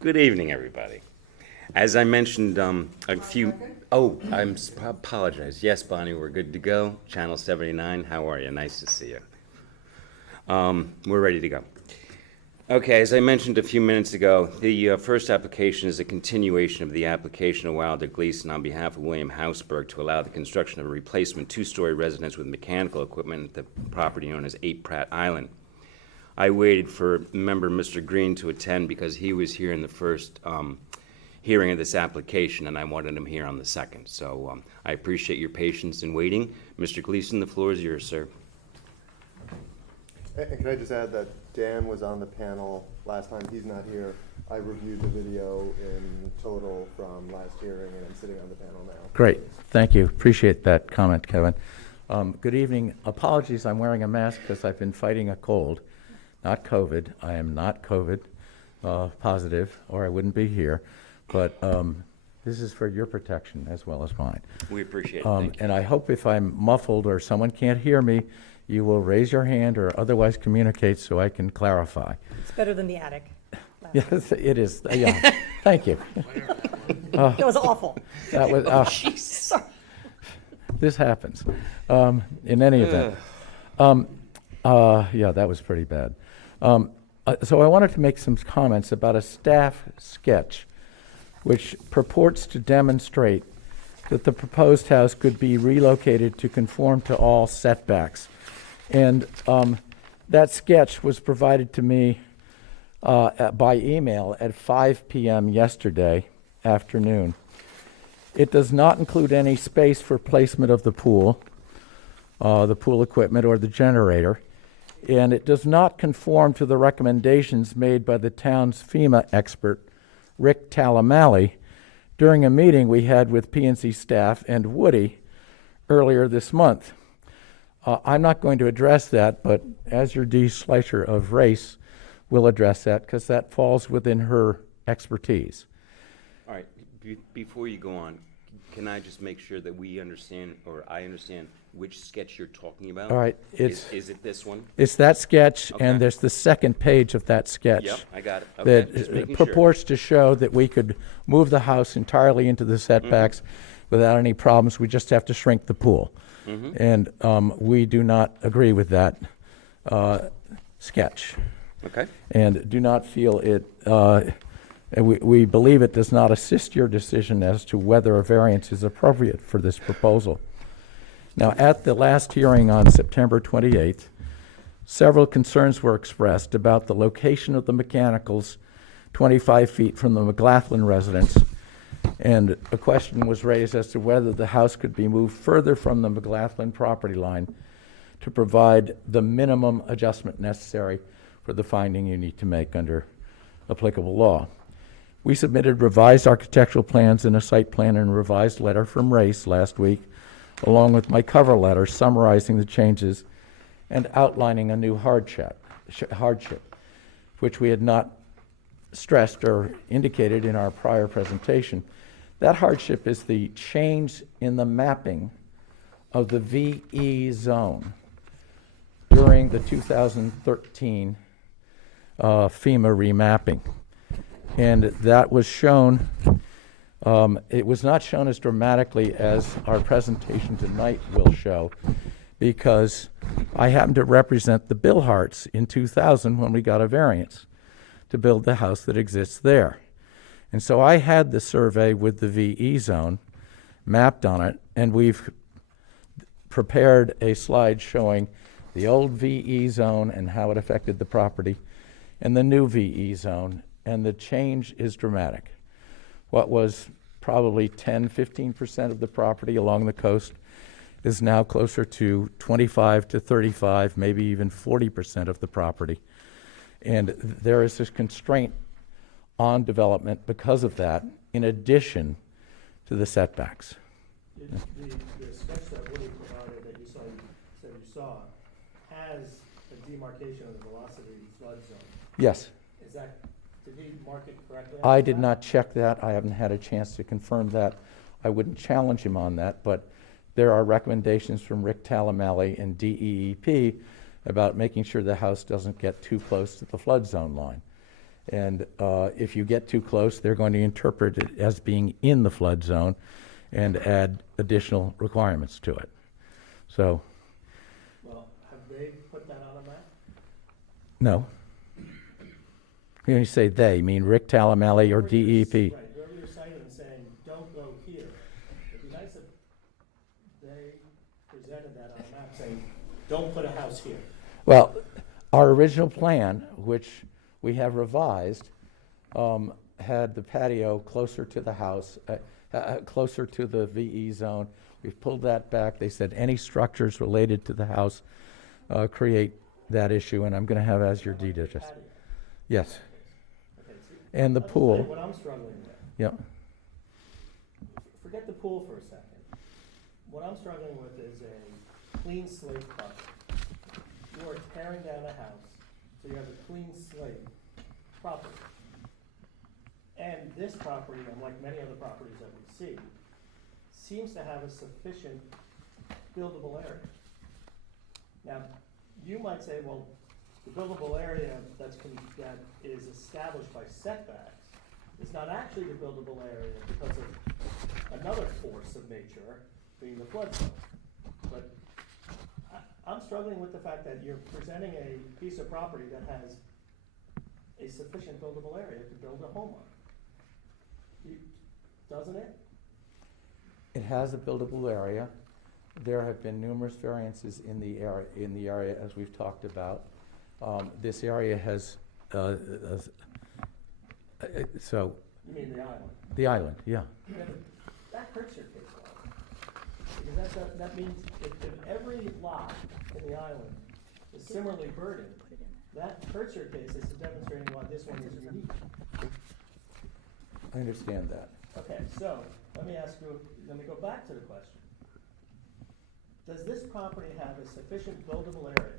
Good evening, everybody. As I mentioned, apologize. Yes, Bonnie, we're good to go. Channel 79, how are you? Nice to see you. We're ready to go. Okay, as I mentioned a few minutes ago, the first application is a continuation of the application of Wilder Gleason on behalf of William Hausberg to allow the construction of a replacement two-story residence with mechanical equipment at the property known as 8 Pratt Island. I waited for member Mr. Green to attend because he was here in the first hearing of this application, and I wanted him here on the second. So I appreciate your patience in waiting. Mr. Gleason, the floor is yours, sir. And can I just add that Dan was on the panel last time. He's not here. I reviewed the video in total from last hearing, and I'm sitting on the panel now. Great, thank you. Appreciate that comment, Kevin. Good evening. Apologies, I'm wearing a mask because I've been fighting a cold. Not COVID. I am not COVID positive, or I wouldn't be here. But this is for your protection as well as mine. We appreciate it. Thank you. And I hope if I'm muffled or someone can't hear me, you will raise your hand or otherwise communicate so I can clarify. It's better than the attic. Yes, it is. Yeah. Thank you. That was awful. That was. Jesus. This happens. In any event, yeah, that was pretty bad. So I wanted to make some comments about a staff sketch which purports to demonstrate that the proposed house could be relocated to conform to all setbacks. And that sketch was provided to me by email at 5 p.m. yesterday afternoon. It does not include any space for placement of the pool equipment, or the generator. And it does not conform to the recommendations made by the town's FEMA expert, Rick Talamali, during a meeting we had with PNC staff and Woody earlier this month. I'm not going to address that, but as your Dee Schleicher of Race will address that because that falls within her expertise. All right, before you go on, can I just make sure that we understand, or I understand, which sketch you're talking about? All right, Is it this one? It's that sketch, Okay. and there's the second page of that sketch. Yep, I got it. Okay, just That making sure. purports to show that we could move the house entirely into the setbacks without any problems. We just have to shrink the pool. And we do not agree with that sketch, Okay, and do not feel it, and we believe it does not assist your decision as to whether a variance is appropriate for this proposal. Now, at the last hearing on September 28th, several concerns were expressed about the location of the mechanicals 25 feet from the McLaughlin residence, and a question was raised as to whether the house could be moved further from the McLaughlin property line to provide the minimum adjustment necessary for the finding you need to make under applicable law. We submitted revised architectural plans and a site plan and revised letter from Race last week, along with my cover letter summarizing the changes and outlining a new hardship, which we had not stressed or indicated in our prior presentation. That hardship is the change in the mapping of the VE zone during the 2013 FEMA remapping. And that was shown, it was not shown as dramatically as our presentation tonight will show, because I happened to represent the Billharts in 2000 when we got a variance to build the house that exists there. And so I had the survey with the VE zone mapped on it, and we've prepared a slide showing the old VE zone and how it affected the property, and the new VE zone, and the change is dramatic. What was probably 10-15% of the property along the coast is now closer to 25 to 35, maybe even 40% of the property. And there is this constraint on development because of that, in addition to the setbacks. The sketch that Woody provided that you said you saw has a demarcation of the velocity flood zone. Yes, Did he mark it correctly? I did not check that. I haven't had a chance to confirm that. I wouldn't challenge him on that, but there are recommendations from Rick Talamali and DEEP about making sure the house doesn't get too close to the flood zone line. And if you get too close, they're going to interpret it as being in the flood zone and add additional requirements to it. So, Well, have they put that on a map? no. When you say they, you mean Rick Talamale or Whoever you're s- DEP? Right, whoever you're citing and saying, don't go here. It'd be nice if they presented that on a map saying, don't put a house here. Well, our original plan, which we have revised, had the patio closer to the house, closer to the VE zone. We've pulled that back. They said any structures related to the house create that issue, and I'm going to have as your deed address. Patio. Yes, Okay, see, and the I'll just tell you pool. what I'm struggling with. Yeah, Forget the pool for a second. What I'm struggling with is a clean slate project. You are tearing down a house, so you have a clean slate property. And this property, unlike many other properties that we see, seems to have a sufficient buildable area. Now, you might say, well, the buildable area that is established by setbacks is not actually the buildable area because of another force of nature, being the flood zone. But I'm struggling with the fact that you're presenting a piece of property that has a sufficient buildable area to build a home on. Doesn't it? it has a buildable area. There have been numerous variances in the area, as we've talked about. This area has, so, You mean the island? the island, yeah. Yeah, but that hurts your case a lot. Because that means if every lot in the island is similarly burdened, that hurts your case as to demonstrating why this one is unique. I understand that. Okay, so, let me go back to the question. Does this property have a sufficient buildable area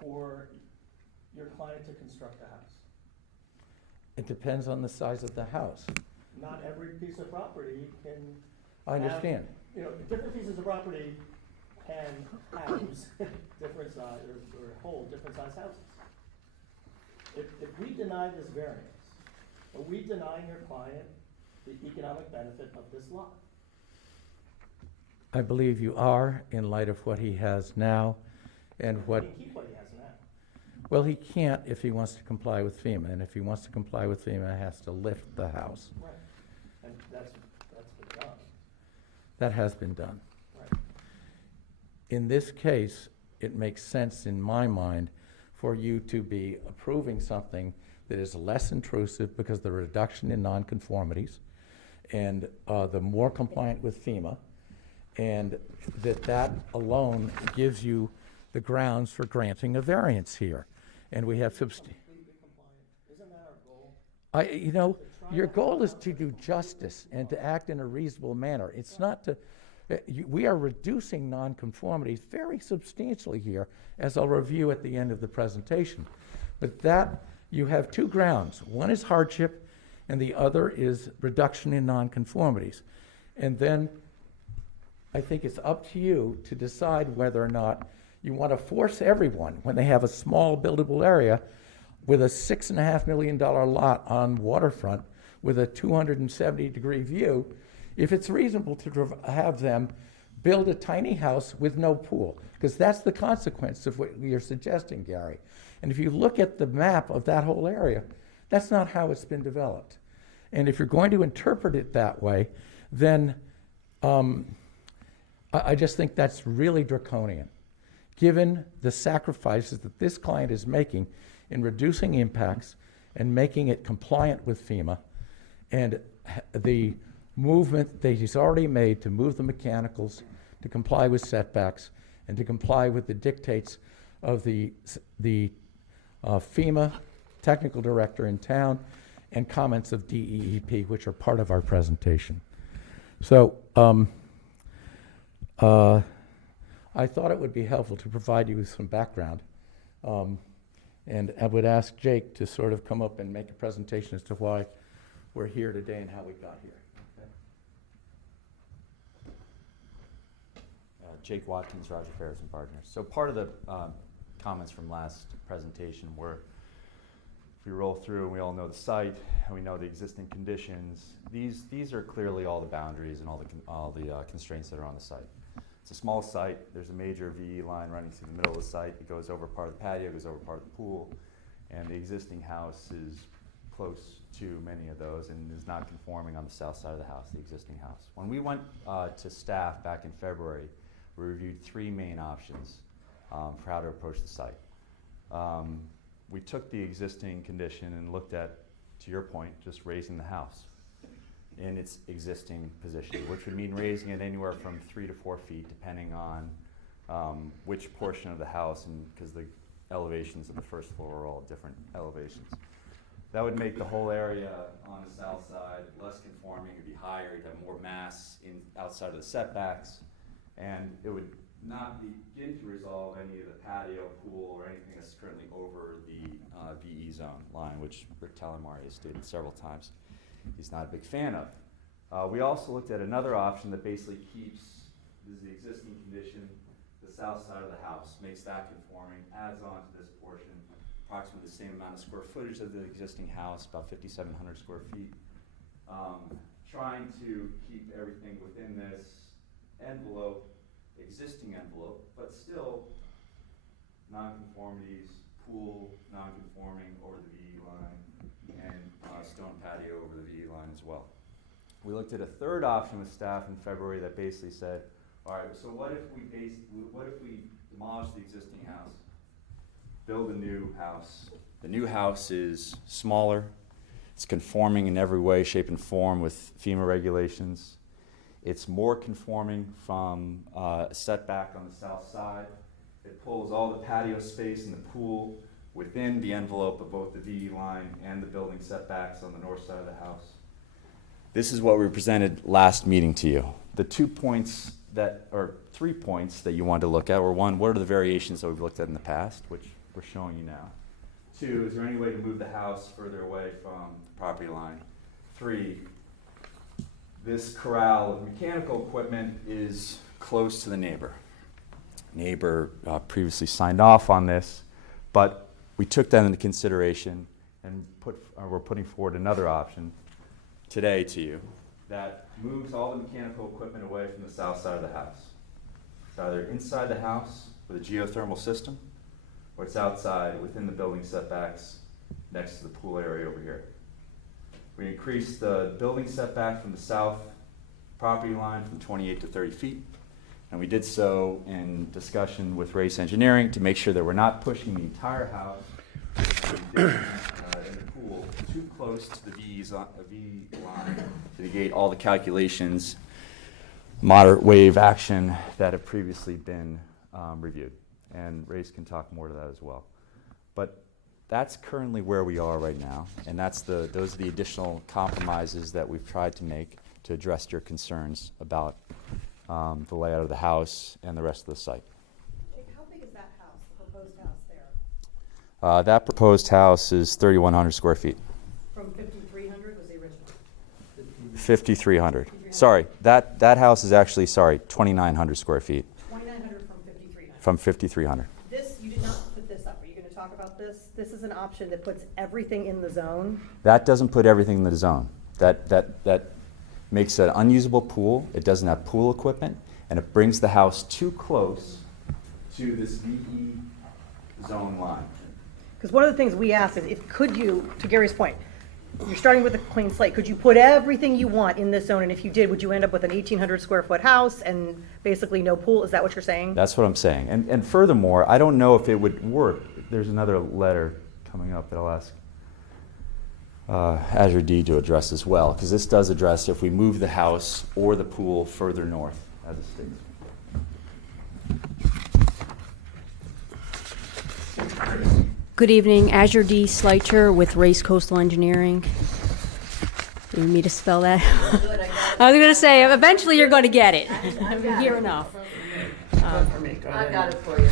for your client to construct a house? It depends on the size of the house. Not every piece of property can. I understand. You know, different pieces of property can house different size, or hold different size houses. If we deny this variance, are we denying your client the economic benefit of this lot? I believe you are, in light of what he has now and what, He can keep what he has now. well, he can't if he wants to comply with FEMA, and if he wants to comply with FEMA, he has to lift the house. Right. And that's been done. That has been done. Right. In this case, it makes sense in my mind for you to be approving something that is less intrusive because of the reduction in nonconformities and the more compliant with FEMA, and that alone gives you the grounds for granting a variance here. And we have Completely compliant. Isn't that our goal? your goal is to do justice and to act in a reasonable manner. It's not to, we are reducing nonconformities very substantially here, as I'll review at the end of the presentation. But that, you have two grounds. One is hardship, and the other is reduction in nonconformities. And then I think it's up to you to decide whether or not you want to force everyone, when they have a small buildable area with a $6.5 million lot on waterfront with a 270-degree view, if it's reasonable to have them build a tiny house with no pool, because that's the consequence of what you're suggesting, Gary. And if you look at the map of that whole area, that's not how it's been developed. And if you're going to interpret it that way, then I just think that's really draconian, given the sacrifices that this client is making in reducing impacts and making it compliant with FEMA, and the movement that he's already made to move the mechanicals to comply with setbacks and to comply with the dictates of the FEMA technical director in town and comments of DEEP, which are part of our presentation. So I thought it would be helpful to provide you with some background. And I would ask Jake to sort of come up and make a presentation as to why we're here today and how we got here. Jake Watkins, Roger Ferris and Partners. So part of the comments from last presentation were if we roll through and we all know the site and we know the existing conditions, these are clearly all the boundaries and all the constraints that are on the site. It's a small site. There's a major VE line running through the middle of the site. It goes over part of the patio, goes over part of the pool, and the existing house is close to many of those and is not conforming on the south side of the house, the existing house. When we went to staff back in February, we reviewed 3 main options for how to approach the site. We took the existing condition and looked at, to your point, just raising the house in its existing position, which would mean raising it anywhere from 3 to 4 feet, depending on which portion of the house, and because the elevations of the first floor are all different elevations. That would make the whole area on the south side less conforming. It'd be higher, you'd have more mass outside of the setbacks, and it would not begin to resolve any of the patio, pool, or anything that's currently over the VE zone line, which Rick Talamari has stated several times he's not a big fan of. We also looked at another option that basically keeps, this is the existing condition, the south side of the house, makes that conforming, adds on to this portion, approximately the same amount of square footage of the existing house, about 5,700 square feet. Trying to keep everything within this envelope, existing envelope, but still nonconformities, pool nonconforming over the VE line, and stone patio over the VE line as well. We looked at a third option with staff in February that basically said, all right, so what if we demolish the existing house, build a new house? The new house is smaller, it's conforming in every way, shape, and form with FEMA regulations. It's more conforming from a setback on the south side. It pulls all the patio space and the pool within the envelope of both the VE line and the building setbacks on the north side of the house. This is what we presented last meeting to you. The 2 points that, or 3 points that you wanted to look at were: 1, what are the variations that we've looked at in the past, which we're showing you now? 2, is there any way to move the house further away from the property line? 3, this corral of mechanical equipment is close to the neighbor. Neighbor previously signed off on this, but we took that into consideration and we're putting forward another option today to you that moves all the mechanical equipment away from the south side of the house. It's either inside the house with a geothermal system, or it's outside within the building setbacks next to the pool area over here. We increased the building setback from the south property line from 28 to 30 feet. And we did so in discussion with Race Engineering to make sure that we're not pushing the entire house in the pool too close to the V line to negate all the calculations, moderate wave action that have previously been reviewed. And Race can talk more to that as well. But that's currently where we are right now, and those are the additional compromises that we've tried to make to address your concerns about the layout of the house and the rest of the site. Jake, how big is that house, the proposed house there? That proposed house is 3,100 square feet. From 5,300 was the original? 5,300. Sorry, that house is actually, 2,900 square feet 2,900 from 5,300. from 5,300. This, you did not put this up. Are you going to talk about this? This is an option that puts everything in the zone. That doesn't put everything in the zone. That makes it an unusable pool. It doesn't have pool equipment, and it brings the house too close to this VE zone line. Because one of the things we asked is, could you, to Gary's point, you're starting with a clean slate, could you put everything you want in this zone? And if you did, would you end up with an 1,800 square foot house and basically no pool? Is that what you're saying? That's what I'm saying. And furthermore, I don't know if it would work. There's another letter coming up that I'll ask Azure D to address as well, because this does address if we move the house or the pool further north as it states. Good evening, Azure D. Sleicher with Race Coastal Engineering. Do you need me to spell that? I was going to say, eventually you're going to get it. I've been here enough. I got it for you.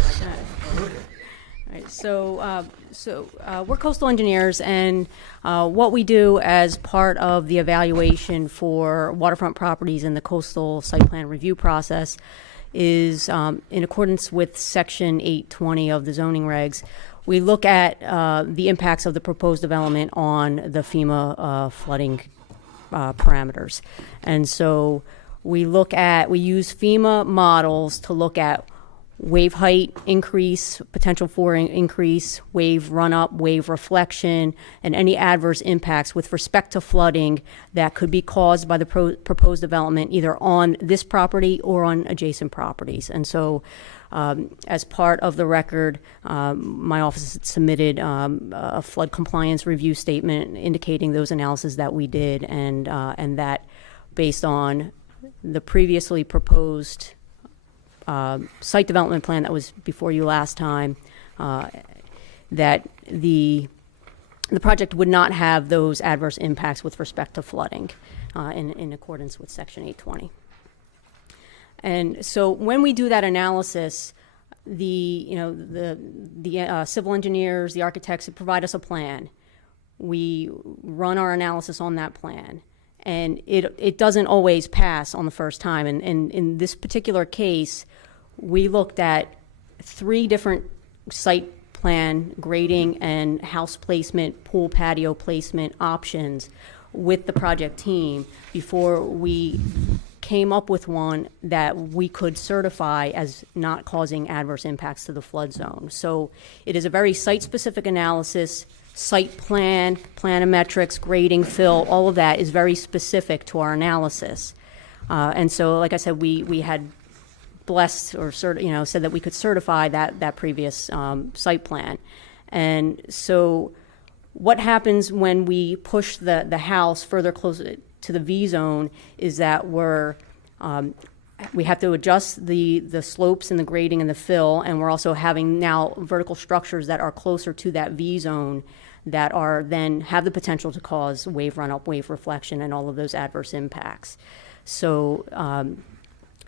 All right, so we're coastal engineers, and what we do as part of the evaluation for waterfront properties in the coastal site plan review process is, in accordance with Section 820 of the zoning regs, we look at the impacts of the proposed development on the FEMA flooding parameters. And so we use FEMA models to look at wave height increase, potential for increase, wave run-up, wave reflection, and any adverse impacts with respect to flooding that could be caused by the proposed development either on this property or on adjacent properties. And so as part of the record, my office submitted a flood compliance review statement indicating those analyses that we did, and that based on the previously proposed site development plan that was before you last time, that the project would not have those adverse impacts with respect to flooding in accordance with Section 820. And so when we do that analysis, the civil engineers, the architects provide us a plan. We run our analysis on that plan. And it doesn't always pass on the first time. And in this particular case, we looked at 3 different site plan grading and house placement, pool patio placement options with the project team before we came up with one that we could certify as not causing adverse impacts to the flood zone. So it is a very site-specific analysis. Site plan, planimetrics, grading, fill, all of that is very specific to our analysis. And so, like I said, we had blessed or said that we could certify that previous site plan. And so what happens when we push the house further closer to the V zone is that we have to adjust the slopes and the grading and the fill, and we're also having now vertical structures that are closer to that V zone that are then have the potential to cause wave run-up, wave reflection, and all of those adverse impacts. So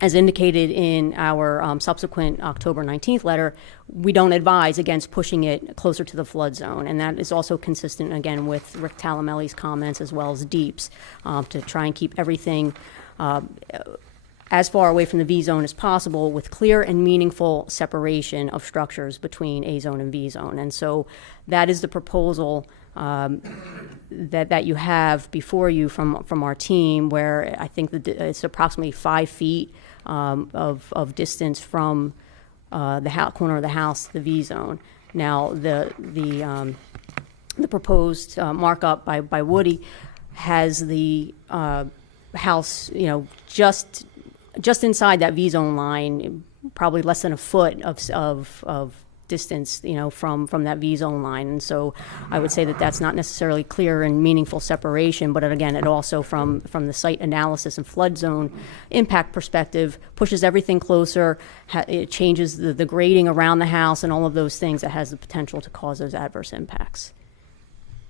as indicated in our subsequent October 19th letter, we don't advise against pushing it closer to the flood zone. And that is also consistent, again, with Rick Talamelli's comments as well as Deep's, to try and keep everything as far away from the V zone as possible with clear and meaningful separation of structures between A zone and V zone. And so that is the proposal that you have before you from our team, where I think it's approximately 5 feet of distance from the corner of the house to the V zone. Now the proposed markup by Woody has the house, just inside that V zone line, probably less than a foot of distance, from that V zone line. And so I would say that that's not necessarily clear and meaningful separation, but again, it also from the site analysis and flood zone impact perspective pushes everything closer. It changes the grading around the house and all of those things that has the potential to cause those adverse impacts.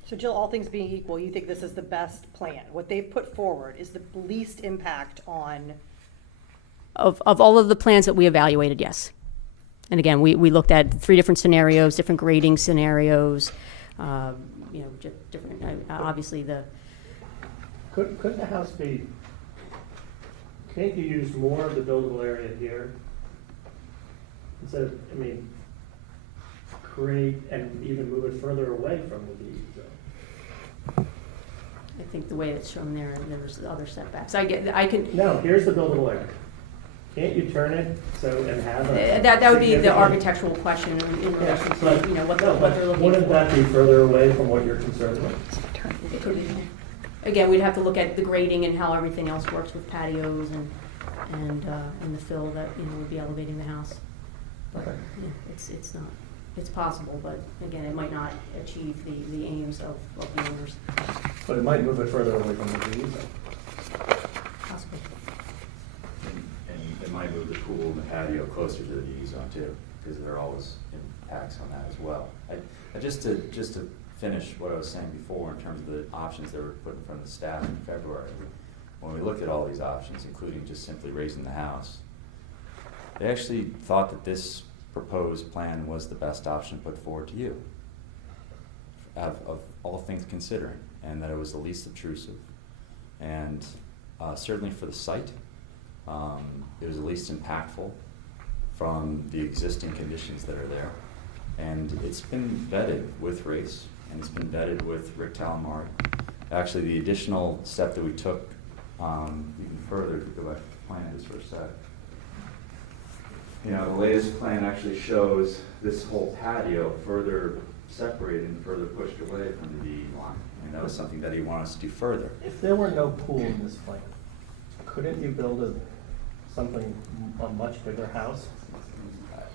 So Jill, all things being equal, you think this is the best plan? What they've put forward is the least impact on... Of all of the plans that we evaluated, yes. And again, we looked at 3 different scenarios, different grading scenarios, different, obviously Couldn't the house can't you use more of the buildable area here? Instead of, create and even move it further away from the V zone? I think the way it's shown there's other setbacks. No, here's the buildable area. Can't you turn it and have a... That would be the architectural question in relation to, what they're looking for. Wouldn't that be further away from what you're concerned with? It could be. Again, we'd have to look at the grading and how everything else works with patios and the fill that, would be elevating the house. But, Okay. It's not, it's possible, but again, it might not achieve the aims of the owners. But it might move it further away from the V zone. Possible. And it might move the pool and the patio closer to the V zone too, because there are always impacts on that as well. Just to finish what I was saying before in terms of the options that were put in front of the staff in February, when we looked at all these options, including just simply raising the house, they actually thought that this proposed plan was the best option put forward to you, of all things considering, and that it was the least obtrusive. And certainly for the site, it was the least impactful from the existing conditions that are there. And it's been vetted with race, and it's been vetted with Rick Talamari. Actually, the additional step that we took even further, if we go back to the plan just for a sec. The latest plan actually shows this whole patio further separated and further pushed away from the VE line. And that was something that he wanted us to do further. If there were no pool in this plan, couldn't you build a much bigger house?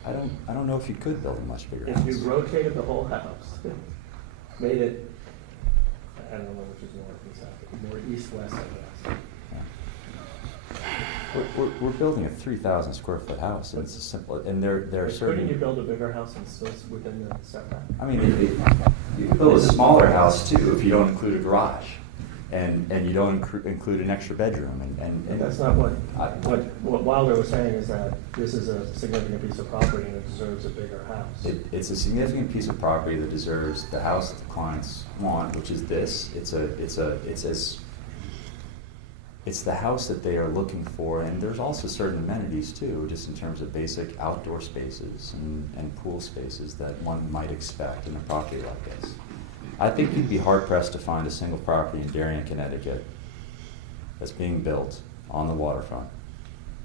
I don't know if you could build a much bigger If you house. rotated the whole house, made it, I don't know which is north and south, more east-west, I guess. We're building a 3,000 square foot house, and it's a simple, and there are Couldn't you certain, build a bigger house and still within the setback? I mean, you can build a smaller house too if you don't include a garage, and you don't include an extra bedroom, and That's not what I- Wilder was saying, is that this is a significant piece of property and it deserves a bigger house. It's a significant piece of property that deserves the house that the clients want, which is this. It's the house that they are looking for, and there's also certain amenities too, just in terms of basic outdoor spaces and pool spaces that one might expect in a property like this. I think you'd be hard pressed to find a single property in Darien, Connecticut that's being built on the waterfront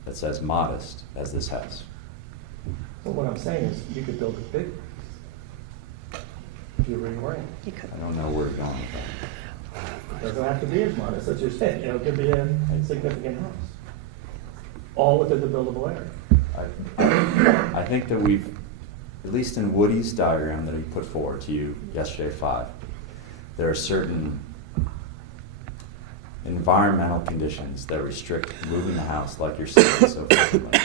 that's as modest as this house. Well, what I'm saying is, you could build it big. If you reorient. You could. I don't know where you're going with that. It doesn't have to be as modest as you're saying, it could be a significant house. All within the buildable area. I think that we've, at least in Woody's diagram that he put forward to you yesterday at 5, there are certain environmental conditions that restrict moving the house like you're saying so frequently.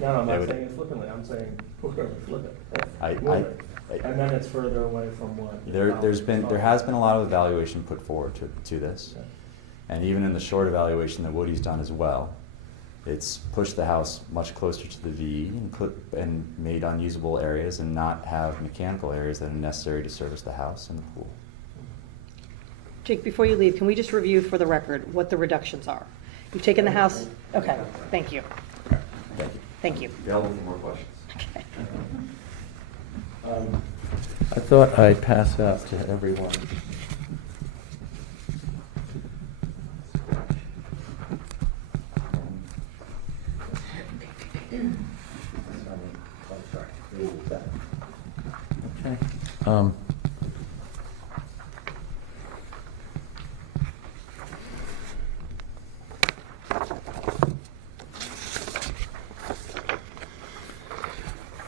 No, I'm They not would- saying it flippantly, I'm saying we're gonna flip it. I- Move it. And then it's further away from what? There has been a lot of evaluation put forward to this. Okay. And even in the short evaluation that Woody's done as well, it's pushed the house much closer to the VE and made unusable areas and not have mechanical areas that are necessary to service the house and the pool. Jake, before you leave, can we just review for the record what the reductions are? You've taken the house, okay, thank you, Thank you. thank you. Available for more questions. Okay. I thought I'd pass out to everyone.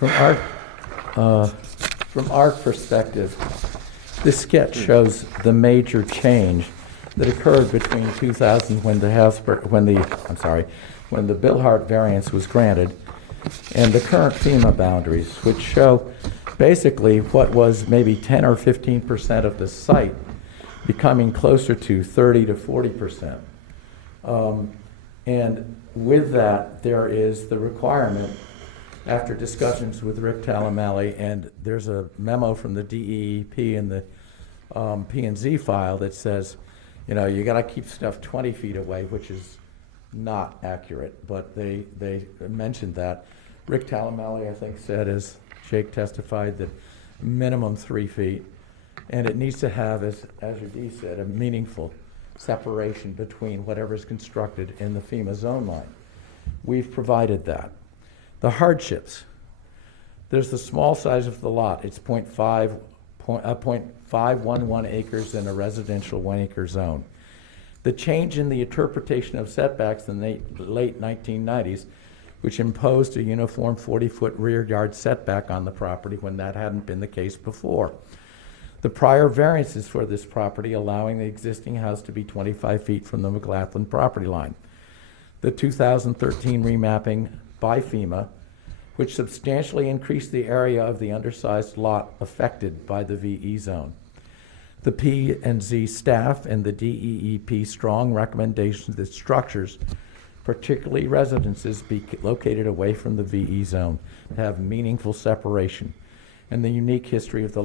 Okay. From our perspective, this sketch shows the major change that occurred between 2000 when the Bill Hart variance was granted and the current FEMA boundaries, which show basically what was maybe 10 or 15% of the site becoming closer to 30 to 40%. And with that, there is the requirement, after discussions with Rick Talamali, and there's a memo from the DEEP in the P&Z file that says, you gotta keep stuff 20 feet away, which is not accurate, but they mentioned that. Rick Talamali, I think, said, as Jake testified, that minimum 3 feet, and it needs to have, as Dee said, a meaningful separation between whatever's constructed in the FEMA zone line. We've provided that. The hardships. There's the small size of the lot. It's 0.511 acres in a residential 1 acre zone. The change in the interpretation of setbacks in the late 1990s, which imposed a uniform 40-foot rear yard setback on the property when that hadn't been the case before. The prior variances for this property allowing the existing house to be 25 feet from the McLaughlin property line. The 2013 remapping by FEMA, which substantially increased the area of the undersized lot affected by the VE zone. The P&Z staff and the DEEP strong recommendations that structures, particularly residences, be located away from the VE zone to have meaningful separation, and the unique history of the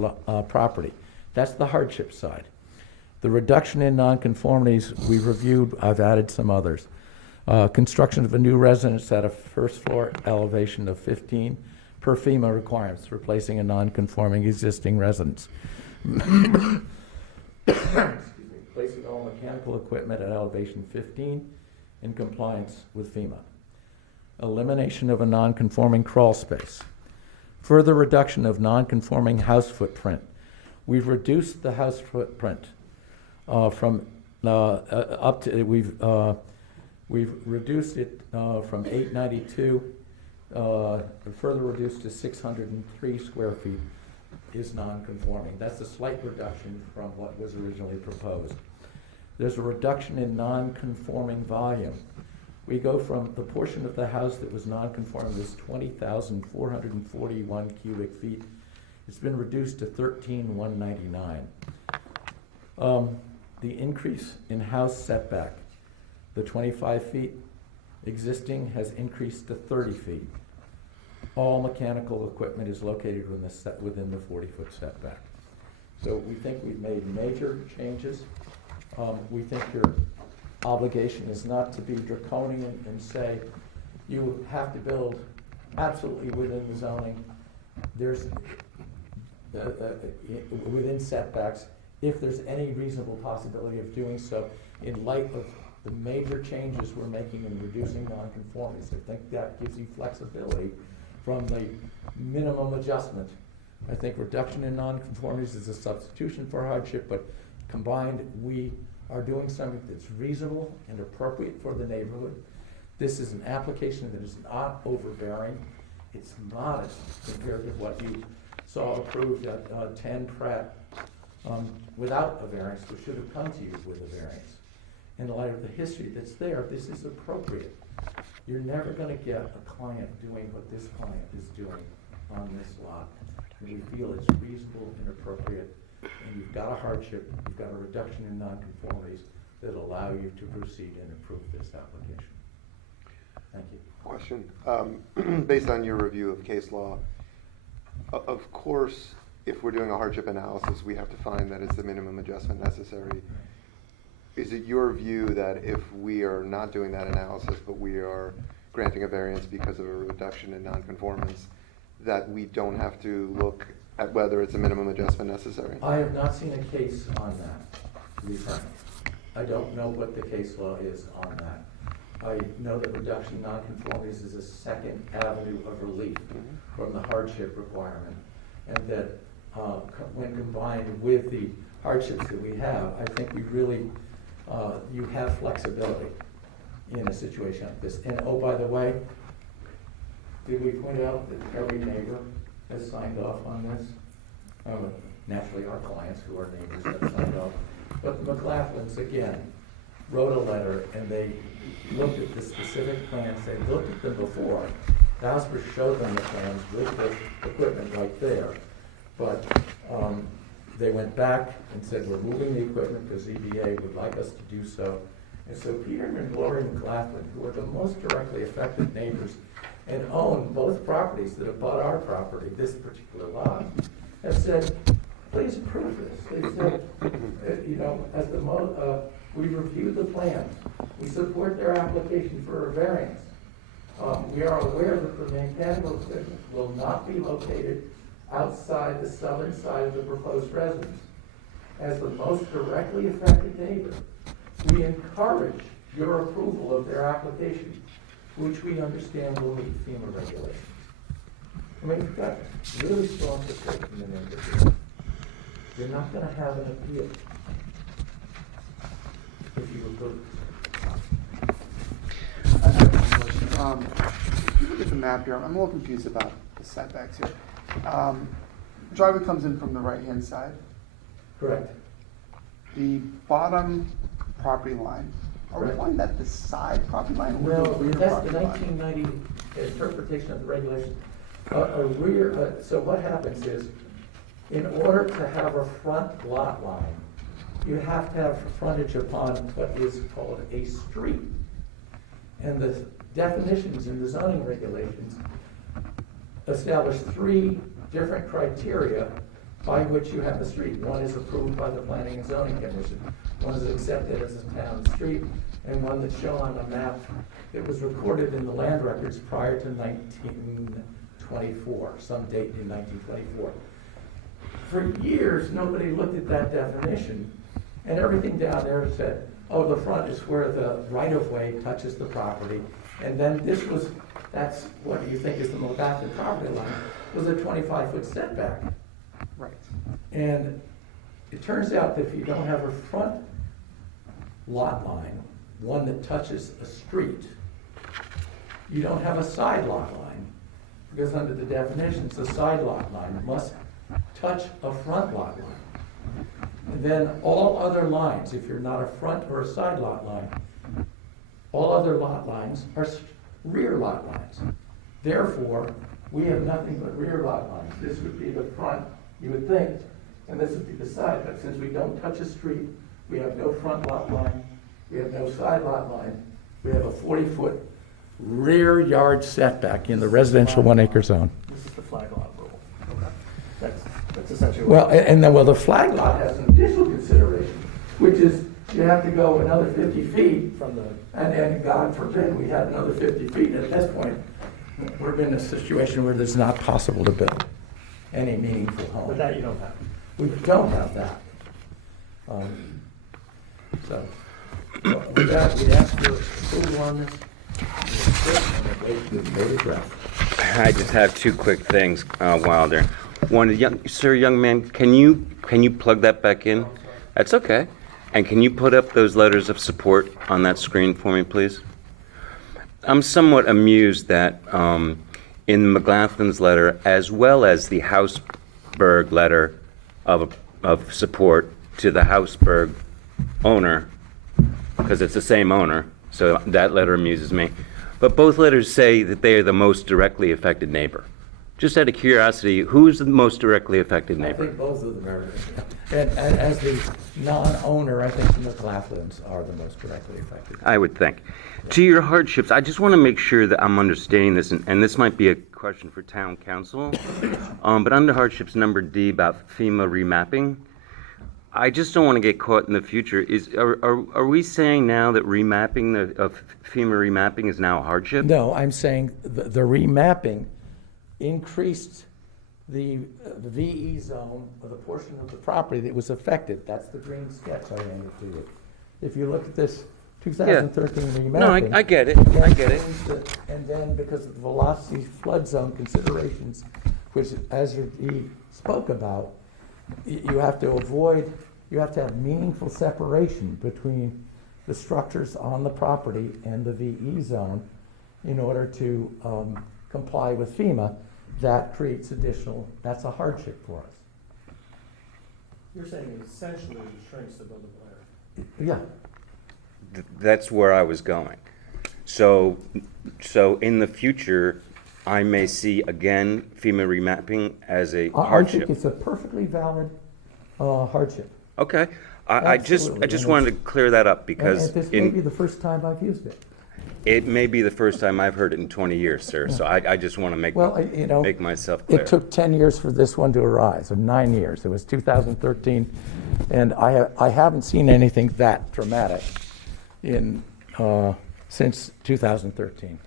property. That's the hardship side. The reduction in nonconformities we've reviewed, I've added some others. Construction of a new residence at a first floor elevation of 15% per FEMA requirements, replacing a non-conforming existing residence. Excuse me. Placing all mechanical equipment at elevation 15 in compliance with FEMA. Elimination of a non-conforming crawl space. Further reduction of non-conforming house footprint. We've reduced the house footprint from up to, we've reduced it from 892, further reduced to 603 square feet is non-conforming. That's a slight reduction from what was originally proposed. There's a reduction in non-conforming volume. We go from the portion of the house that was non-conforming was 20,441 cubic feet. It's been reduced to 13,199. The increase in house setback, the 25 feet existing has increased to 30 feet. All mechanical equipment is located within the 40-foot setback. So we think we've made major changes. We think your obligation is not to be draconian and say you have to build absolutely within the zoning. There's within setbacks, if there's any reasonable possibility of doing so, in light of the major changes we're making in reducing nonconformities. I think that gives you flexibility from the minimum adjustment. I think reduction in nonconformities is a substitution for hardship, but combined, we are doing something that's reasonable and appropriate for the neighborhood. This is an application that is not overbearing. It's modest compared to what you saw approved at 10 Pratt without a variance, which should have come to you with a variance. In light of the history that's there, this is appropriate. You're never going to get a client doing what this client is doing on this lot. And we feel it's reasonable and appropriate, and you've got a hardship, you've got a reduction in nonconformities that allow you to proceed and approve this application. Thank you. Question. Based on your review of case law, of course, if we're doing a hardship analysis, we have to find that it's the minimum adjustment necessary. Is it your view that if we are not doing that analysis, but we are granting a variance because of a reduction in nonconformance, that we don't have to look at whether it's a minimum adjustment necessary? I have not seen a case on that, to be frank. I don't know what the case law is on that. I know that reduction in nonconformities is a second avenue of relief from the hardship requirement, and that when combined with the hardships that we have, I think we really, you have flexibility in a situation like this. And oh, by the way, did we point out that every neighbor has signed off on this? Naturally, our clients who are neighbors have signed off. But the McLaughlins, again, wrote a letter, and they looked at the specific plans. They looked at them before. The Housebridge showed them the plans with the equipment right there. But they went back and said, we're moving the equipment because ZBA would like us to do so. And so Peterman and Gloria McLaughlin, who are the most directly affected neighbors and own both properties that have bought our property, this particular lot, have said, please approve this. They said, as the we reviewed the plans. We support their application for a variance. We are aware that the mechanical equipment will not be located outside the southern side of the proposed residence. As the most directly affected neighbor, we encourage your approval of their application, which we understand will meet FEMA regulations. I mean, we've got really strong support from the neighborhood. You're not going to have an appeal if you approve. If you look at the map here, I'm a little confused about the setbacks here. Driveway comes in from the right-hand side. Correct. The bottom property line, are we Correct. calling that the side property line or No, the rear that's property the line? 1990 interpretation of the regulation. So what happens is, in order to have a front lot line, you have to have frontage upon what is called a street. And the definitions in the zoning regulations establish three different criteria by which you have the street. One is approved by the Planning and Zoning Commission, one is accepted as a town street, and one that's shown on the map that was recorded in the land records prior to 1920. 1924, some date in 1924. For years, nobody looked at that definition, and everything down there said, oh, the front is where the right-of-way touches the property, and then that's what you think is the McGlaughlin property line, was a 25-foot setback. Right. And it turns out that if you don't have a front lot line, one that touches a street, you don't have a side lot line, because under the definitions, a side lot line must touch a front lot line. And then all other lines, if you're not a front or a side lot line, all other lot lines are rear lot lines. Therefore, we have nothing but rear lot lines. This would be the front, you would think, and this would be the side. But since we don't touch a street, we have no front lot line, we have no side lot line, we have a 40-foot rear yard setback in the residential 1 acre zone. This is the flag lot rule. That's essentially Well, what. and then, the flag lot has an additional consideration, which is you have to go another 50 feet, From the, and then, God forbid, we had another 50 feet. At this point, we're in a situation where it's not possible to build any meaningful home. with that, you don't have. We don't have that. So, with that, we ask for approval on this. I just have two quick things, Wilder. One, young man, can you plug that back in? That's okay. And can you put up those letters of support on that screen for me, please? I'm somewhat amused that in McGlaughlин's letter, as well as the Hausberg letter of support to the Hausberg owner, because it's the same owner, so that letter amuses me. But both letters say that they are the most directly affected neighbor. Just out of curiosity, who is the most directly affected I neighbor? think both of them are. And as the non-owner, I think the McLaughlins are the most directly affected. I would think. To your hardships, I just want to make sure that I'm understanding this, and this might be a question for town council, but under hardships number D about FEMA remapping, I just don't want to get caught in the future. Are we saying now that remapping of FEMA remapping is now a hardship? No, I'm saying the remapping increased the VE zone of the portion of the property that was affected. That's the green sketch I handed to you. If you look at this 2013 remapping. No, I get it. I get it. And then because of the velocity flood zone considerations, which as you spoke about, you have to have meaningful separation between the structures on the property and the VE zone in order to comply with FEMA. That creates that's a hardship for us. You're saying it essentially shrinks the buildable area. Yeah, That's where I was going. So in the future, I may see again FEMA remapping as a I think hardship. it's a perfectly valid hardship. Okay, I just Absolutely. wanted to clear that up And because this may be the first time I've used it. it may be the first time I've heard it in 20 years, sir. So I just want to make make myself clear. It took 10 years for this one to arise, or 9 years. It was 2013, and I haven't seen anything that dramatic since 2013.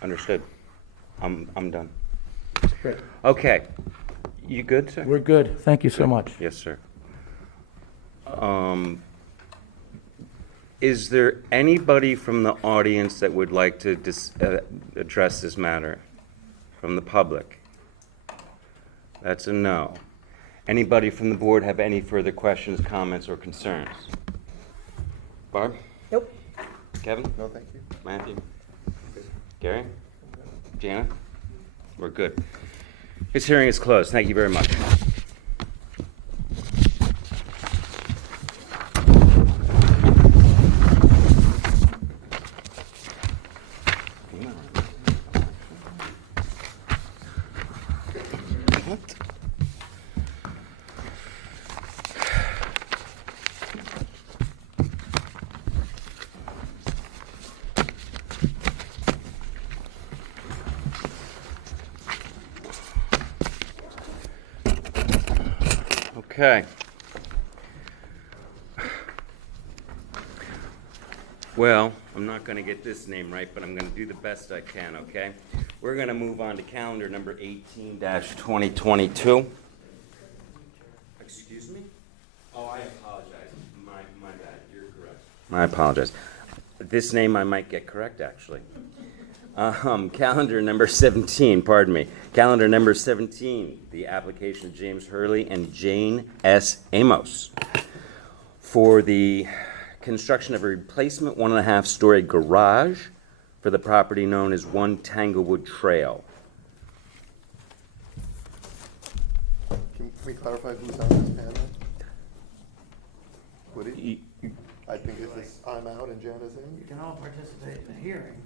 Understood. I'm done. Great. Okay, you good, sir? We're good. Thank you so much. Yes, sir. Is there anybody from the audience that would like to address this matter from the public? That's a no. Anybody from the board have any further questions, comments, or concerns? Barb? Nope. Kevin? No, thank you. Matthew? Gary? Jana? We're good. This hearing is closed. Thank you very much. What? Okay. Well, I'm not going to get this name right, but I'm going to do the best I can, okay? We're going to move on to calendar number 18-2022. Excuse me? Oh, I apologize. My bad. You're correct. I apologize. This name I might get correct, actually. Calendar number 17, pardon me. Calendar number 17, the application of James Hurley and Jane S. Amos for the construction of a replacement 1.5-story garage for the property known as 1 Tanglewood Trail. Can we clarify who's on this panel? Woody? I think it's this, I'm out and Jan is in. You can all participate in the hearing.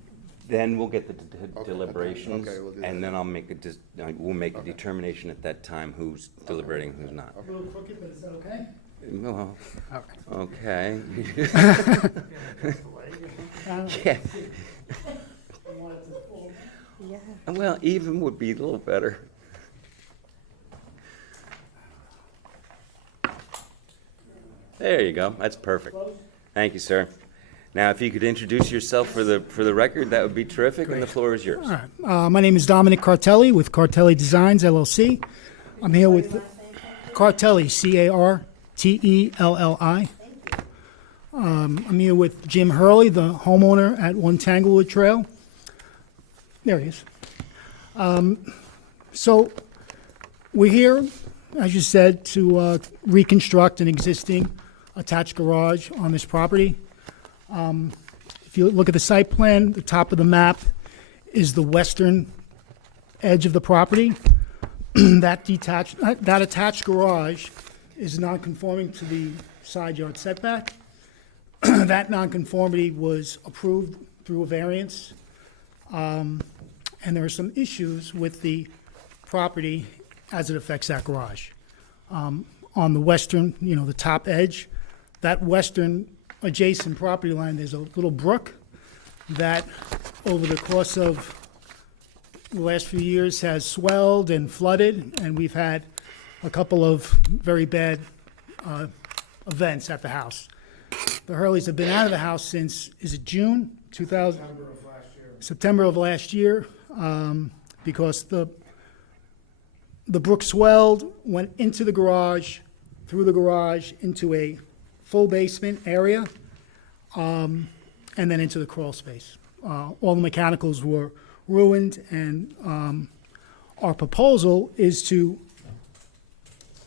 Then we'll get the Okay, deliberations, okay, we'll do and that. then I'll make we'll make a determination at that time who's deliberating, who's not. A little crooked, but is that okay? Well, okay. Uh, Yeah, you want it to fall? Yeah. well, even would be a little better. There you go, that's perfect. Close? Thank you, sir. Now, if you could introduce yourself for the record, that would be terrific, and the floor is yours. All right. My name is Dominic Cartelli with Cartelli Designs, LLC. I'm here with Cartelli, C-A-R-T-E-L-L-I. I'm here with Jim Hurley, the homeowner at 1 Tanglewood Trail. There he is. So we're here, as you said, to reconstruct an existing attached garage on this property. If you look at the site plan, the top of the map is the western edge of the property. That attached garage is non-conforming to the side yard setback. That nonconformity was approved through a variance. And there are some issues with the property as it affects that garage. On the western, the top edge, that western adjacent property line, there's a little brook that over the course of the last few years has swelled and flooded, and we've had a couple of very bad events at the house. The Hurleys have been out of the house since, is it June 2000? September of last year, because the brook swelled, went into the garage, through the garage, into a full basement area, and then into the crawl space. All the mechanicals were ruined, and our proposal is to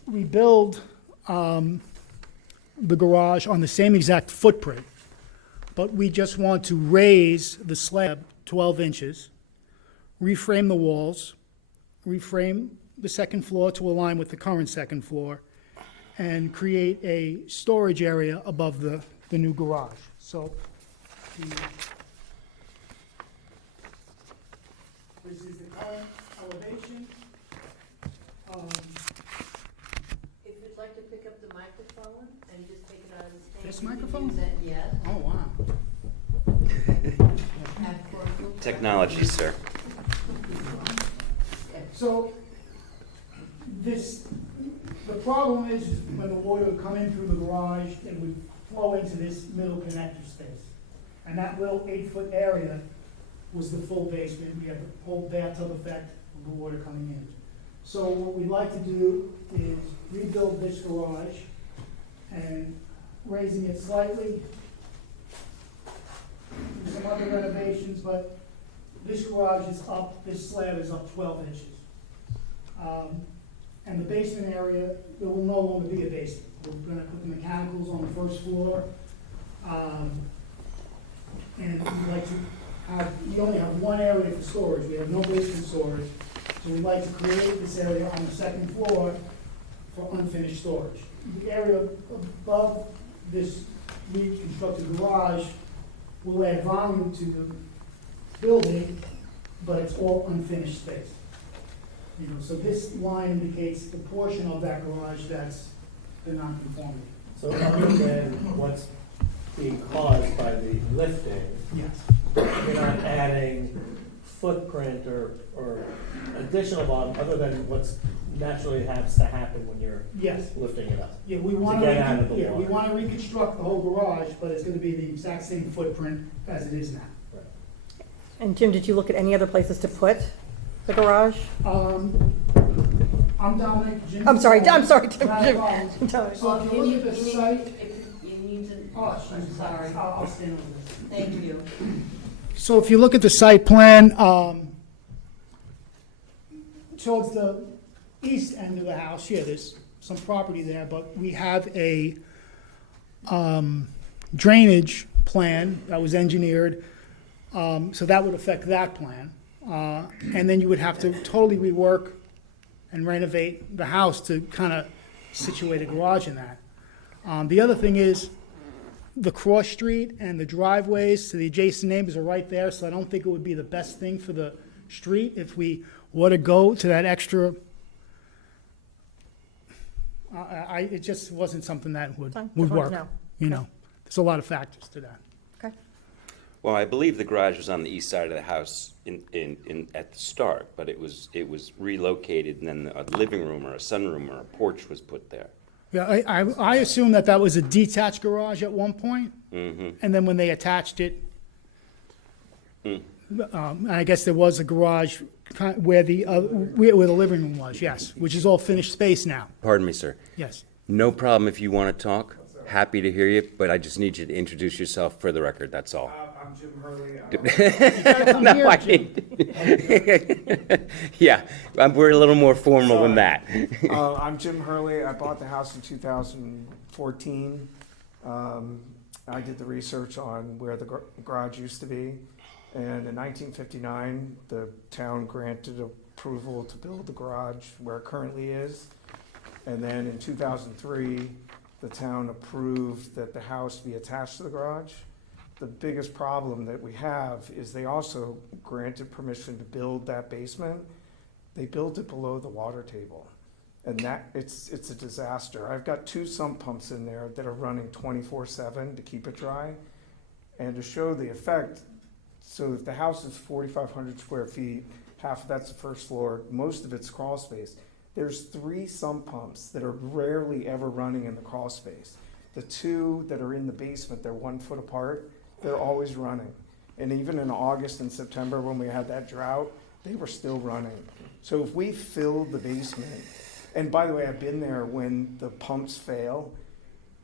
rebuild the garage on the same exact footprint, but we just want to raise the slab 12 inches, reframe the walls, reframe the second floor to align with the current second floor, and create a storage area above the new garage. So this is the current elevation. If you'd like to pick up the microphone and just take it out of the stand. This you can microphone? use that, yes. Oh, wow. Have for- Technology, sir. So the problem is when the water would come in through the garage, it would flow into this middle connector space. And that little 8-foot area was the full basement. We had the whole bathtub effect of the water coming in. So what we'd like to do is rebuild this garage and raising it slightly. Do some other renovations, but this garage is up, this slab is up 12 inches. And the basement area, there will no longer be a basement. We're gonna put the mechanicals on the first floor. And we'd like to have, we only have one area for storage, we have no basement storage. So we'd like to create this area on the second floor for unfinished storage. The area above this reconstructed garage will add volume to the building, but it's all unfinished space. So this line indicates the portion of that garage that's the nonconformity. So other than what's being caused by the lifting, Yes. you're not adding footprint or additional volume other than what's naturally has to happen when you're Yes. lifting it up. Yeah, we want get out of the we water. want to reconstruct the whole garage, but it's going to be the exact same footprint as it is now. And Jim, did you look at any other places to put the garage? I'm Dominic. Jim's I'm sorry, home. I'm sorry, Jim. Not a Jim. problem. Dominic. So if you look at the site, You need to, oh, I'm sorry, I'll stand over this. thank you. So if you look at the site plan, towards the east end of the house, yeah, there's some property there, but we have a drainage plan that was engineered, so that would affect that plan. And then you would have to totally rework and renovate the house to kind of situate a garage in that. The other thing is, the cross street and the driveways to the adjacent neighbors are right there, so I don't think it would be the best thing for the street if we were to go to that extra. It just wasn't something that would Fine, would just wanted work. to know. You know, there's a lot of factors to that. Okay. Well, I believe the garage was on the east side of the house at the start, but it was relocated, and then a living room or a sunroom or a porch was put there. Yeah, I assume that was a detached garage at one point, Mm-hmm. and then when they attached it, I guess there was a garage where the living room was, yes, which is all finished space now, Pardon me, sir. yes. No problem if you want to talk. Happy to hear you, but I just need you to introduce yourself for the record, that's all. I'm Jim Hurley. Come No, here, I Jim. Yeah, we're a little more formal than that. I'm Jim Hurley. I bought the house in 2014. I did the research on where the garage used to be. And in 1959, the town granted approval to build the garage where it currently is. And then in 2003, the town approved that the house be attached to the garage. The biggest problem that we have is they also granted permission to build that basement. They built it below the water table. And it's a disaster. I've got 2 sump pumps in there that are running 24/7 to keep it dry. And to show the effect, so if the house is 4,500 square feet, half of that's the first floor, most of it's crawl space. There's 3 sump pumps that are rarely ever running in the crawl space. The 2 that are in the basement, they're 1 foot apart, they're always running. And even in August and September when we had that drought, they were still running. So if we filled the basement, and by the way, I've been there when the pumps fail,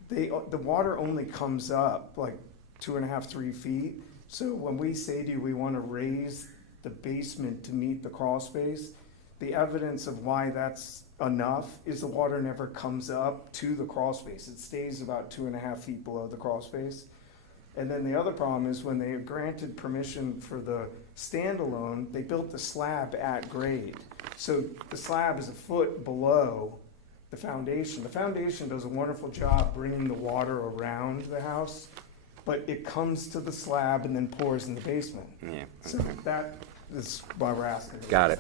the water only comes up like 2.5, 3 feet. So when we say to you, we want to raise the basement to meet the crawl space, the evidence of why that's enough is the water never comes up to the crawl space. It stays about 2.5 feet below the crawl space. And then the other problem is when they granted permission for the standalone, they built the slab at grade. So the slab is a foot below the foundation. The foundation does a wonderful job bringing the water around the house, but it comes to the slab and then pours in the basement. Yeah, So that is why we're asking. got it.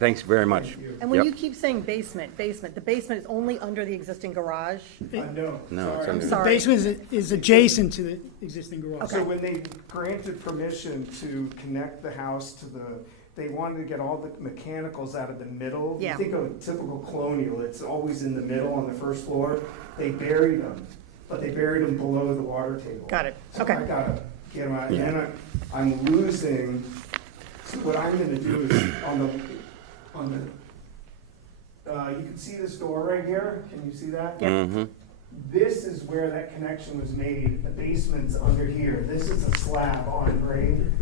Thanks very much. And when Yep. you keep saying basement, the basement is only under the existing garage? No, No, it's sorry. under- The Sorry. basement is adjacent to the existing garage. So when they granted permission to connect the house to they wanted to get all the mechanicals out of the middle. Yeah. You think of a typical colonial, it's always in the middle on the first floor. They buried them, but they buried them below the water table. Got it. So Okay. I gotta get them out, Yeah. and then I'm losing, so what I'm gonna do is you can see this door right here, can you see that? Mm-hmm. This is where that connection was made, the basement's under here, this is a slab on grade,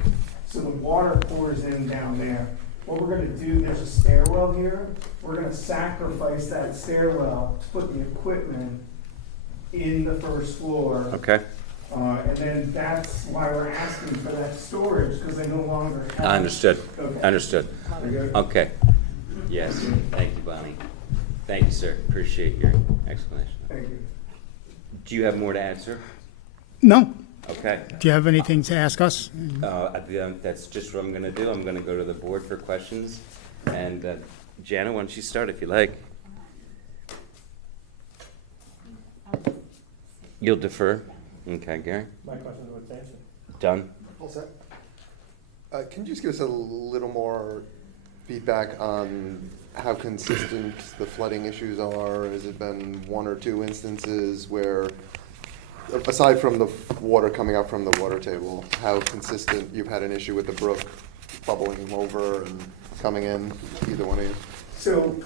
so the water pours in down there. What we're gonna do, there's a stairwell here, we're gonna sacrifice that stairwell to put the equipment in the first floor. Okay, And then that's why we're asking for that storage, because they no longer have. understood, Okay. understood. We good? Okay. Yes, thank you, Bonnie. Thank you, sir. Appreciate your explanation. Thank you. Do you have more to add, sir? No? Okay. Do you have anything to ask us? That's just what I'm gonna do. I'm gonna go to the board for questions. And Jana, why don't you start if you like? You'll defer? Okay, Gary? My question was answered. Done? All set. Can you just give us a little more feedback on how consistent the flooding issues are? Has it been 1 or 2 instances where aside from the water coming up from the water table, how consistent, you've had an issue with the brook bubbling over and coming in, either one of you? So,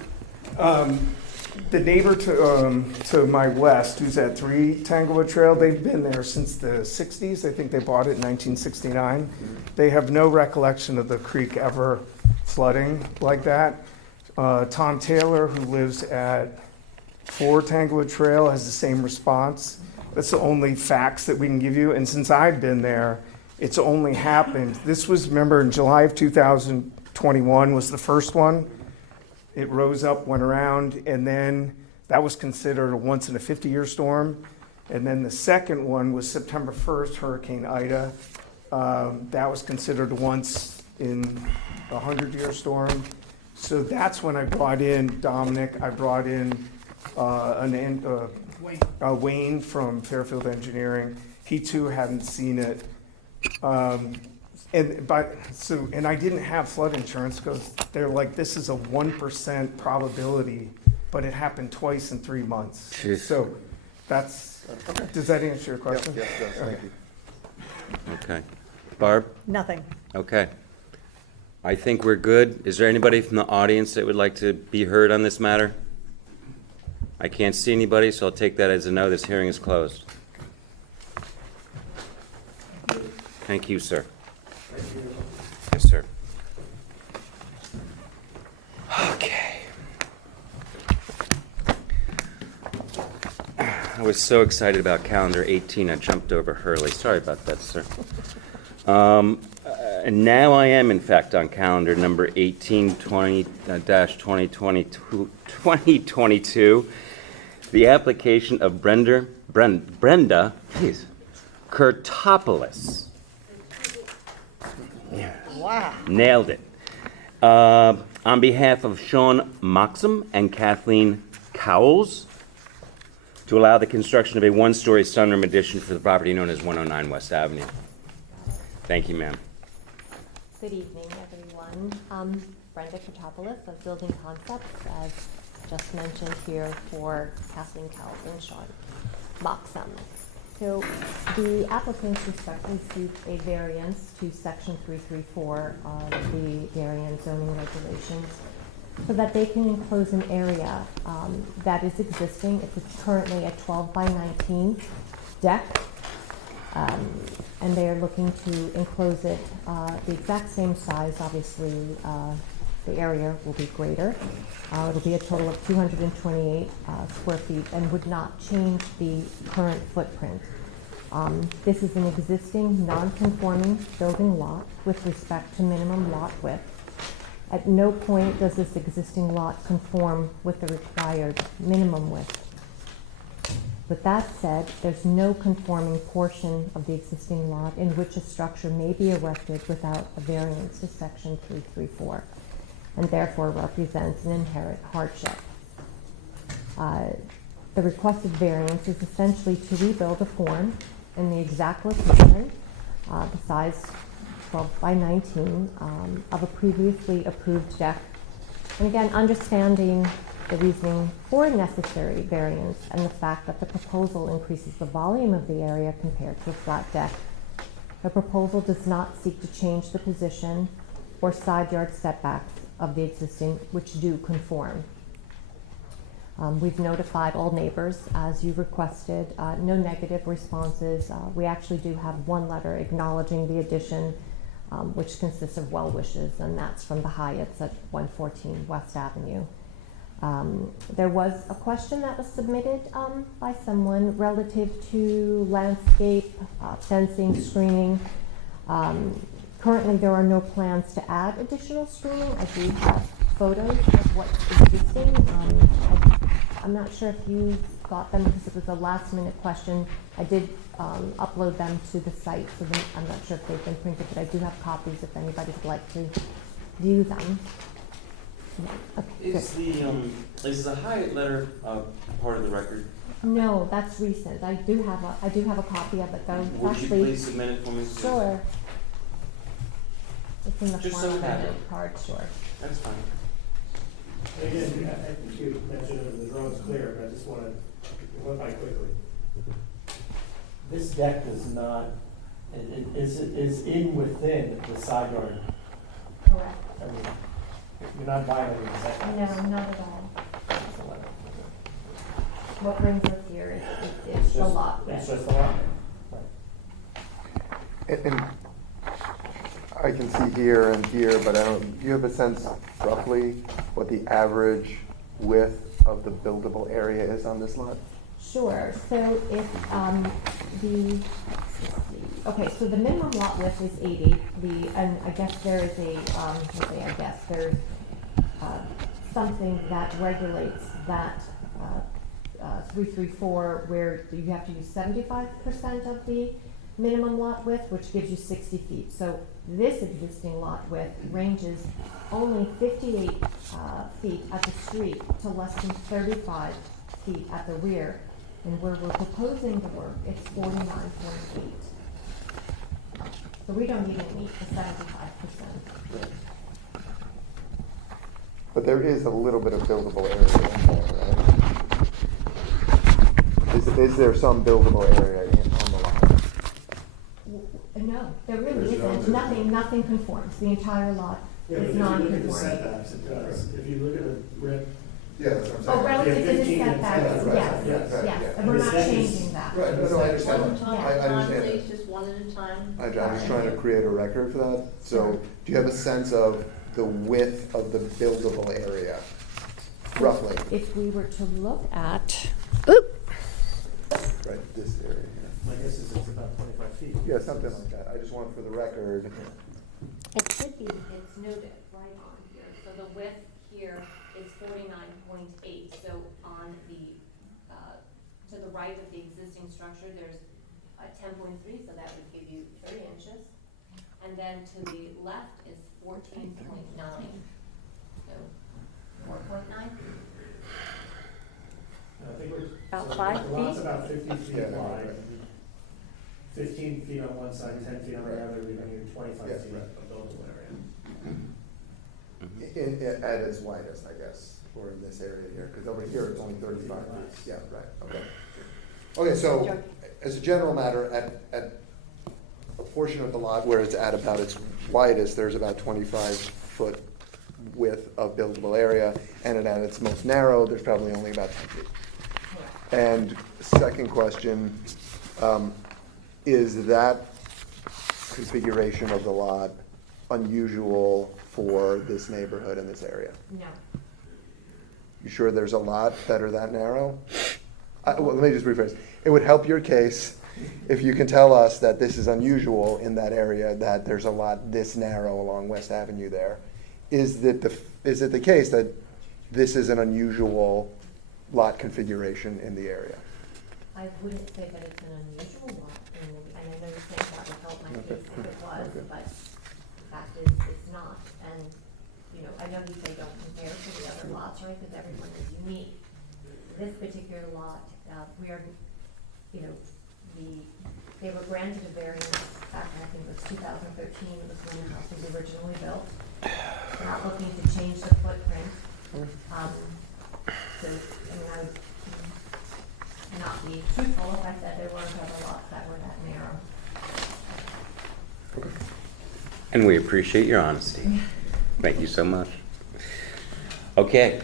the neighbor to my west, who's at 3 Tanglewood Trail, they've been there since the 60s. I think they bought it in 1969. They have no recollection of the creek ever flooding like that. Tom Taylor, who lives at 4 Tanglewood Trail, has the same response. That's the only facts that we can give you. And since I've been there, it's only happened. This was, remember, in July of 2021 was the first one. It rose up, went around, and then that was considered a once in a 50-year storm. And then the second one was September 1st, Hurricane Ida. That was considered a once in a 100-year storm. So that's when I brought in Dominic. I brought in Wayne from Fairfield Engineering. He too hadn't seen it. And I didn't have flood insurance because they're like, this is a 1% probability, but it happened twice in 3 months. Jeez. So that's, does that answer your question? Yes, it does, thank you. Okay. Barb? Nothing. Okay. I think we're good. Is there anybody from the audience that would like to be heard on this matter? I can't see anybody, so I'll take that as a no. This hearing is closed. Thank you, sir. Yes, sir. Okay. I was so excited about calendar 18, I jumped over Hurley. Sorry about that, sir. And now I am, in fact, on calendar number 18-2022, the application of Brenda Kurtopoulos. Yeah. Wow. Nailed it. On behalf of Sean Moxham and Kathleen Cowles, to allow the construction of a one-story sunroom addition for the property known as 109 West Avenue. Thank you, ma'am. Good evening, everyone. Brenda Kurtopoulos of Building Concepts, as just mentioned here for Kathleen Cowles and Sean Moxham. So the applicants respectfully seek a variance to section 334 of the area and zoning regulations so that they can enclose an area that is existing. It's currently a 12 by 19 deck. And they are looking to enclose it the exact same size. Obviously, the area will be greater. It'll be a total of 228 square feet and would not change the current footprint. This is an existing non-conforming building lot with respect to minimum lot width. At no point does this existing lot conform with the required minimum width. With that said, there's no conforming portion of the existing lot in which a structure may be erected without a variance to section 334, and therefore represents an inherent hardship. The requested variance is essentially to rebuild a form in the exact location, the size 12 by 19, of a previously approved deck. And again, understanding the reasoning for necessary variance and the fact that the proposal increases the volume of the area compared to a flat deck. The proposal does not seek to change the position or side yard setbacks of the existing, which do conform. We've notified all neighbors as you requested, no negative responses. We actually do have one letter acknowledging the addition, which consists of well wishes, and that's from the Hyatts at 114 West Avenue. There was a question that was submitted by someone relative to landscape, fencing, screening. Currently, there are no plans to add additional screening. I do have photos of what's existing. I'm not sure if you got them because it was a last-minute question. I did upload them to the site, so I'm not sure if they've been printed, but I do have copies if anybody would like to view them. Okay, Is the Hyatt letter part of the record? no, that's recent. I do have a copy of it though. Would you Actually, please submit it for me? sure. It's in the Just form so of I have a it. card, sure. That's fine. Again, I think you mentioned that the drawing's clear, but I just want to, it went by quickly. this deck does not, is in within the side yard. Correct. I mean, you're not violating the setbacks. No, not at all. That's the limit. What brings us here is the just- lot It's width. just a lot. Right. And I can see here and here, but I don't, do you have a sense roughly what the average width of the buildable area is on this lot? Sure, so if, okay, so the minimum lot width is 80, and I guess there is there's something that regulates that 334, where you have to use 75% of the minimum lot width, which gives you 60 feet. So this existing lot width ranges only 58 feet at the street to less than 35 feet at the rear. And where we're proposing the work, it's 49.8. So we don't even meet the 75%. But there is a little bit of buildable area in there, right? Is there some buildable area on the lot? No, there really isn't. Nothing conforms. The entire lot is non-conforming. setbacks, it does. If you look at the red. Yeah, that's what I'm Oh, relative to the 15 and setbacks, right, yes, right, yes, yeah. and we're not The second- changing that. Right, no, I understand One that. time, I understand please, that. just one at a time. I'm just trying to create a record for that. So do you have a sense of the width of the buildable area, roughly? If we were to look at, Right, this area here. My guess is it's about 25 feet. Yeah, something like that. I just want for the record. it should be, it's noted right on here. So the width here is 49.8. So on the, to the right of the existing structure, there's 10.3, so that would give you 30 inches. And then to the left is 14.9. So 4.9? I think we're. About so 5 The lot's feet? about 50 feet Yeah, right, wide. right. 15 feet on one side, 10 feet on the other, leaving you 25 Yes, feet right. of buildable area. At its widest, I guess, or in this area here, because over here it's only 35 feet. Yeah, right, okay. Okay, so as a general matter, at a portion of the lot where it's at about its widest, there's about 25-foot width of buildable area, and at its most narrow, there's probably only about 10 feet. And second question, is that configuration of the lot unusual for this neighborhood in this area? No. You sure there's a lot that are that narrow? Well, let me just rephrase. It would help your case if you can tell us that this is unusual in that area, that there's a lot this narrow along West Avenue there. Is it the case that this is an unusual lot configuration in the area? I wouldn't say that it's an unusual lot, and I know you think that would help my case if it was, Okay. but the fact is, it's not. And, you know, I know you say don't compare to the other lots, right, because everyone is unique. This particular lot, we are, you know, they were granted a variance back in, I think it was 2013, it was when the house was originally built. We're not looking to change the footprint. So, I mean, I would not be truthful if I said there weren't other lots that were that narrow. And we appreciate your honesty. Thank you so much. Okay,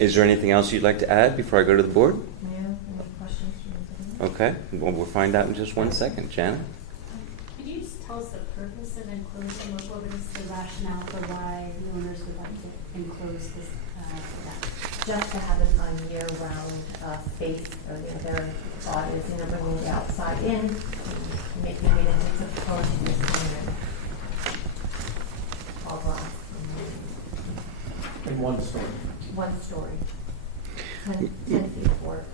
is there anything else you'd like to add before I go to the board? Yeah, any questions from anybody? Okay, well, we'll find out in just 1 second. Janet? Could you just tell us the purpose of enclosing, what is the rationale for why the owners would like to enclose this, for that? Just to have it on year-round space, or their thought is, you know, bringing the outside in, and making it into a contiguous unit. All glass, In one story. 1 story, 10 feet for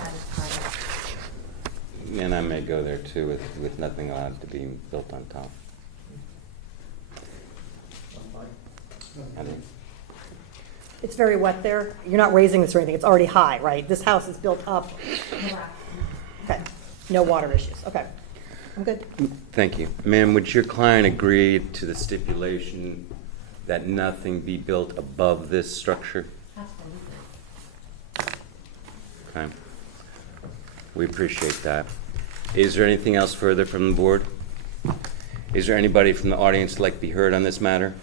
at its height. And I may go there too with nothing allowed to be built on top. I think- It's very wet there. You're not raising this or anything. It's already high, right? This house is built up. Correct. Okay, no water issues. Okay, I'm good. Thank you. Ma'am, would your client agree to the stipulation that nothing be built above this structure? Absolutely. Okay. We appreciate that. Is there anything else further from the board? Is there anybody from the audience that'd like to be heard on this matter?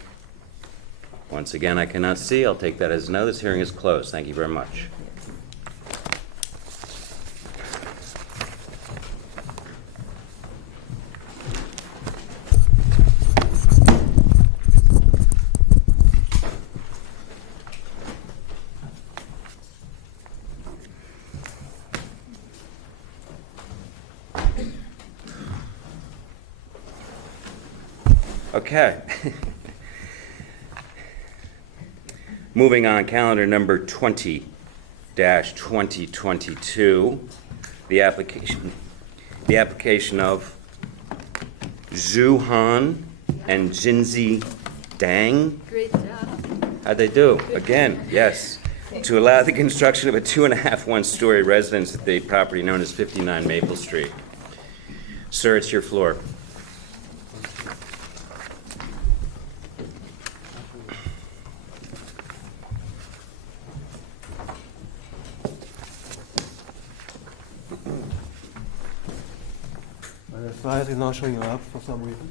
Once again, I cannot see. I'll take that as no. This hearing is closed. Thank you very much. Okay. Moving on, calendar number 20-2022, the application of Zhu Han and Jinzi Dang. Great job. How'd they do? Again, yes. To allow the construction of a 2.5 one-story residence at the property known as 59 Maple Street. Sir, it's your floor. The slide is not showing up for some reason.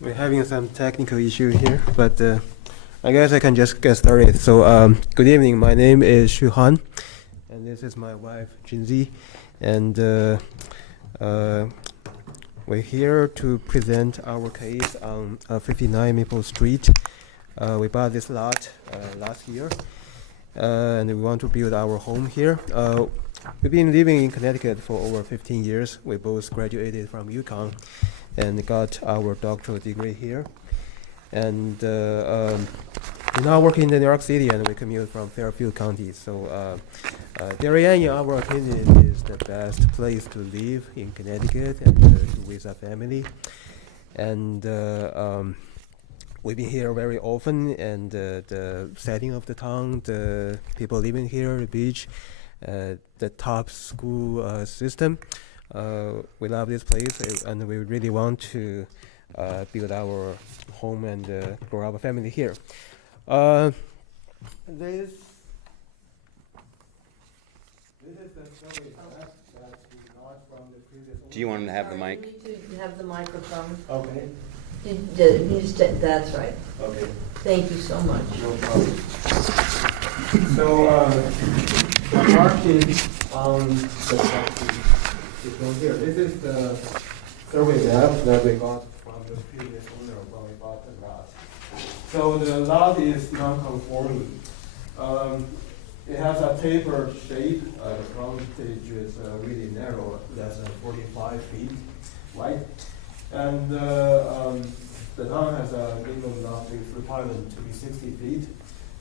We're having some technical issue here, but I guess I can just get started. So, good evening. My name is Xu Han, and this is my wife, Jinzi. And we're here to present our case on 59 Maple Street. We bought this lot last year, and we want to build our home here. We've been living in Connecticut for over 15 years. We both graduated from UConn and got our doctoral degree here. And we now work in New York City, and we commute from Fairfield County. So Darien, in our opinion, is the best place to live in Connecticut and to raise a family. And we've been here very often, and the setting of the town, the people living here, the beach, the top school system. We love this place, and we really want to build our home and grow our family here. This is the survey map that we got from the previous. Do you want him to have the mic? You need to have the microphone. Okay. That's right. Okay. Thank you so much. No problem. So the marking on the property is shown here. This is the survey map that we got from the previous owner when we bought the lot. So the lot is non-conforming. It has a tapered shape. The frontage is really narrow, less than 45 feet wide. And the town has a minimum lot width requirement to be 60 feet.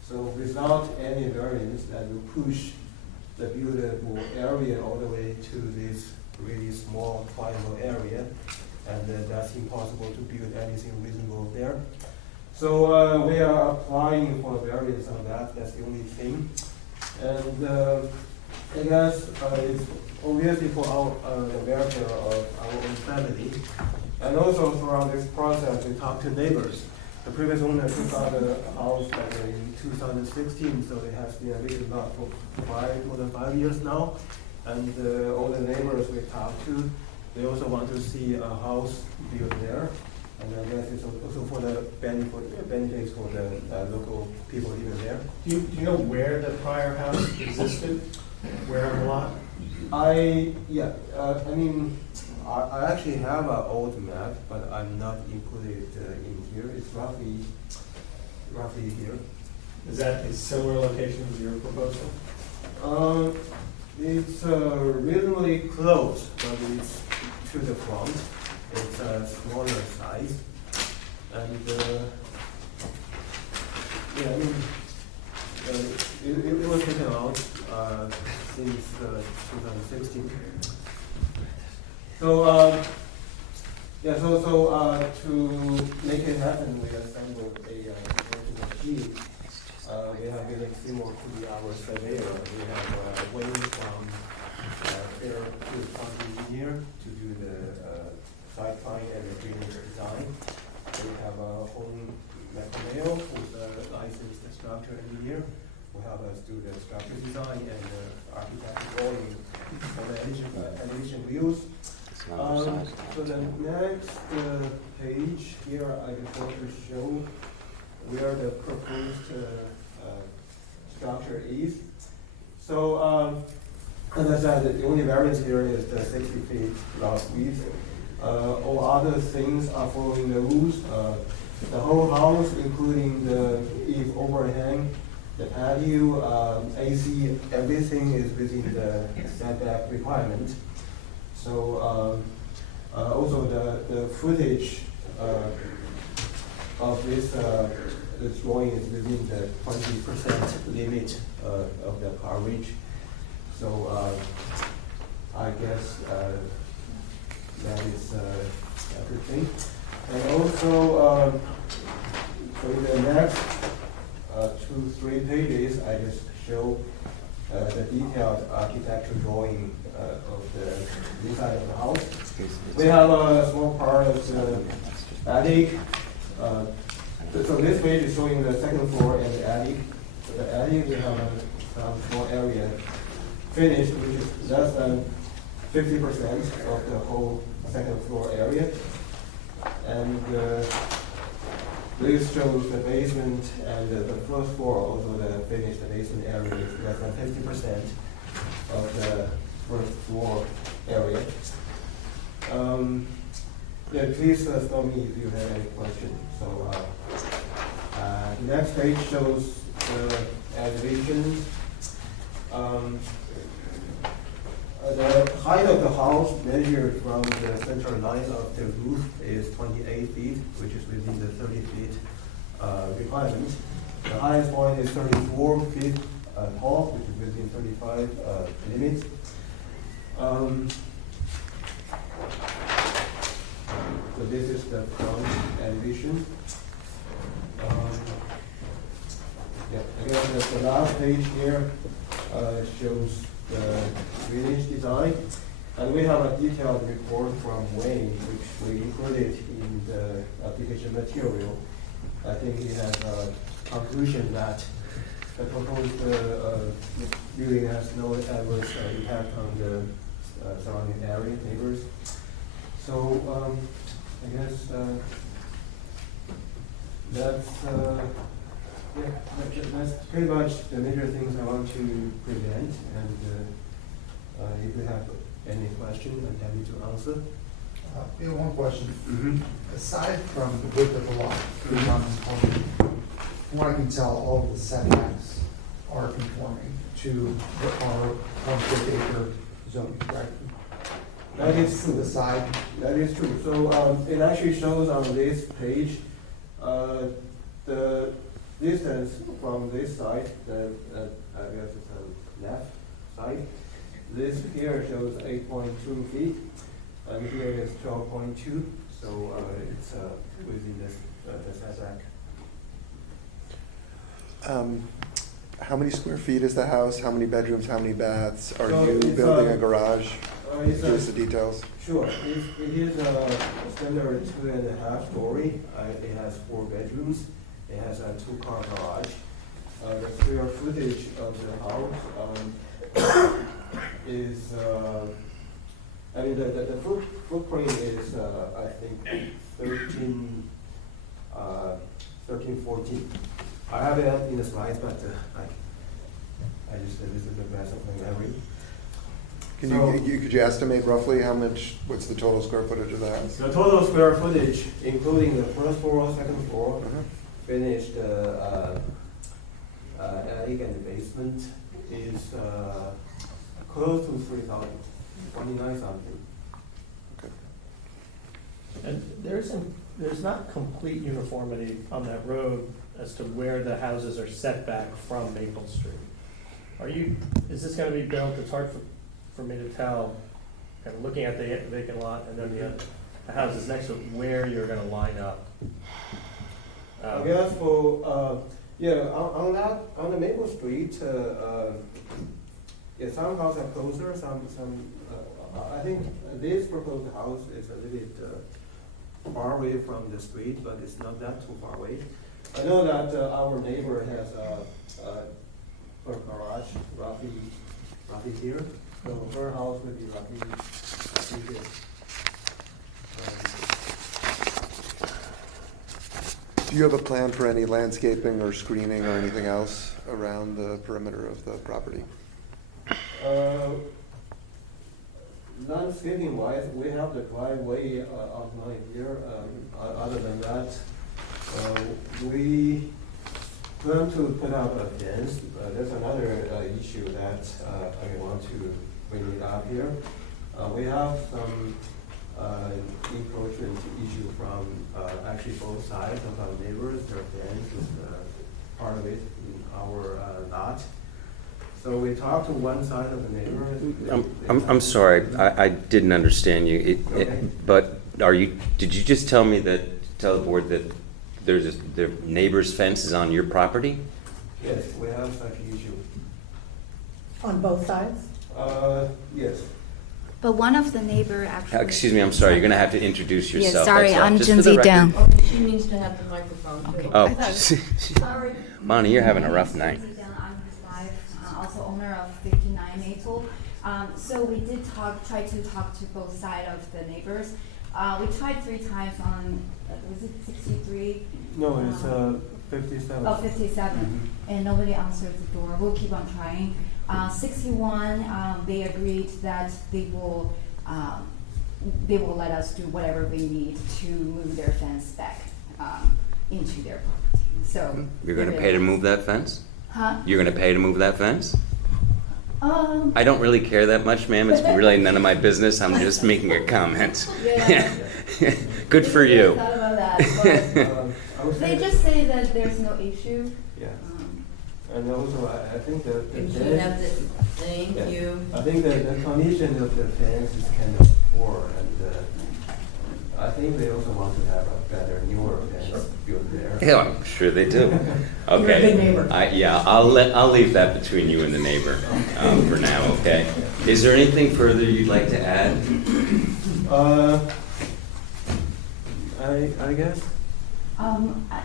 So without any variance, that will push the buildable area all the way to this really small triangle area, and that's impossible to build anything reasonable there. So we are applying for variance on that. That's the only thing. And I guess it's obviously for our the welfare of our own family, and also throughout this process, we talked to neighbors. The previous owner took out the house in 2016, so it has been a vacant lot for more than 5 years now. And all the neighbors we talked to, they also want to see a house built there. And I guess it's also for the benefits for the local people living there. Do you know where the prior house existed? Where on the lot? I mean, I actually have an old map, but I'm not included in here. It's roughly here. Is that a similar location as your proposal? It's reasonably close, but it's to the front. It's a smaller size, and yeah, I mean, it was taken out since 2016. So, to make it happen, we assembled a original team. We have been similar to our surveyor. We have Wayne from Air County Engineer to do the site plan and the drainage design. We have Hong McNeil, who's a licensed structural engineer. We have us do the structure design and the architecture drawing for the elevation views. So the next page here, I just want to show where the proposed structure is. So, as I said, the only variance here is the 60 feet lot width. All other things are following the rules. The whole house, including the eave overhang, the patio, AC, everything is within the setback requirement. So also the footage of this drawing is within the 20% limit of the coverage. So I guess that is everything. And also, so in the next 2-3 pages, I just show the detailed architectural drawing of the inside of the house. We have a small part of the attic. So this page is showing the second floor and the attic. So the attic, we have some small area finished, which is less than 50% of the whole second floor area. And this shows the basement and the first floor, also the finished basement area is less than 50% of the first floor area. Yeah, please stop me if you have any questions. So the next page shows the elevations. The height of the house measured from the central line of the roof is 28 feet, which is within the 30 feet requirement. The highest point is 34 feet tall, which is within 35 limits. So this is the front elevation. Again, the last page here shows the drainage design, and we have a detailed report from Wayne, which we included in the application material. I think he has a conclusion that the proposed building has no adverse impact on the surrounding area, neighbors. So I guess that's pretty much the major things I want to present, and if you have any questions, I'm happy to answer. One question. Mm-hmm. Aside from the width of the lot, from what I can tell, all of the setbacks are conforming to our 1/5 acre zoning, correct? That is true. The side. That is true. So it actually shows on this page the distance from this side, I guess it's the left side. This here shows 8.2 feet, and here is 12.2, so it's within the setback. How many square feet is the house? How many bedrooms? How many baths? Are So you it's, building a garage? It's Give us the details. Sure. It is a standard 2.5 story. It has 4 bedrooms. It has a 2-car garage. The square footage of the house is, I mean, the footprint is, I think, 14. I have it up in the slides, but I just said this is the best of my memory. Could you estimate roughly how much, what's the total square footage of the house? The total square footage, including the first floor, second floor, finished attic and basement, is close to 3,000, 29 something. And there's not complete uniformity on that road as to where the houses are set back from Maple Street. is this gonna be built, it's hard for me to tell, kind of looking at the vacant lot and then the houses next to it, where you're gonna line up. Yes, for, yeah, on the Maple Street, yeah, some houses are closer, I think this proposed house is a little bit far away from the street, but it's not that too far away. I know that our neighbor has her garage roughly here, so her house will be roughly here. Do you have a plan for any landscaping or screening or anything else around the perimeter of the property? Landscaping wise, we have the driveway outline here. Other than that, we plan to put up a fence. There's another issue that I want to bring it up here. We have some encroachment issue from actually both sides of our neighbors. Their fence is part of it in our lot. So we talked to one side of the neighbor. I'm sorry, I didn't understand you. Okay. But did you just tell the board that the neighbor's fence is on your property? Yes, we have such issue. On both sides? Yes. But one of the neighbor actually. Excuse me, I'm sorry, you're gonna have to introduce yourself. sorry, that's all. I'm Just for the Jinsey record. Down. Oh, she needs to have the microphone too. Oh, Sorry. Bonnie, you're having a rough night. Jinsey Down, I'm his wife, also owner of 59 Maple. So we did try to talk to both sides of the neighbors. We tried 3 times on, was it 63? No, it's 57. Oh, 57, and nobody answered the door. We'll keep on trying. 61, they agreed that they will let us do whatever we need to move their fence back into their property. So You're gonna pay to move that fence? Huh? You're gonna pay to move that fence? I don't really care that much, ma'am. It's really none of my business. I'm just making a comment. Yeah. Good for you. Thought about that, but they just say that there's no issue. Yeah. And also, I think the You have to, thank yeah. you. I think the condition of the fence is kind of poor, and I think they also want to have a better, newer fence built there. Yeah, I'm sure they do. You're a Okay. good neighbor. Yeah, I'll leave that between you and the neighbor for now, okay? Is there anything further you'd like to add? I guess. I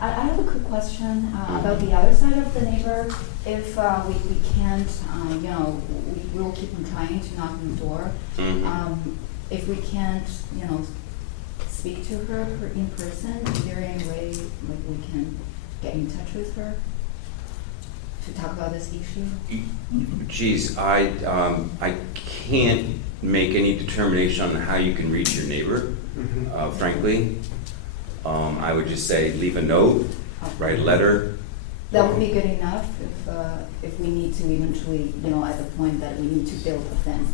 have a quick question about the other side of the neighbor. If we can't, we will keep on trying to knock on the door. If we can't, speak to her in person, is there any way like we can get in touch with her to talk about this issue? Geez, I can't make any determination on how you can reach your neighbor, frankly. I would just say leave a note, write a letter. That would be good enough if we need to eventually, at the point that we need to build a fence.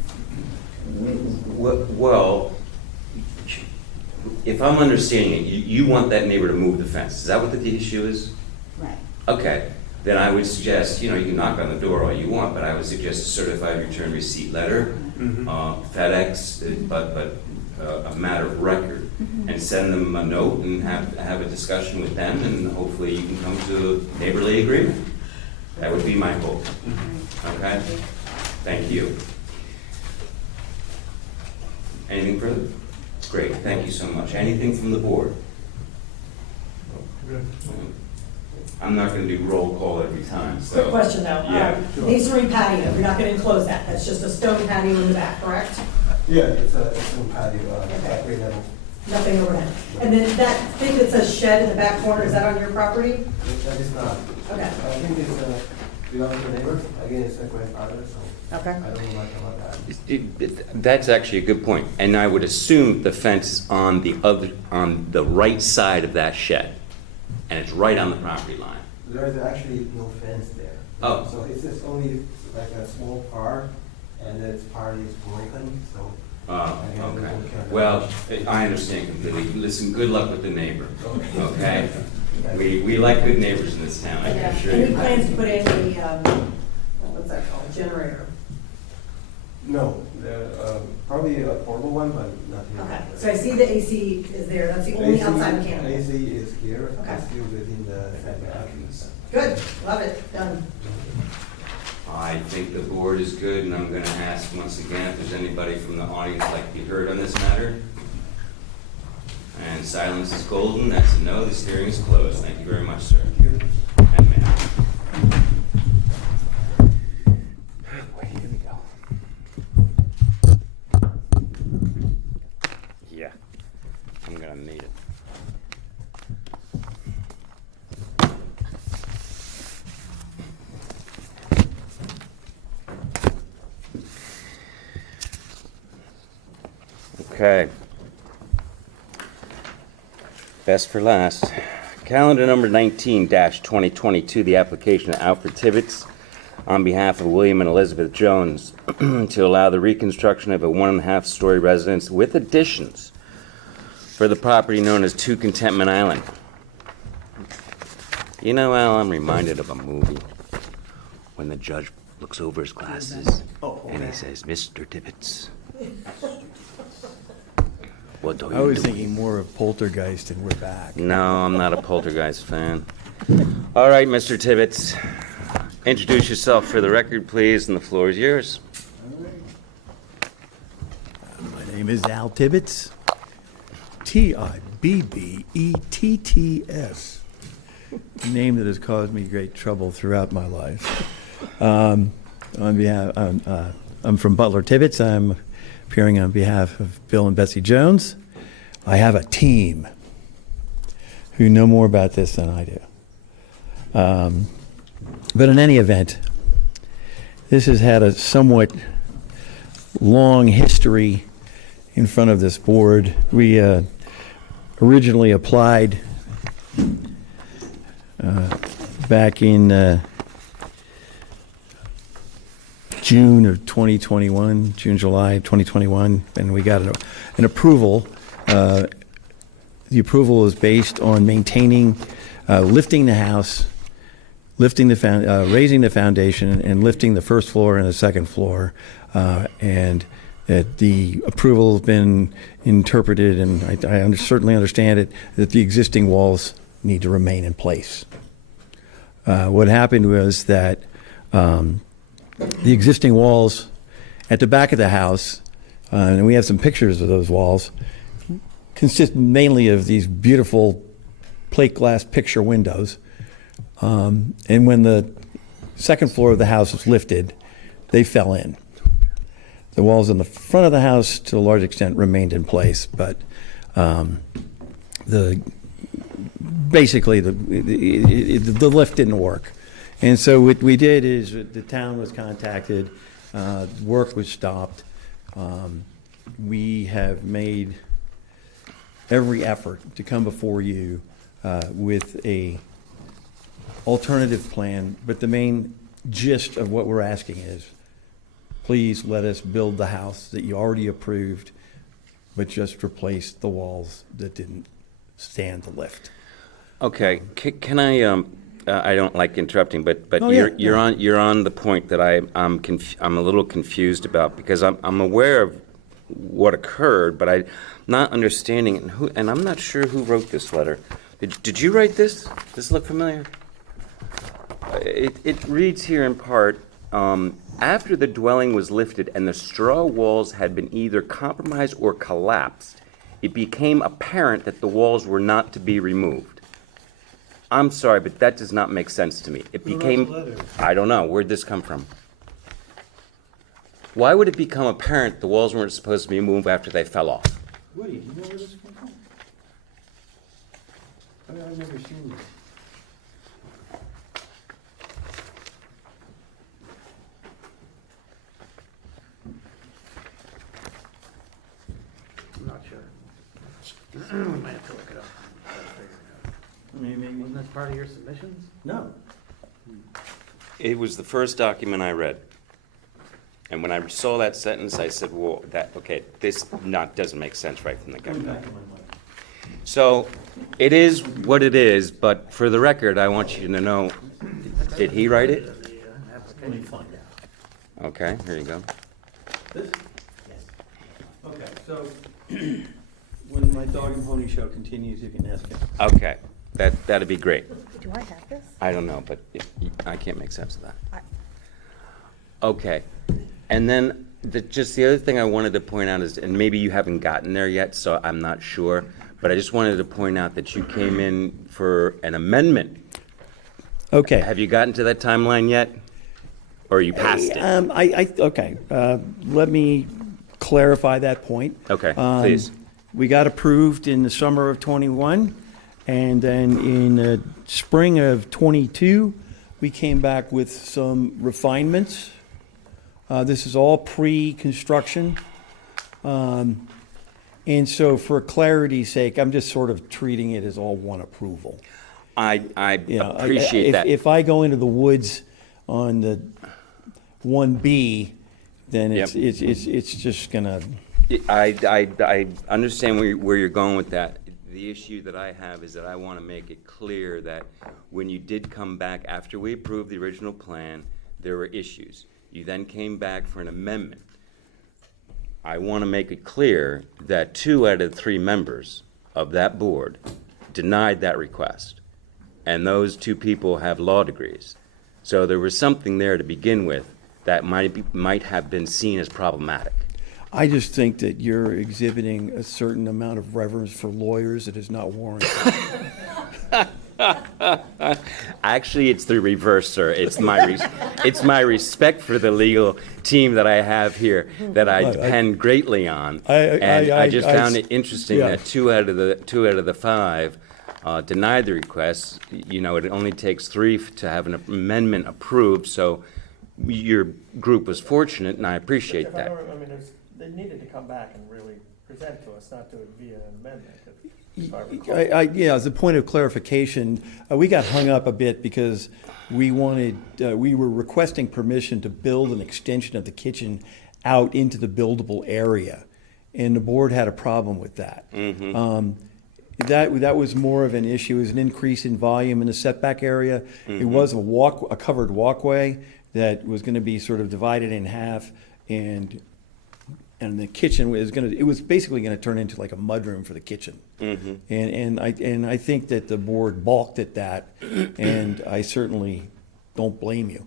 Well, if I'm understanding it, you want that neighbor to move the fence. Is that what the issue is? Right. Okay, then I would suggest, you can knock on the door all you want, but I would suggest a certified return receipt letter, FedEx, but a matter of record, and send them a note and have a discussion with them, and hopefully you can come to a neighborly agreement. That would be my hope. Okay? Thank you. Anything further? Great, thank you so much. Anything from the board? I'm not gonna do roll call every time, so. Quick question though. Yeah. Masonry patio, you're not gonna enclose that. That's just a stone patio in the back, correct? Yeah, it's a patio, grade level. Nothing overhead. And then that thing that says shed in the back corner, is that on your property? That is not. Okay. I think it's belongs to the neighbor. Again, it's a grandfather, so Okay. I don't know much about that. That's actually a good point, and I would assume the fence is on the right side of that shed, and it's right on the property line. There is actually no fence there. Oh. So it's just only like a small part, and its part is broken, so. Okay. Well, I understand completely. Listen, good luck with the neighbor, okay? We like good neighbors in this town, I can assure Any you. plans to put in the, what's that called? generator? No, probably a portable one, but not here. Okay, so I see the AC is there, that's the only outside mechanical. AC is here, Okay. it's still within the setback. Good, love it, done. I think the board is good, and I'm gonna ask once again if there's anybody from the audience like to be heard on this matter. And silence is golden, that's a no, this hearing is closed. Thank you very much, sir. And ma'am. Here we go. Yeah, I'm gonna need it. Okay. Best for last. Calendar number 19-2022, the application of Alfred Tibbetts on behalf of William and Elizabeth Jones to allow the reconstruction of a 1.5-story residence with additions for the property known as 2 Contentment Island. You know, Al, I'm reminded of a movie when the judge looks over his glasses and he says, "Mr. Tibbetts, what are you I was doing?" thinking more of Poltergeist and We're Back. No, I'm not a Poltergeist fan. All right, Mr. Tibbetts, introduce yourself for the record, please, and the floor is yours. My name is Al Tibbetts. Tibbetts. A name that has caused me great trouble throughout my life. I'm from Butler Tibbetts. I'm appearing on behalf of Bill and Bessie Jones. I have a team who know more about this than I do. But in any event, this has had a somewhat long history in front of this board. We originally applied back in June of 2021, July 2021, and we got an approval. The approval is based on maintaining, lifting the house, raising the foundation, and lifting the first floor and the second floor. And the approval has been interpreted, and I certainly understand it, that the existing walls need to remain in place. What happened was that the existing walls at the back of the house, and we have some pictures of those walls, consist mainly of these beautiful plate glass picture windows. And when the second floor of the house was lifted, they fell in. The walls in the front of the house, to a large extent, remained in place, but basically the lift didn't work. And so what we did is the town was contacted, work was stopped. We have made every effort to come before you with a alternative plan, but the main gist of what we're asking is, please let us build the house that you already approved, but just replace the walls that didn't stand the lift. Okay, can I don't like interrupting, but Oh, yeah, you're on the point that I'm a little confused about, because I'm aware of what occurred, but I'm not understanding it, and I'm not sure who wrote this letter. Did you write this? Does this look familiar? It reads here in part, after the dwelling was lifted and the straw walls had been either compromised or collapsed, it became apparent that the walls were not to be removed. I'm sorry, but that does not make sense to me. It became, I don't know, where'd this come from? Why would it become apparent the walls weren't supposed to be moved after they fell off? Woody, do you know where this came from? I've never seen this. I'm not sure. We might have to look it up. Wasn't that part of your submissions? No. It was the first document I read. And when I saw that sentence, I said, well, this doesn't make sense right from the get-go. So it is what it is, but for the record, I want you to know, did he write it? Let me find out. Okay, here you go. This? Okay, so when my dog and pony show continues, you can ask it. Okay, that'd be great. Do I have this? I don't know, but I can't make sense of that. Okay, and then just the other thing I wanted to point out is, and maybe you haven't gotten there yet, so I'm not sure, but I just wanted to point out that you came in for an amendment. Okay. Have you gotten to that timeline yet? Or you passed it? Okay, let me clarify that point. Okay, please. We got approved in the summer of '21, and then in the spring of '22, we came back with some refinements. This is all pre-construction. And so for clarity's sake, I'm just sort of treating it as all one approval. I You know, appreciate that. If I go into the woods on the 1B, then it's just gonna, I understand where you're going with that. The issue that I have is that I want to make it clear that when you did come back after we approved the original plan, there were issues. You then came back for an amendment. I want to make it clear that 2 out of the 3 members of that board denied that request. And those 2 people have law degrees. So there was something there to begin with that might have been seen as problematic. I just think that you're exhibiting a certain amount of reverence for lawyers that is not warranted. Actually, it's the reverse, sir. It's my respect for the legal team that I have here that I depend greatly on. And I just found it interesting that 2 out of the 5 denied the request. You know, it only takes 3 to have an amendment approved, so your group was fortunate, and I appreciate that. I mean, they needed to come back and really present to us, not do it via amendment. If I recall. Yeah, as a point of clarification, we got hung up a bit because we were requesting permission to build an extension of the kitchen out into the buildable area, and the board had a problem with that. That was more of an issue, it was an increase in volume in the setback area. It was a covered walkway that was going to be sort of divided in half, and the kitchen was basically going to turn into like a mudroom for the kitchen. And I think that the board balked at that, and I certainly don't blame you.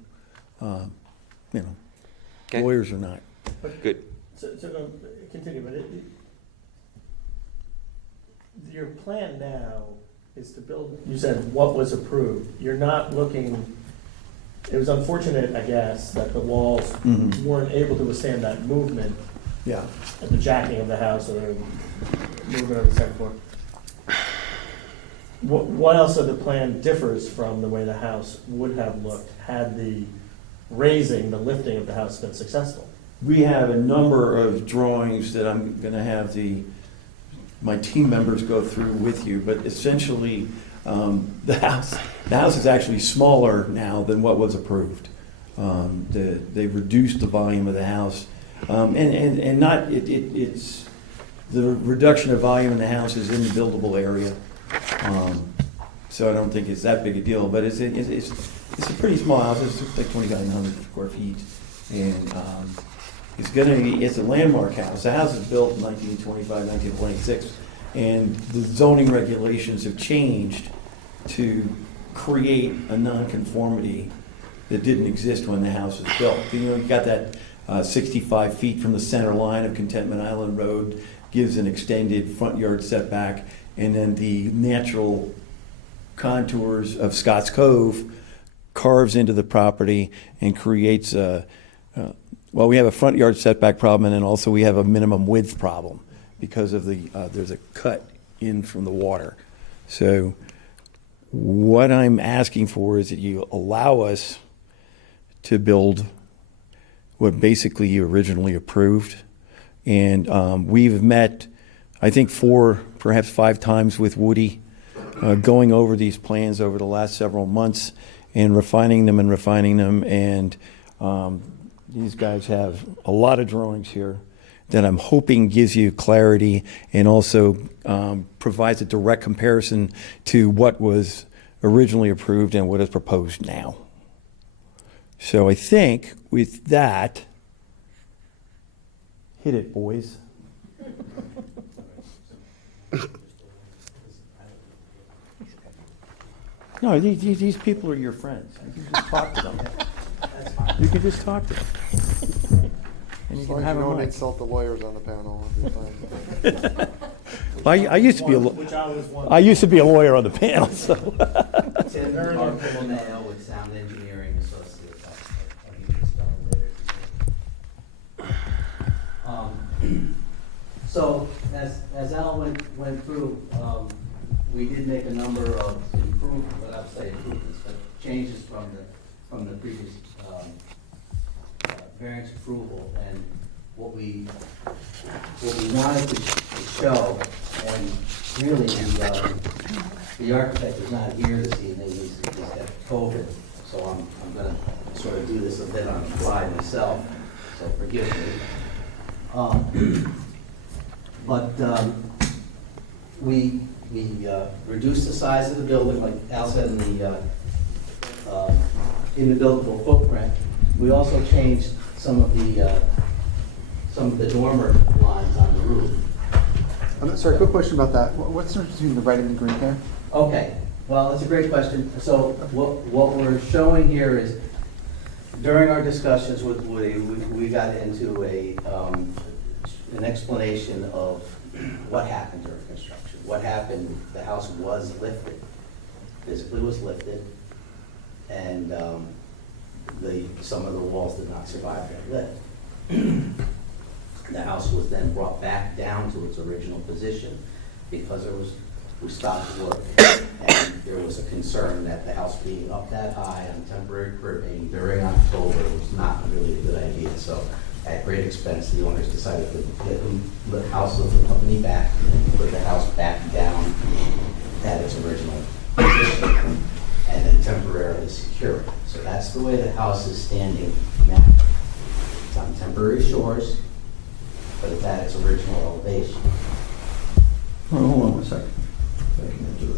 You know, Okay. lawyers are not. Good. So continue, but your plan now is to build, you said what was approved. You're not looking, it was unfortunate, I guess, that the walls weren't able to withstand that movement. Yeah. The jacking of the house or the movement of the second floor. What else of the plan differs from the way the house would have looked had the raising, the lifting of the house been successful? We have a number of drawings that I'm going to have my team members go through with you, but essentially the house is actually smaller now than what was approved. They've reduced the volume of the house, and not it's the reduction of volume in the house is in the buildable area. So I don't think it's that big a deal, but it's a pretty small house. It's like 2,900 square feet, and it's a landmark house. The house was built in 1925, 1926, and the zoning regulations have changed to create a nonconformity that didn't exist when the house was built. You know, you got that 65 feet from the center line of Contentment Island Road, gives an extended front yard setback, and then the natural contours of Scotts Cove carves into the property and creates we have a front yard setback problem, and then also we have a minimum width problem because of there's a cut in from the water. So what I'm asking for is that you allow us to build what basically you originally approved. And we've met, I think, 4, perhaps 5 times with Woody, going over these plans over the last several months and refining them. And these guys have a lot of drawings here that I'm hoping gives you clarity and also provides a direct comparison to what was originally approved and what is proposed now. So I think with that, hit it, boys. No, these people are your friends. You can just talk to them. You can just talk to them. And you As can long as have you a don't mic. insult the lawyers on the panel, I'll be fine. Well, I used to be a, Which I was one. I used to be a lawyer on the panel, so. Tim Bartolomeo with Sound Engineering Associates. I'll give you this down later. So, as Al went through, we did make a number of improvements, but changes from the previous variance approval. And what we wanted to show, and really the architect is not here this evening, he's got COVID, so I'm gonna sort of do this a bit on the fly myself, so forgive me. But we reduced the size of the building, like Al said, in the buildable footprint. We also changed some of the dormer lines on the roof. I'm sorry, quick question about that. What's the difference between the red and the green there? Okay, well, that's a great question. So what we're showing here is, during our discussions with Woody, we got into an explanation of what happened during construction. What happened, the house was lifted, physically was lifted, and some of the walls did not survive that lift. The house was then brought back down to its original position because we stopped work, and there was a concern that the house being up that high on temporary cribbing during October was not really a good idea. So at great expense, the owners decided to get the house lifting company back and put the house back down at its original position and then temporarily secure it. So that's the way the house is standing now. It's on temporary shores, but it's at its original elevation. Oh, hold on one second.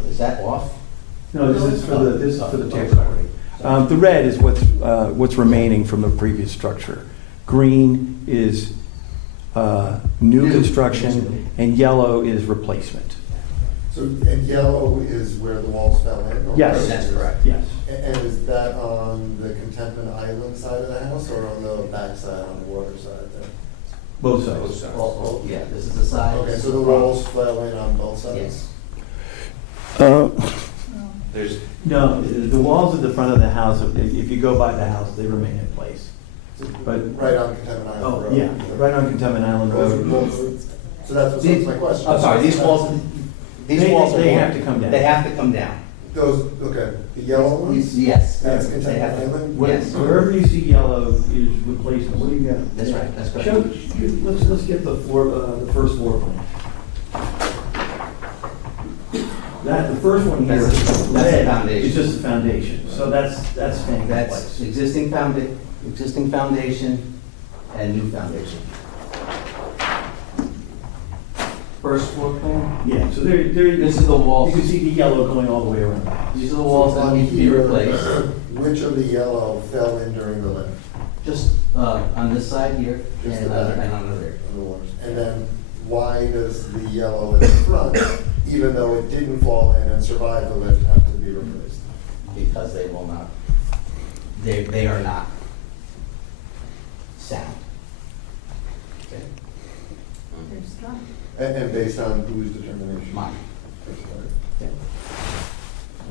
Is that off? No, this is for the tax recording. The red is what's remaining from the previous structure. Green is new construction, and yellow is replacement. So, and yellow is where the walls fell in? Or Yes. where- That's correct. Yes. And is that on the Contentment Island side of the house or on the back side, on the water side there? Both sides. Oh, Yeah, this is the side. okay, this so is the front. walls fell in on both sides? Yes. There's, No, the walls at the front of the house, if you go by the house, they remain in place. But, Right on Contentment Island Oh, Road? yeah, right on Contentment Island Road. So that's my question. I'm sorry, these walls are. They have to come down. They have to come down. Those, okay, the yellow ones? Yes. That's They Contentment have to- Island? Yes. Wherever you see yellow is replacement. What do you got? That's right, that's correct. Let's get the first floor plan. The first one here, That's the red, foundation. is just the foundation, so that's staying in That's place. existing foundation and new foundation. First floor plan? Yeah, so there, This is the walls. you can see the yellow going all the way around the house. These are the walls that On need to be here, replaced. Which of the yellow fell in during the lift? Just on this side here Just and the back. and on the rear. On the walls? And then why does the yellow in the front, even though it didn't fall in and survive the lift, have to be replaced? Because they will not, they are not sound. Okay? And based on whose determination? Mine.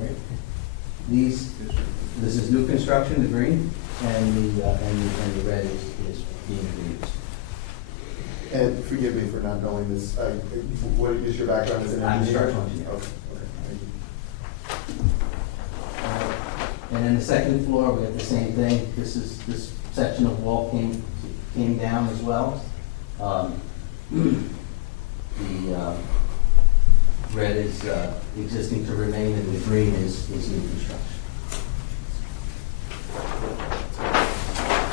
Right. This is new construction, the green, and the red is being reused. And forgive me for not knowing this, what is your background as an I'm a engineer? structural engineer. Okay, thank you. And then the second floor, we have the same thing. This section of wall came down as well. The red is existing to remain, and the green is new construction.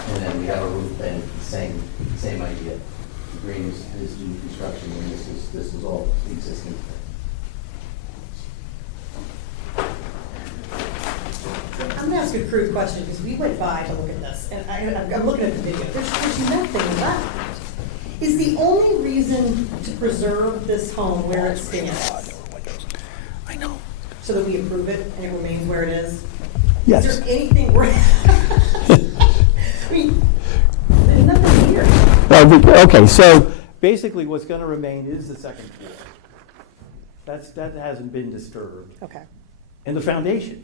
And then we have a roof bend, same idea. The green is new construction, and this is all existing. I'm gonna ask ask a crude question, because we went by to look at this, and I'm looking at the video. There's nothing left. Is the only reason to preserve this home where it stands? I know. So that we approve it and it remains where it is? Yes. Is there anything where, I mean, there's nothing here. Okay, so basically what's going to remain is the second floor. That hasn't been disturbed. Okay. And the foundation.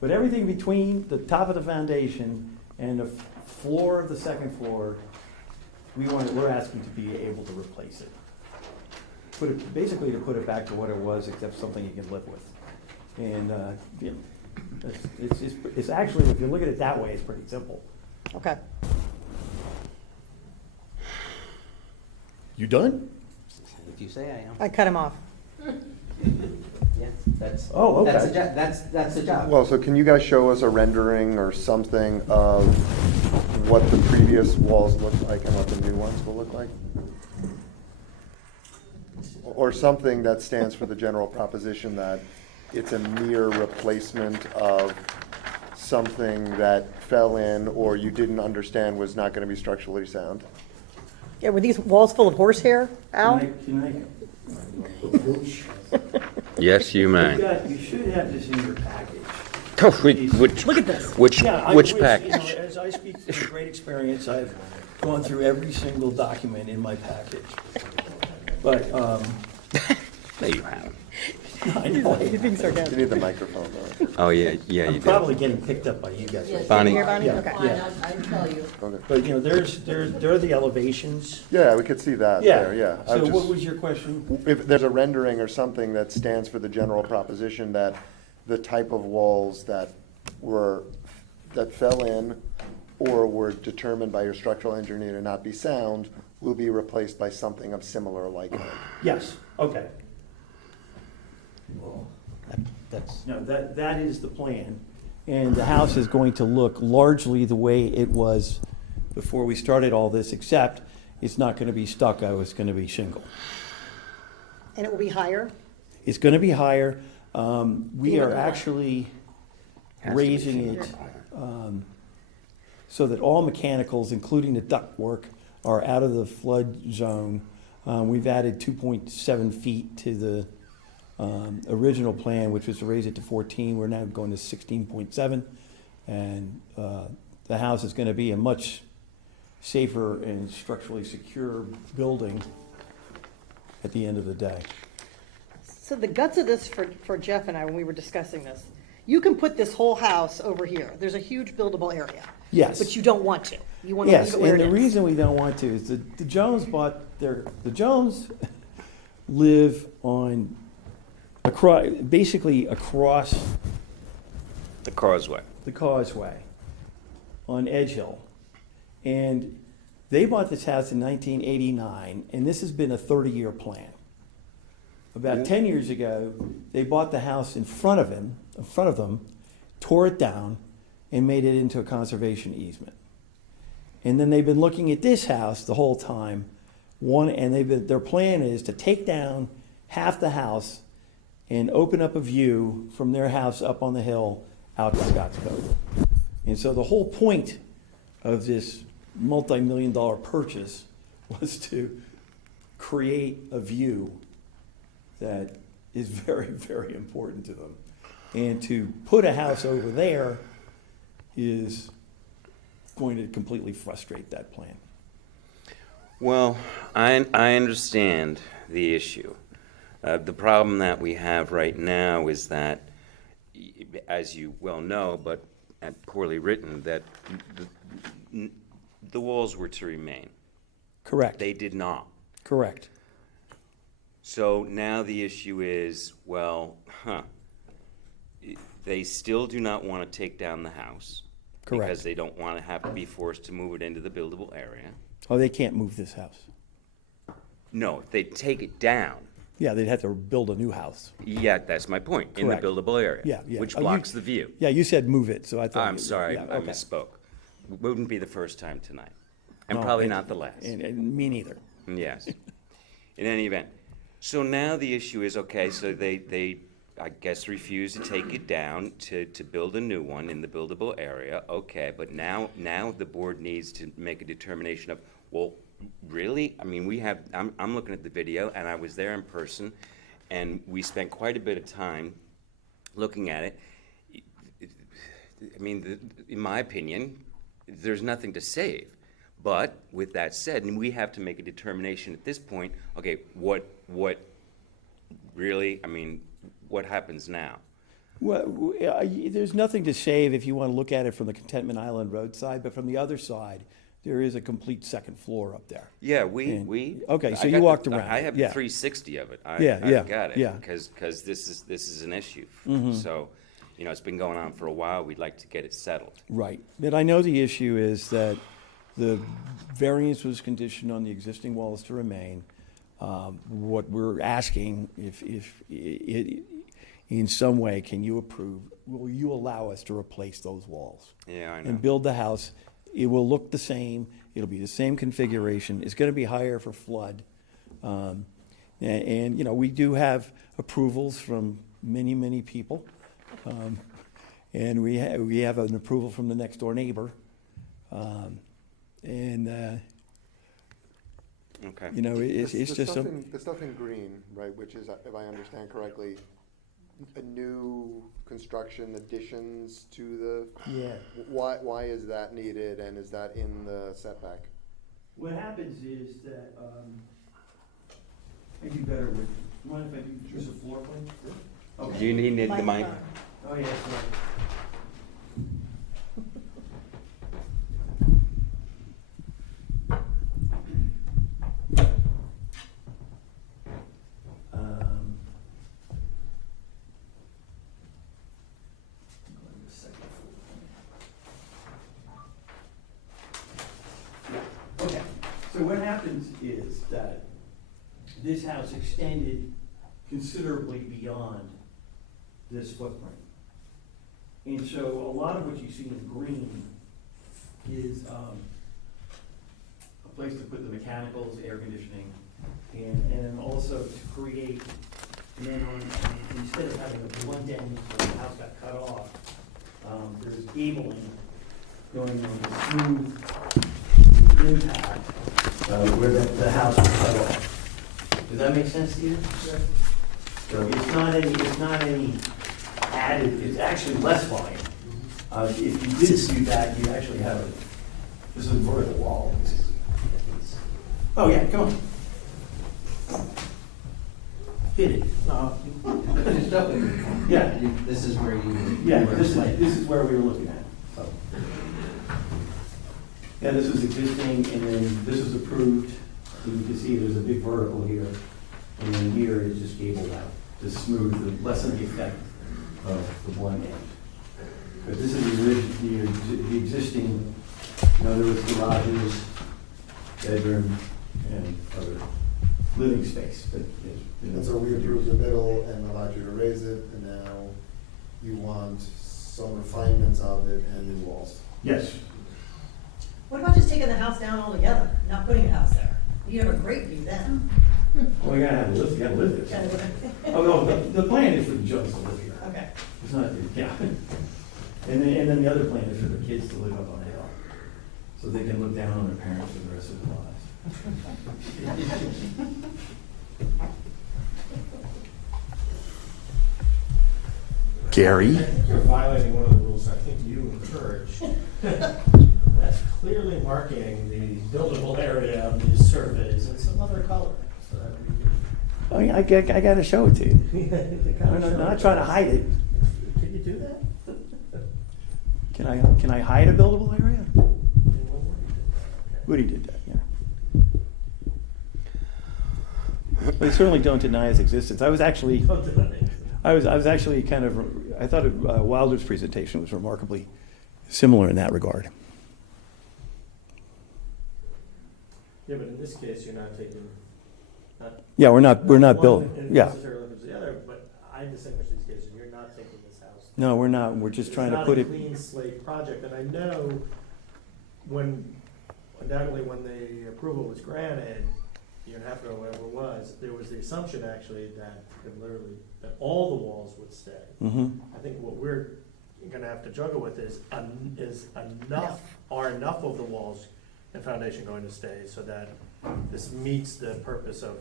But everything between the top of the foundation and the floor of the second floor, we're asking to be able to replace it. Basically to put it back to what it was, except something you can live with. And, you know, it's actually, if you look at it that way, it's pretty simple. Okay. You done? If you say I am. I cut him off. Yeah, that's. Oh, okay. That's the job. Well, so can you guys show us a rendering or something of what the previous walls look like and what the new ones will look like? Or something that stands for the general proposition that it's a mere replacement of something that fell in or you didn't understand was not going to be structurally sound? Yeah, were these walls full of horsehair, Al? Can I Yes, you may. You should have this in your package. Oh, which, Look at this. which You package? know, as I speak from great experience, I've gone through every single document in my package. But, No, you haven't. I know. He's being You sarcastic. need the microphone though. Oh, yeah, you I'm did. probably getting picked up by you guys. Yes, Bonnie? you Here, Bonnie? Yeah, Okay. Fine, yeah. I'll tell you. Okay. But, you know, there are the elevations. Yeah, we could see that Yeah. there, yeah. I So was what just- was your question? If there's a rendering or something that stands for the general proposition that the type of walls that fell in or were determined by your structural engineer to not be sound will be replaced by something of similar likeness. Yes, okay. That's. No, that is the plan. And the house is going to look largely the way it was before we started all this, except it's not going to be stucco, it's going to be shingle. And it will be higher? It's going to be higher. We Even are more. actually Has to be raising shingle. it so that all mechanicals, including the ductwork, are out of the flood zone. We've added 2.7 feet to the original plan, which was to raise it to 14. We're now going to 16.7. And the house is going to be a much safer and structurally secure building at the end of the day. So the guts of this for Jeff and I, when we were discussing this, you can put this whole house over here. There's a huge buildable area. Yes. But you don't want to. You want to leave Yes, it where and it the is. reason we don't want to is the Jones the Jones live on, basically across The causeway. the causeway on Edge Hill. And they bought this house in 1989, and this has been a 30-year plan. About 10 years ago, they bought the house in front of them, tore it down, and made it into a conservation easement. And then they've been looking at this house the whole time. Their plan is to take down half the house and open up a view from their house up on the hill out to Scotts Cove. And so the whole point of this multi-million-dollar purchase was to create a view that is very, very important to them. And to put a house over there is going to completely frustrate that plan. Well, I understand the issue. The problem that we have right now is that, as you well know, but poorly written, that the walls were to remain. Correct. They did not. Correct. So now the issue is, they still do not want to take down the house. Correct. Because they don't want to have to be forced to move it into the buildable area. Oh, they can't move this house. No, if they take it down, Yeah, they'd have to build a new house. yeah, that's my point, in the Correct. buildable area. Yeah, yeah. Which Oh, you- blocks the view. Yeah, you said move it, so I thought. I'm sorry, yeah, I okay. misspoke. Wouldn't be the first time tonight, and No, probably and- not the last. And me neither. Yes. In any event, so now the issue is, okay, so they I guess, refused to take it down to build a new one in the buildable area, okay, but now the board needs to make a determination of, well, really? I mean, I'm looking at the video, and I was there in person, and we spent quite a bit of time looking at it. I mean, in my opinion, there's nothing to save. But with that said, and we have to make a determination at this point, okay, what really, I mean, what happens now? Well, there's nothing to save if you want to look at it from the Contentment Island Road side, but from the other side, there is a complete second floor up there. Yeah, Okay, so I you got walked the- around. I have Yeah. 360 of it. I got it. yeah. Because this is an issue. Mhm. So, you know, it's been going on for a while. We'd like to get it settled. Right, but I know the issue is that the variance was conditioned on the existing walls to remain. What we're asking, if in some way, can you approve, will you allow us to replace those walls? Yeah, I know. And build the house? It will look the same, it'll be the same configuration, it's gonna be higher for flood. And, you know, we do have approvals from many, many people. And we have an approval from the next door neighbor. Okay. You know, it's The just stuff a, in- The stuff in green, right, which is, if I understand correctly, a new construction additions to the. Yeah. Why is that needed, and is that in the setback? what happens is that, I'd be better with, you mind if I do just a floor plan? Okay. Do you need the mic? Microphone. Oh, yes, right. Okay, so what happens is that this house extended considerably beyond this footprint. And so a lot of what you see in green is a place to put the mechanicals, air conditioning, and also to create, and then instead of having a blunt end where the house got cut off, there's gabling going on the smooth impact where the house was cut off. Does that make sense to you? So it's not any added, it's actually less volume. If you did do that, you actually have this is a vertical wall. Oh, yeah, come on. Hit it. Yeah. This is where you. Yeah, this is where we were looking at. So. Yeah, this was existing, and then this was approved. So you can see there's a big vertical here, and then here is just gabled out to smooth, to lessen the effect of the blunt end. But this is the existing, in other words, garages, bedroom, and other living space. And so we approved the middle and allowed you to raise it, and now you want some refinements of it and new walls. Yes. What about just taking the house down altogether, not putting a house there? You have a great view then. Well, you gotta live this. Oh, no, the plan is for the Jones to live here. Okay. It's not, yeah. And then the other plan is for the kids to live up on the hill, so they can look down on their parents for the rest of their lives. Gary? I think you're violating one of the rules I think you encouraged. That's clearly marking the buildable area of these surveys in some other color. So that would be good. I gotta show it to you. You I'm not trying to hide it. Can you do that? Can I hide a buildable area? Woody did that, yeah. But I certainly don't deny its existence. I was actually kind of, I thought Wilder's presentation was remarkably similar in that regard. Yeah, but in this case, you're not taking. Yeah, we're not one building, and yeah. necessarily looks the other, but I distinguish these cases. You're not taking this house. No, we're not. We're just trying to put it. It's not a clean slate project, and I know undoubtedly when the approval was granted, a year and a half ago, whatever it was, realize there was the assumption actually that literally, that all the walls would stay. Mhm. I think what we're gonna have to juggle with is enough, are enough of the walls and foundation going to stay so that this meets the purpose of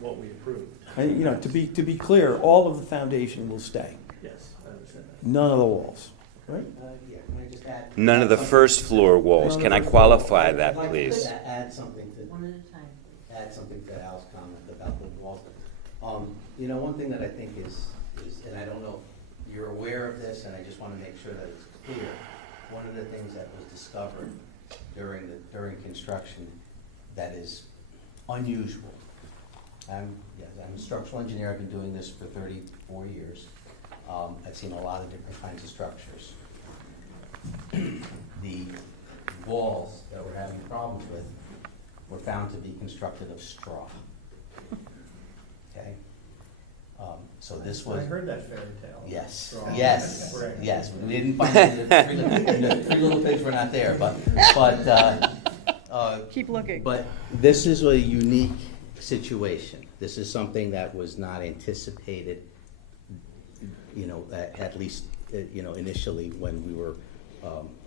what we approved? You know, to be clear, all of the foundation will stay, Yes, I understand that. none of the walls, right? Yeah, can I just add? None of the first floor walls. Can I qualify that, I'd like to please? add something to. One at a time. Add something to Al's comment about the walls. You know, one thing that I think is, and I don't know if you're aware of this, and I just want to make sure that it's clear. One of the things that was discovered during construction that is unusual. I'm a structural engineer. I've been doing this for 34 years. I've seen a lot of different kinds of structures. The walls that we're having problems with were found to be constructed of straw. Okay? So this was. I heard that fairy tale. Yes, Straw. yes, Right. yes. We didn't find it, the Three Little Pigs were not there, but. Keep looking. But this is a unique situation. This is something that was not anticipated, you know, at least, you know, initially when we were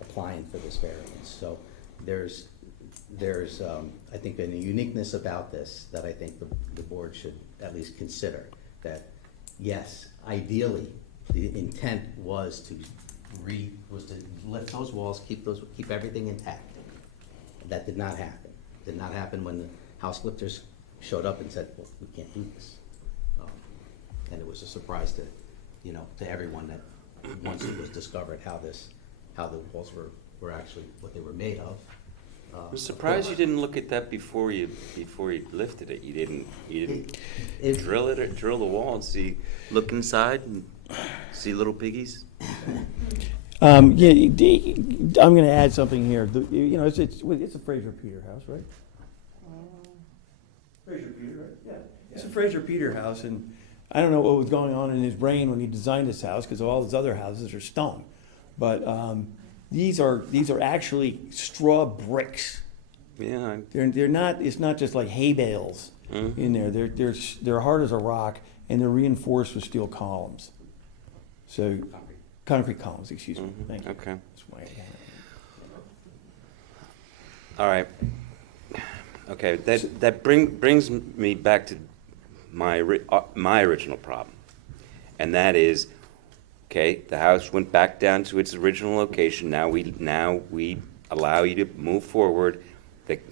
applying for this variance. So there's I think, a uniqueness about this that I think the board should at least consider. That, yes, ideally, the intent was to lift those walls, keep everything intact. That did not happen. Did not happen when the house lifters showed up and said, well, we can't do this. And it was a surprise to, you know, to everyone that once it was discovered how the walls were actually what they were made of. I'm surprised you didn't look at that before you lifted it. You didn't drill the wall and see, look inside and see little piggies? Yeah, I'm gonna add something here. You know, it's a Fraser Peter house, right? Fraser Peter, right? Yeah. It's a Fraser Peter house, and I don't know what was going on in his brain when he designed this house, because all his other houses are stone. But these are actually straw bricks. Yeah. They're not. It's not just like hay bales in there. They're hard as a rock, and they're reinforced with steel columns. So concrete columns. Excuse me. Thank you. Okay. That's why I had it. All right. Okay, that brings me back to my original problem, and that is, okay, the house went back down to its original location. Now we allow you to move forward.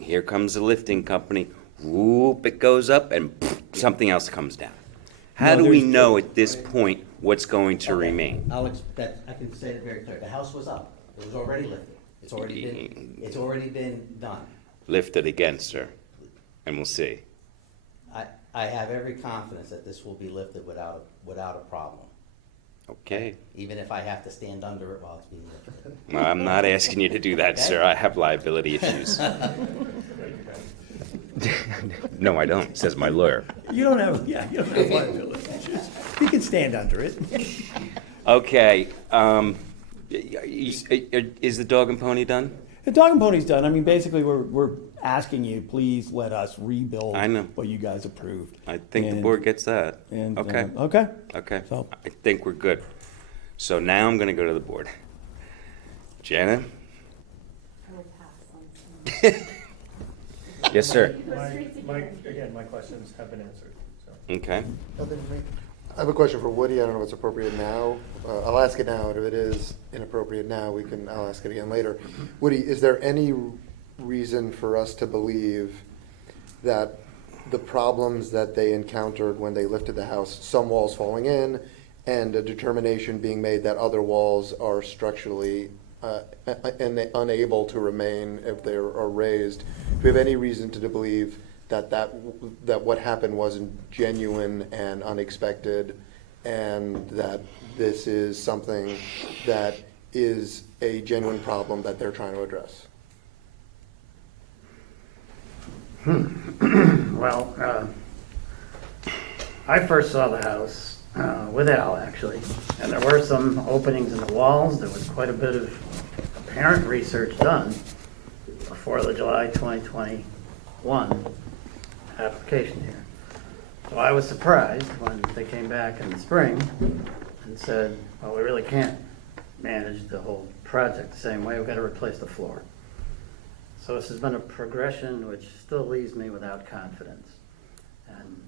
Here comes the lifting company. Whoop! It goes up, and something else comes down. How do we know at this point what's going to remain? Alex, I can say it very clear. The house was up. It was already lifted. It's already been done. Lifted again, sir, and we'll see. I have every confidence that this will be lifted without a problem. Okay. Even if I have to stand under it while it's being lifted. Well, I'm not asking you to do that, Okay? sir. I have liability issues. No, I don't, says my lawyer. You don't have liability issues. You can stand under it. Okay, is the dog and pony done? The dog and pony's done. I mean, basically, we're asking you, please let us rebuild I know. what you guys approved. I think the And- board gets that. and, Okay. okay. Okay, So- I think we're good. So now I'm gonna go to the board. Janet? I will pass on some. Yes, sir. My questions have been answered, so. Okay. I have a question for Woody. I don't know if it's appropriate now. I'll ask it now, and if it is inappropriate now, I'll ask it again later. Woody, is there any reason for us to believe that the problems that they encountered when they lifted the house, some walls falling in, and a determination being made that other walls are structurally unable to remain if they are raised, do we have any reason to believe that what happened wasn't genuine and unexpected, and that this is something that is a genuine problem that they're trying to address? Well, I first saw the house with Al, actually, and there were some openings in the walls. There was quite a bit of apparent research done before the July 2021 application here. So I was surprised when they came back in the spring and said, well, we really can't manage the whole project the same way, we've got to replace the floor. So this has been a progression which still leaves me without confidence. And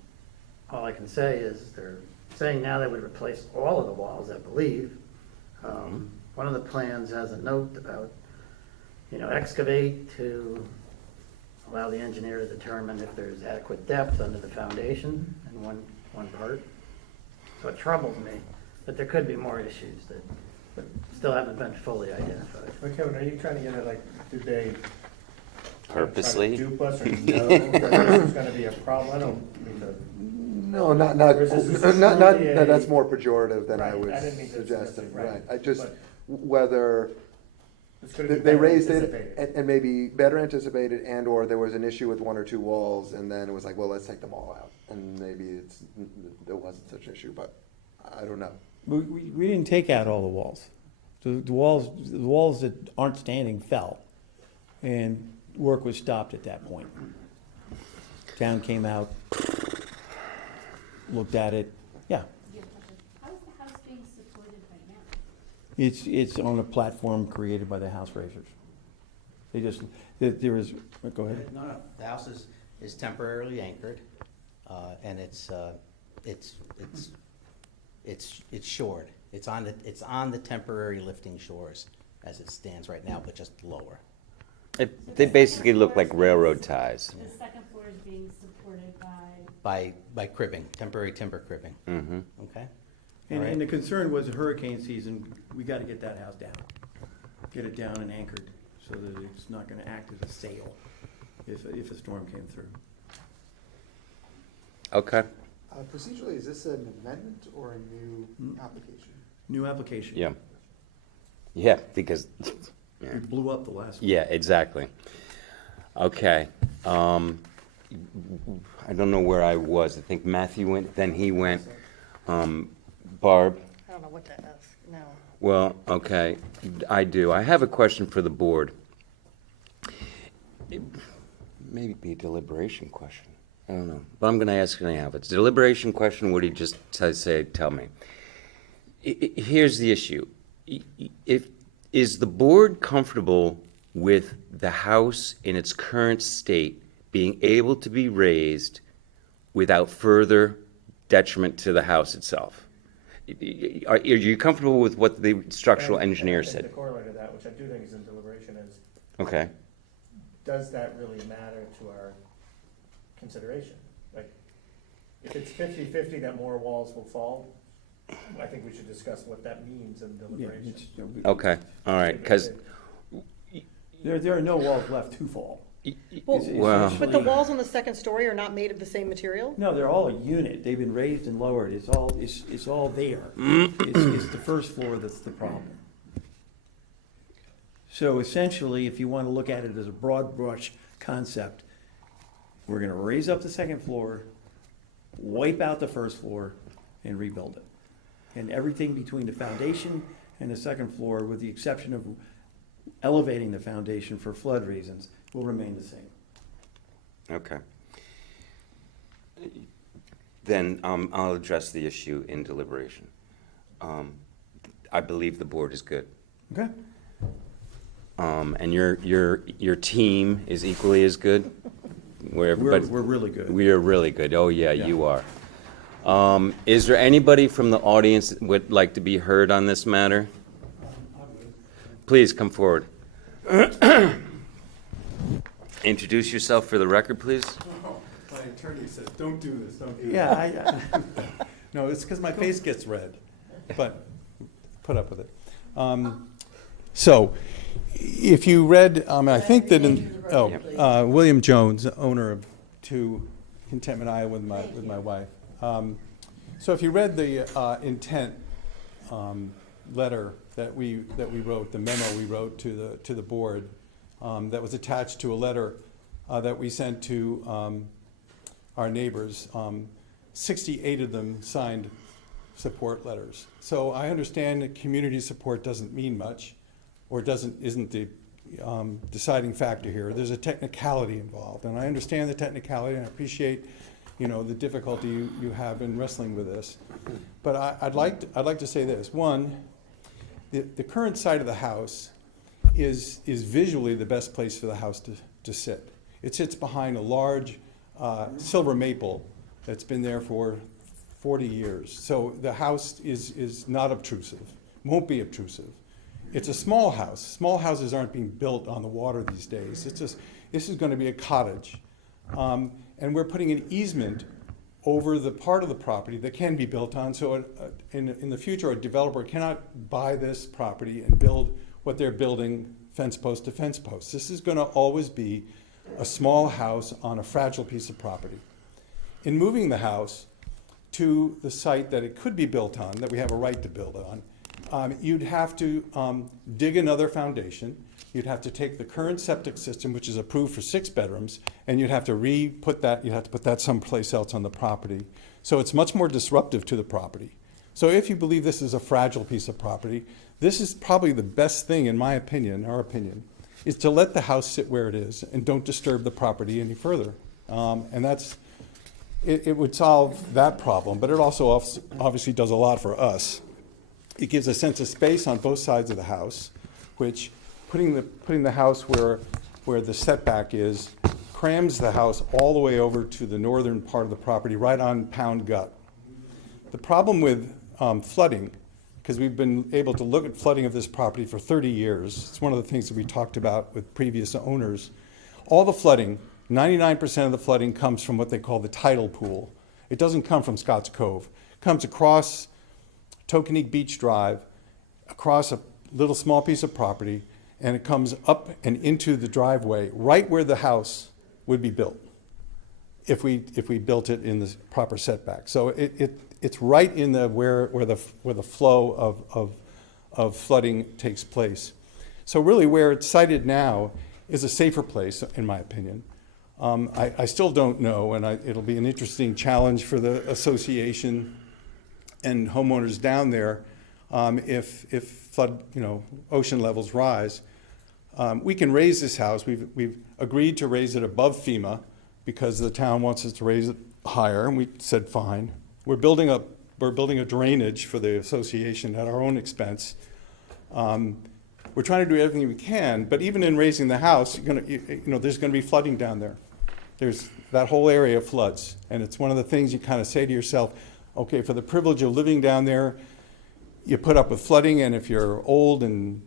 all I can say is they're saying now they would replace all of the walls, I believe. One of the plans has a note about, excavate to allow the engineer to determine if there's adequate depth under the foundation in one part. So it troubles me that there could be more issues that still haven't been fully identified. But Kevin, are you trying to get at, did they Purposely? dupe us or know that this is gonna be a problem? I don't mean to. No, not, Or is this simply no, that's a- more pejorative than I Right, was I didn't mean to suggesting, suggest it, right. right. I just, But- whether It's gonna be they better raised it anticipated. and maybe better anticipated, and/or there was an issue with one or two walls, and then it was like, well, let's take them all out. And maybe there wasn't such an issue, but I don't know. We didn't take out all the walls. The walls that aren't standing fell, and work was stopped at that point. Town came out, looked at it, yeah. How is the house being supported right now? It's on a platform created by the house raisers. They just, there is, go ahead. No, the house is temporarily anchored, and it's shored. It's on the temporary lifting shores as it stands right now, but just lower. They basically look like railroad ties. The second floor is being supported by? By cribbing, temporary timber cribbing. Mm-hmm. Okay? And the concern was hurricane season, we gotta get that house down. Get it down and anchored, so that it's not gonna act as a sail if a storm came through. Okay. Procedurally, is this an amendment or a new application? New application. Yeah. Yeah, because, We blew up the last one. yeah, exactly. Okay. I don't know where I was. I think Matthew went, then he went. Barb? I don't know what that is, no. Well, okay, I do. I have a question for the board. It may be a deliberation question. I don't know, but I'm going to ask it anyhow. If it's a deliberation question, what do you just tell me? Here's the issue. Is the board comfortable with the house in its current state being able to be raised without further detriment to the house itself? Are you comfortable with what the structural engineer And I think said? the corollary to that, which I do think is in deliberation, is Okay. does that really matter to our consideration? Like, if it's 50-50 that more walls will fall, I think we should discuss what that means in deliberation. Okay, all right, because, There are no walls left to fall. well, But the walls on the second story are not made of the same material? No, they're all a unit. They've been raised and lowered. It's all there. It's the first floor that's the problem. So essentially, if you want to look at it as a broad brush concept, we're gonna raise up the second floor, wipe out the first floor, and rebuild it. And everything between the foundation and the second floor, with the exception of elevating the foundation for flood reasons, will remain the same. okay. Then I'll address the issue in deliberation. I believe the board is good. Okay. And your team is equally as good? Where everybody- We're really good. We are really good. Oh, yeah, Yeah. you are. Is there anybody from the audience that would like to be heard on this matter? Please come forward. Introduce yourself for the record, please. My attorney says, don't do this, don't do this. Yeah, No, it's because my face gets red, but put up with it. So, if you read, I think that William Jones, owner of 2 Contentment Isle with my wife. So if you read the intent letter that we wrote, the memo we wrote to the board, that was attached to a letter that we sent to our neighbors, 68 of them signed support letters. So I understand that community support doesn't mean much, or isn't the deciding factor here. There's a technicality involved, and I understand the technicality, and I appreciate, you know, the difficulty you have in wrestling with this. But I'd like to say this. One, the current site of the house is visually the best place for the house to sit. It sits behind a large silver maple that's been there for 40 years. So the house is not obtrusive, won't be obtrusive. It's a small house. Small houses aren't being built on the water these days. This is going to be a cottage. And we're putting an easement over the part of the property that can be built on. So in the future, a developer cannot buy this property and build what they're building fence post to fence post. This is going to always be a small house on a fragile piece of property. In moving the house to the site that it could be built on, that we have a right to build on, you'd have to dig another foundation. You'd have to take the current septic system, which is approved for 6 bedrooms, and you'd have to put that someplace else on the property. So it's much more disruptive to the property. So if you believe this is a fragile piece of property, this is probably the best thing, in my opinion, our opinion, is to let the house sit where it is and don't disturb the property any further. And it would solve that problem, but it also obviously does a lot for us. It gives a sense of space on both sides of the house, which putting the house where the setback is crams the house all the way over to the northern part of the property, right on Pound Gut. The problem with flooding, because we've been able to look at flooding of this property for 30 years. It's one of the things that we talked about with previous owners. All the flooding, 99% of the flooding comes from what they call the tidal pool. It doesn't come from Scotts Cove. It comes across Tokenique Beach Drive, across a little small piece of property, and it comes up and into the driveway right where the house would be built if we built it in the proper setback. So it's right in the where the flow of flooding takes place. So really where it's sited now is a safer place, in my opinion. I still don't know, and it'll be an interesting challenge for the association and homeowners down there if flood, ocean levels rise. We can raise this house. We've agreed to raise it above FEMA because the town wants us to raise it higher, and we said fine. We're building a drainage for the association at our own expense. We're trying to do everything we can, but even in raising the house, there's going to be flooding down there. There's that whole area floods, and it's one of the things you kind of say to yourself, okay, for the privilege of living down there, you put up with flooding, and if you're old and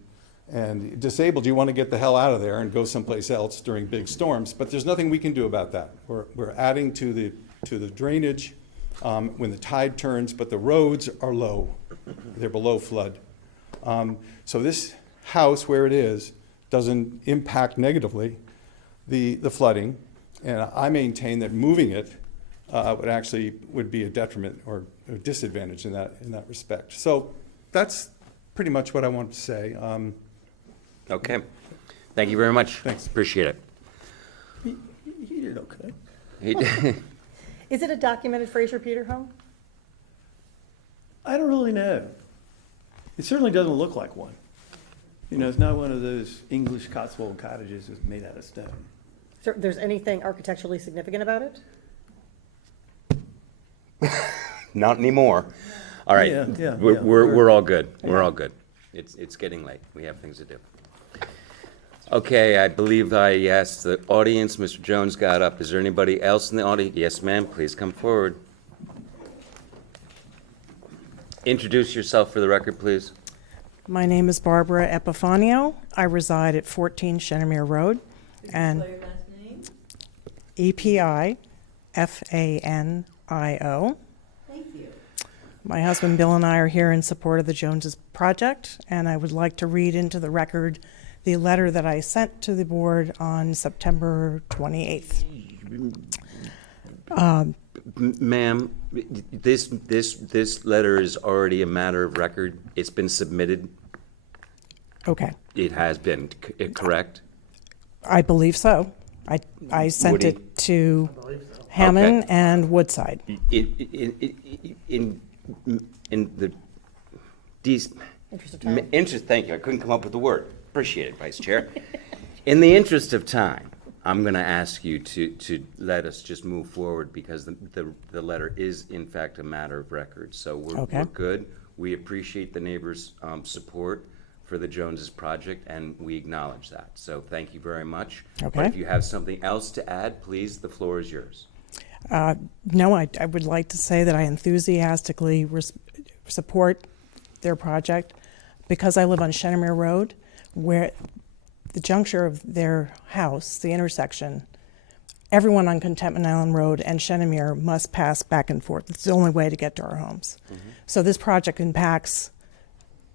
disabled, you want to get the hell out of there and go someplace else during big storms. But there's nothing we can do about that. We're adding to the drainage when the tide turns, but the roads are low. They're below flood. So this house, where it is, doesn't impact negatively the flooding. And I maintain that moving it would be a detriment or a disadvantage in that respect. So that's pretty much what I wanted to say. Okay. Thank you very much. Thanks. Appreciate it. He did okay. He did. Is it a documented Fraser Peter home? I don't really know. It certainly doesn't look like one. It's not one of those English Cotswold cottages that's made out of stone. So there's anything architecturally significant about it? Not anymore. All right. Yeah. We're all good. We're all good. It's getting late. We have things to do. Okay, I believe I asked the audience. Mr. Jones got up. Is there anybody else in the audience? Yes, ma'am. Please come forward. Introduce yourself for the record, please. My name is Barbara Epifanio. I reside at 14 Chenemere Road. And Spell your last name? E-P-I-F-A-N-I-O. Thank you. My husband Bill and I are here in support of the Joneses project, and I would like to read into the record the letter that I sent to the board on September 28th. Ma'am, this letter is already a matter of record. It's been submitted. Okay. It has been, correct? I believe so. I sent Woody? it to Hammond Okay. and Woodside. In the Interest of time. interest, thank you. I couldn't come up with the word. Appreciate it, Vice Chair. In the interest of time, I'm going to ask you to let us just move forward because the letter is in fact a matter of record. So we're good. We appreciate the neighbors' support for the Joneses project, and we acknowledge that. So thank you very much. Okay. But if you have something else to add, please, the floor is yours. No, I would like to say that I enthusiastically support their project because I live on Shenamere Road, where the juncture of their house, the intersection, everyone on Contentment Island Road and Shenamere must pass back and forth. It's the only way to get to our homes. So this project impacts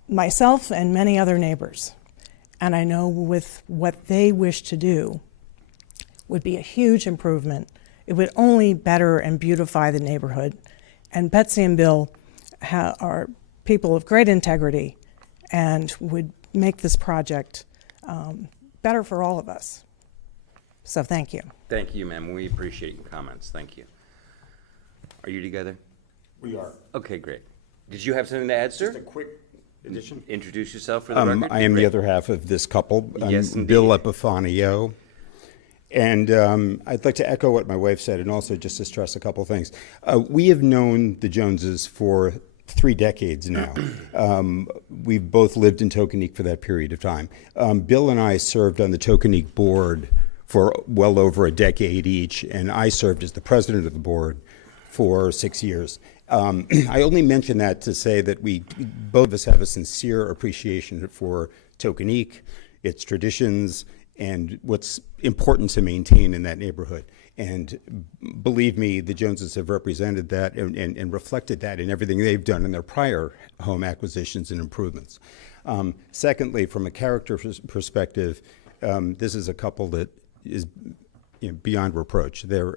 myself and many other neighbors. And I know with what they wish to do would be a huge improvement. It would only better and beautify the neighborhood. And Betsy and Bill are people of great integrity and would make this project better for all of us. So thank you. Thank you, ma'am. We appreciate your comments. Thank you. Are you together? We are. Okay, great. Did you have something to add, sir? Just a quick addition. Introduce yourself for the record. I am Great. the other half of this couple. Yes, I'm Bill indeed. Epifanio. And I'd like to echo what my wife said and also just to stress a couple things. We have known the Joneses for 3 decades now. We've both lived in Tokenique for that period of time. Bill and I served on the Tokenique board for well over a decade each, and I served as the president of the board for 6 years. I only mention that to say that we both of us have a sincere appreciation for Tokenique, its traditions, and what's important to maintain in that neighborhood. And believe me, the Joneses have represented that and reflected that in everything they've done in their prior home acquisitions and improvements. Secondly, from a character perspective, this is a couple that is beyond reproach. They're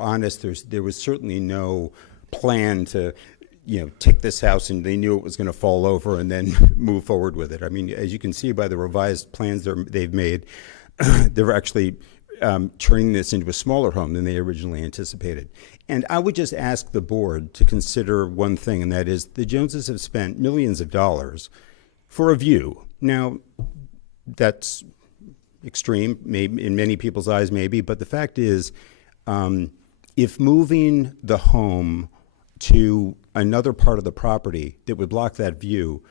honest. There was certainly no plan to take this house and they knew it was going to fall over and then move forward with it. I mean, as you can see by the revised plans they've made, they're actually turning this into a smaller home than they originally anticipated. And I would just ask the board to consider one thing, and that is the Joneses have spent millions of dollars for a view. Now, that's extreme, maybe in many people's eyes, maybe, but the fact is, if moving the home to another part of the property that would block that view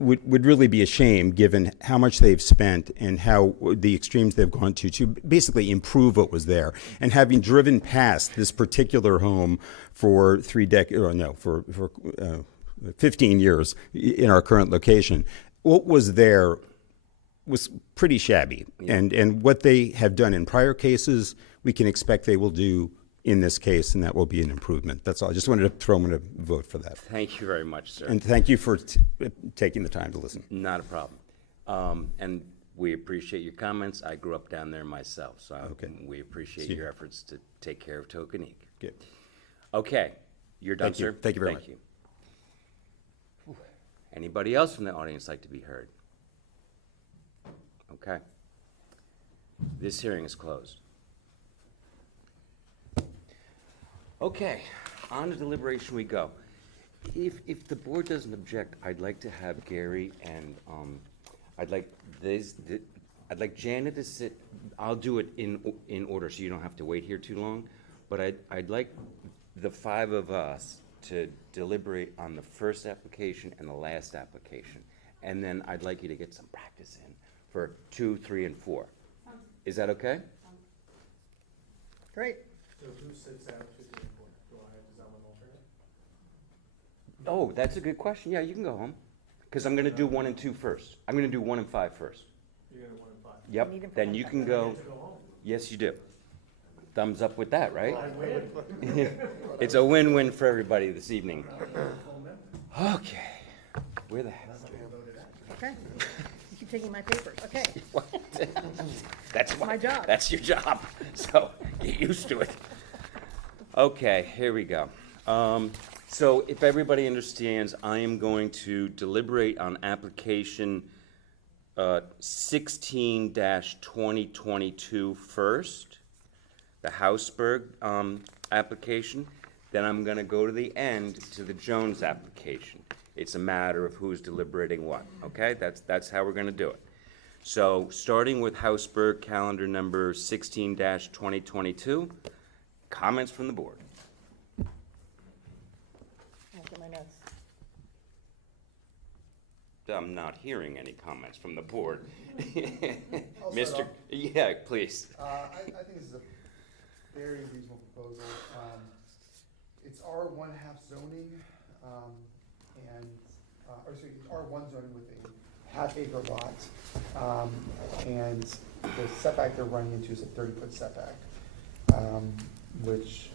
would really be a shame given how much they've spent and how the extremes they've gone to basically improve what was there. And having driven past this particular home for 15 years in our current location, what was there was pretty shabby. And what they have done in prior cases, we can expect they will do in this case, and that will be an improvement. That's all. I just wanted to throw in a vote for that. Thank you very much, sir. And thank you for taking the time to listen. Not a problem. And we appreciate your comments. I grew up down there myself, so we appreciate your efforts to take care of Tokenique. Good. Okay, you're done, Thank you. sir? Thank you very much. Thank you. Anybody else from the audience like to be heard? Okay. This hearing is closed. Okay, on to deliberation we go. If the board doesn't object, I'd like to have Gary and I'd like Janet to sit. I'll do it in order, so you don't have to wait here too long. But I'd like the 5 of us to deliberate on the first application and the last application, and then I'd like you to get some practice in for 2, 3, and 4. Is that okay? Great. So who sits out to the board? Do I have, is that one alternate? Oh, that's a good question. Yeah, you can go home. Because I'm going to do 1 and 2 first. I'm going to do 1 and 5 first. You're gonna 1 and 5. Yep, then you can go. Yes, you do. Thumbs up with that, right? It's a win-win for everybody this evening. Okay. Where the hell? Okay. You keep taking my papers. Okay. That's my job. That's your job. So get used to it. Okay, here we go. So if everybody understands, I am going to deliberate on application 16-2022 first, the Hausberg application. Then I'm going to go to the end to the Jones application. It's a matter of who's deliberating what, okay? That's how we're going to do it. So, starting with Houseburg, calendar number 16-2022, comments from the board. I'll get my notes. I'm not hearing any comments from the board. I'll Mr. start off. Yeah, please. I think this is a very reasonable proposal. It's R1 half zoning, and, or excuse me, R1 zoning with a half acre lot. And the setback they're running into is a 30-foot setback, which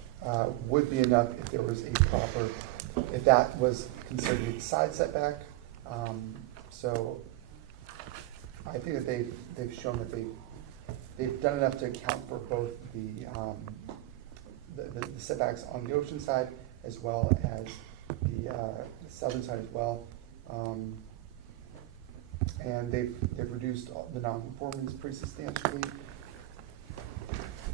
would be enough if there was a proper, if that was considered a side setback. So I think that they've shown that they've done enough to account for both the setbacks on the ocean side as well as the southern side as well. And they've reduced the non-conformities pretty substantially.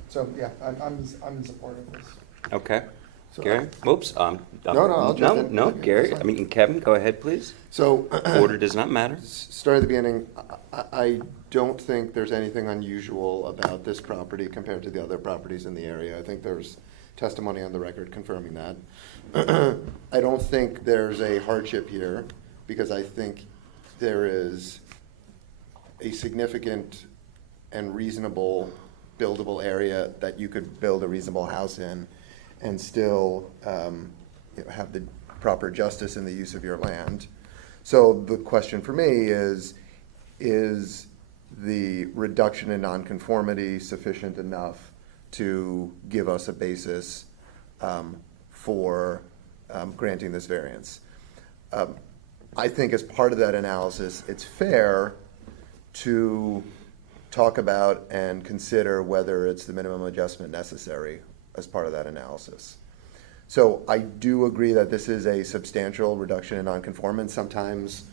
So yeah, I'm in support of this. Okay. So- Gary? Whoops. No, I'll jump in. No, Okay, Gary. that's I fine. mean, Kevin, go ahead, please. So. Order does not matter. Start at the beginning. I don't think there's anything unusual about this property compared to the other properties in the area. I think there's testimony on the record confirming that. I don't think there's a hardship here because I think there is a significant and reasonable buildable area that you could build a reasonable house in and still have the proper justice in the use of your land. So the question for me is the reduction in nonconformity sufficient enough to give us a basis for granting this variance? I think as part of that analysis, it's fair to talk about and consider whether it's the minimum adjustment necessary as part of that analysis. So I do agree that this is a substantial reduction in nonconformance. Sometimes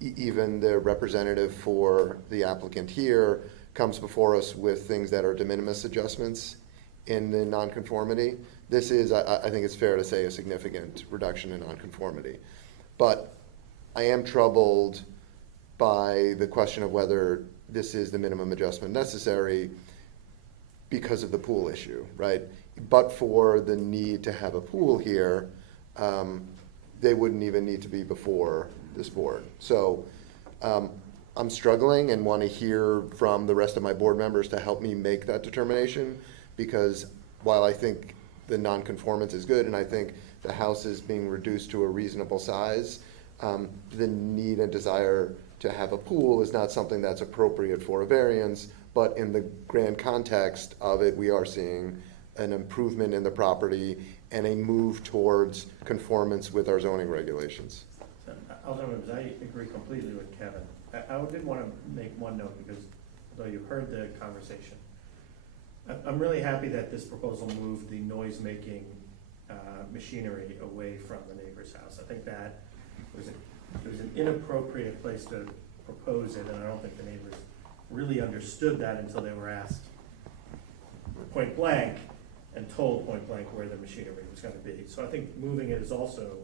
even the representative for the applicant here comes before us with things that are de minimis adjustments in the nonconformity. This is, I think it's fair to say, a significant reduction in nonconformity. But I am troubled by the question of whether this is the minimum adjustment necessary because of the pool issue, right? But for the need to have a pool here, they wouldn't even need to be before this board. So I'm struggling and want to hear from the rest of my board members to help me make that determination, because while I think the nonconformance is good and I think the house is being reduced to a reasonable size, the need and desire to have a pool is not something that's appropriate for a variance, but in the grand context of it, we are seeing an improvement in the property and a move towards conformance with our zoning regulations. Alderman, I agree completely with Kevin. I did want to make one note, because though you heard the conversation, I'm really happy that this proposal moved the noise-making machinery away from the neighbor's house. I think that was an inappropriate place to propose it, and I don't think the neighbors really understood that until they were asked point blank and told point blank where the machinery was going to be. So I think moving it is also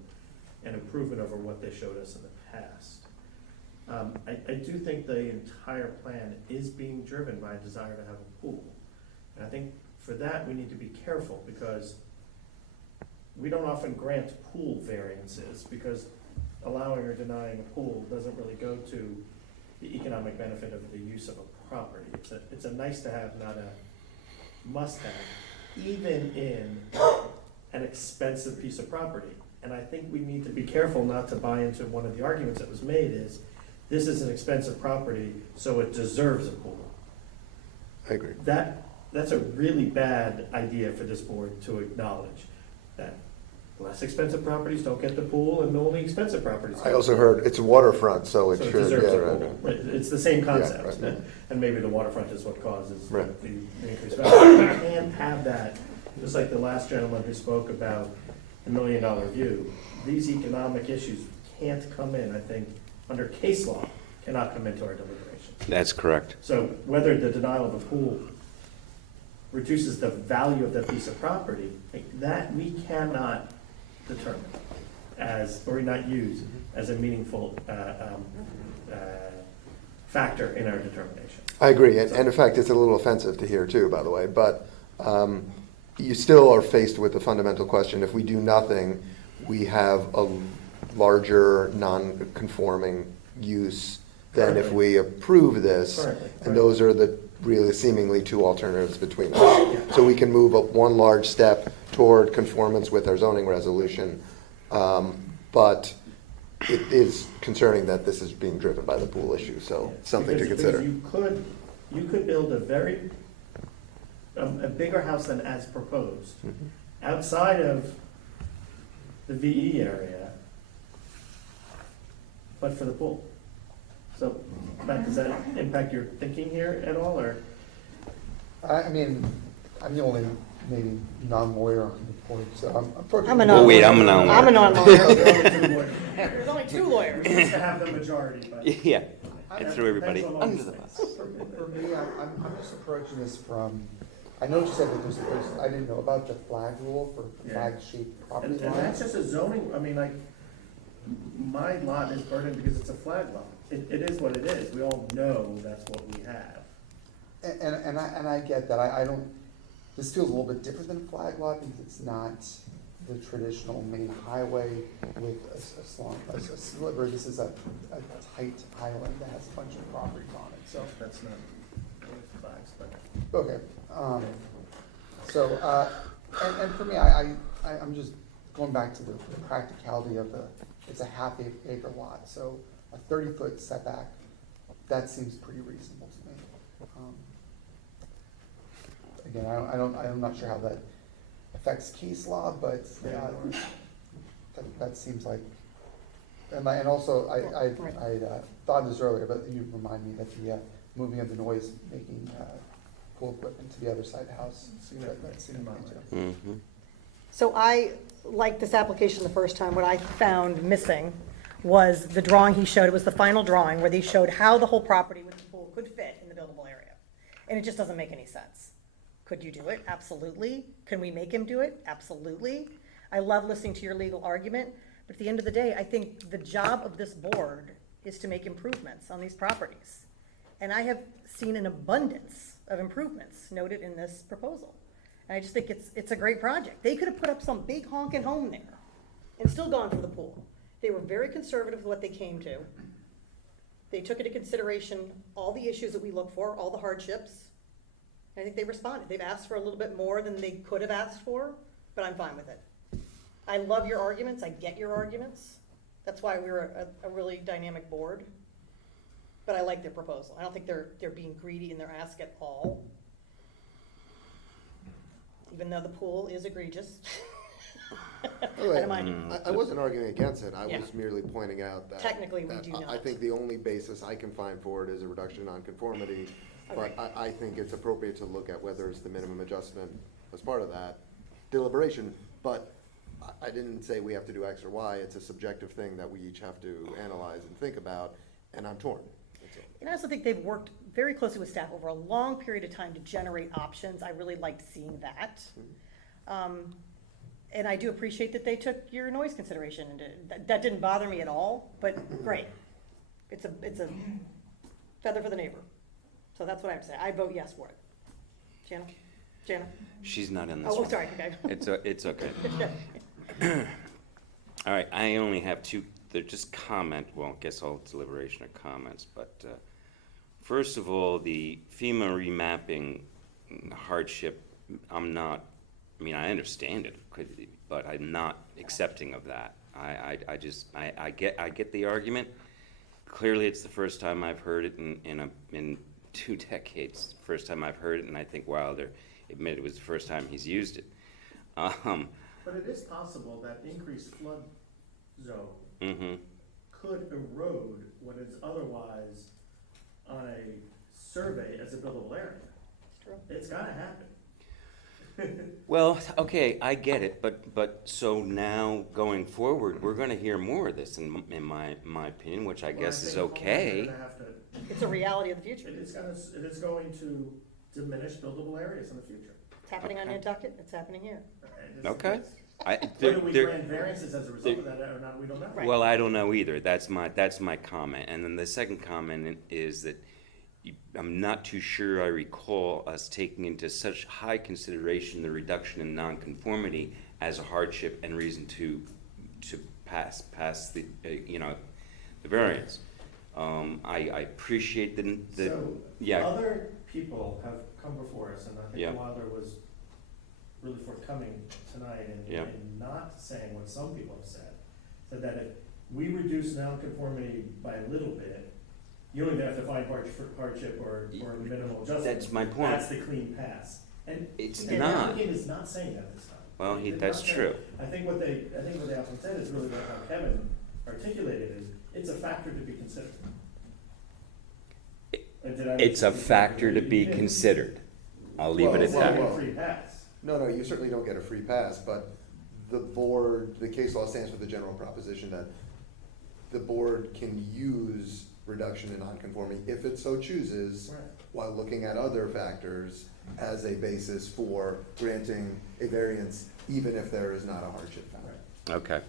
an improvement over what they showed us in the past. I do think the entire plan is being driven by a desire to have a pool. And I think for that we need to be careful, because we don't often grant pool variances, because allowing or denying a pool doesn't really go to the economic benefit of the use of a property. It's a nice to have, not a must have, even in an expensive piece of property. And I think we need to be careful not to buy into one of the arguments that was made is, this is an expensive property, so it deserves a pool. I agree. That's a really bad idea for this board to acknowledge, that less expensive properties don't get the pool and only expensive properties get I the also pool. heard it's waterfront, so it So it should, deserves yeah, a right, pool. right. It's the same Yeah, concept, right. and maybe the waterfront is what causes Right. the increased value. You can't have that, just like the last gentleman who spoke about the $1 million view. These economic issues can't come in, I think, under case law, cannot come into our deliberations. That's correct. So whether the denial of a pool reduces the value of that piece of property, like that we cannot determine as, or not use as a meaningful factor in our determination. I agree, and in fact, it's a little offensive to hear too, by the way, but you still are faced with the fundamental question, if we do nothing, we have a larger non-conforming use than if we approve this. Currently, And those are the really seemingly two alternatives between us. So we can move up one large step toward conformance with our zoning resolution, but it is concerning that this is being driven by the pool issue, so something to Because consider. you could build a bigger house than as proposed, outside of the VE area, but for the pool. So, Matt, does that impact your thinking here at all, or? I mean, I'm the only maybe non-lawyer on the board, so I'm approaching. I'm a Oh, wait, non-lawyer. I'm a non-lawyer. I'm a non-lawyer. There's There's only two lawyers. to have the majority, but. Yeah, I threw everybody Depends on all under these the things. bus. For me, I'm just approaching this from, I know you said that there's, I didn't know about the flag rule for Yeah. flag-shaped property And that's lines. just a zoning, I mean, like, my lot is burdened because it's a flag lot. It is what it is. We all know that's what we have. And I get that, I don't, this feels a little bit different than a flag lot because it's not the traditional main highway with a sliver. This is a tight island that has a bunch of properties on it, so. That's not really flags, but. Okay, and for me, I'm just going back to the practicality of it's a half acre lot, so a 30-foot setback, that seems pretty reasonable to me. Again, I'm not sure how that affects case law, but that seems like, and also, I thought of this earlier, but you remind me that the moving of the noise making pool equipment to the other side of the house, that seemed to me too. So I liked this application the first time. What I found missing was the drawing he showed. It was the final drawing where they showed how the whole property with the pool could fit in the buildable area. And it just doesn't make any sense. Could you do it? Absolutely. Can we make him do it? Absolutely. I love listening to your legal argument, but at the end of the day, I think the job of this board is to make improvements on these properties. And I have seen an abundance of improvements noted in this proposal. And I just think it's a great project. They could have put up some big honking home there and still gone for the pool. They were very conservative with what they came to. They took into consideration all the issues that we look for, all the hardships. I think they responded. They've asked for a little bit more than they could have asked for, but I'm fine with it. I love your arguments. I get your arguments. That's why we're a really dynamic board. But I like their proposal. I don't think they're being greedy in their ask at all. Even though the pool is egregious. I don't mind it. I wasn't arguing against it, I Yeah. was merely pointing out that. Technically, we that do I not. think the only basis I can find for it is a reduction in nonconformity, but I think it's appropriate to look at whether it's the minimum adjustment as part of that deliberation, but I didn't say we have to do X or Y, it's a subjective thing that we each have to analyze and think about, and I'm torn. That's all. And I also think they've worked very closely with staff over a long period of time to generate options. I really liked seeing that. And I do appreciate that they took your noise consideration into that didn't bother me at all, but great. It's a feather for the neighbor. So that's what I'm saying. I vote yes for it. Jana? She's not in this Oh, one. sorry, okay. It's okay. All right, I only have two, they're just I guess all deliberation are comments, but first of all, the FEMA remapping hardship, I understand it, but I'm not accepting of that. I get the argument. Clearly, it's the first time I've heard it in 2 decades. First time I've heard it, and I think Wilder admitted it was the first time he's used it. But it is possible that increased flood zone could erode what is otherwise on a survey as a buildable area. It's true. It's gotta happen. Well, okay, I get it, but so now going forward, we're gonna hear more of this in my opinion, which I guess is okay. It's a reality of the future. It is going to diminish buildable areas in the future. It's happening on Nantucket, it's happening here. Okay, Whether we grant variances as a result of that or not, we don't know. Well, I don't know either. That's my comment. And then the second comment is that I'm not too sure I recall us taking into such high consideration the reduction in nonconformity as a hardship and reason to pass the, the variance. I appreciate the, So, yeah. other people have come before us, and I Yeah. think Wilder was really forthcoming tonight Yeah. in not saying what some people have said that if we reduce nonconformity by a little bit, you don't even have to find hardship or minimal adjustment. That's my point. That's the clean pass. And It's again, not. the applicant is not saying that this time. Well, They're that's not saying- true. I think what the applicant said is really what how Kevin articulated is, it's a factor to be considered. It's a factor to be considered. I'll leave it at Well, that. well, Free pass. No, you certainly don't get a free pass, but the board, the case law stands for the general proposition that the board can use reduction in nonconformity if it so chooses, Right. while looking at other factors as a basis for granting a variance, even if there is not a hardship found. Okay.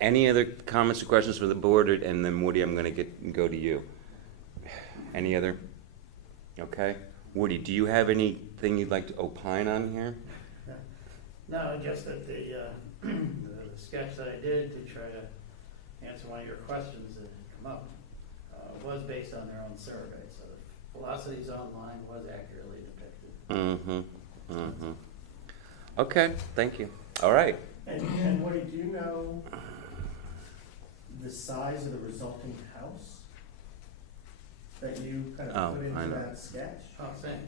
Any other comments or questions from the board, and then Woody, I'm gonna go to you. Any other? Okay. Woody, do you have anything you'd like to opine on here? No, just that the sketch that I did to try to answer one of your questions that come up was based on their own survey, so the velocity zone line was accurately depicted. Okay, thank you. All right. And Woody, do you know the size of the resulting house that you kind Oh, of put I into know. that sketch? Oh, same,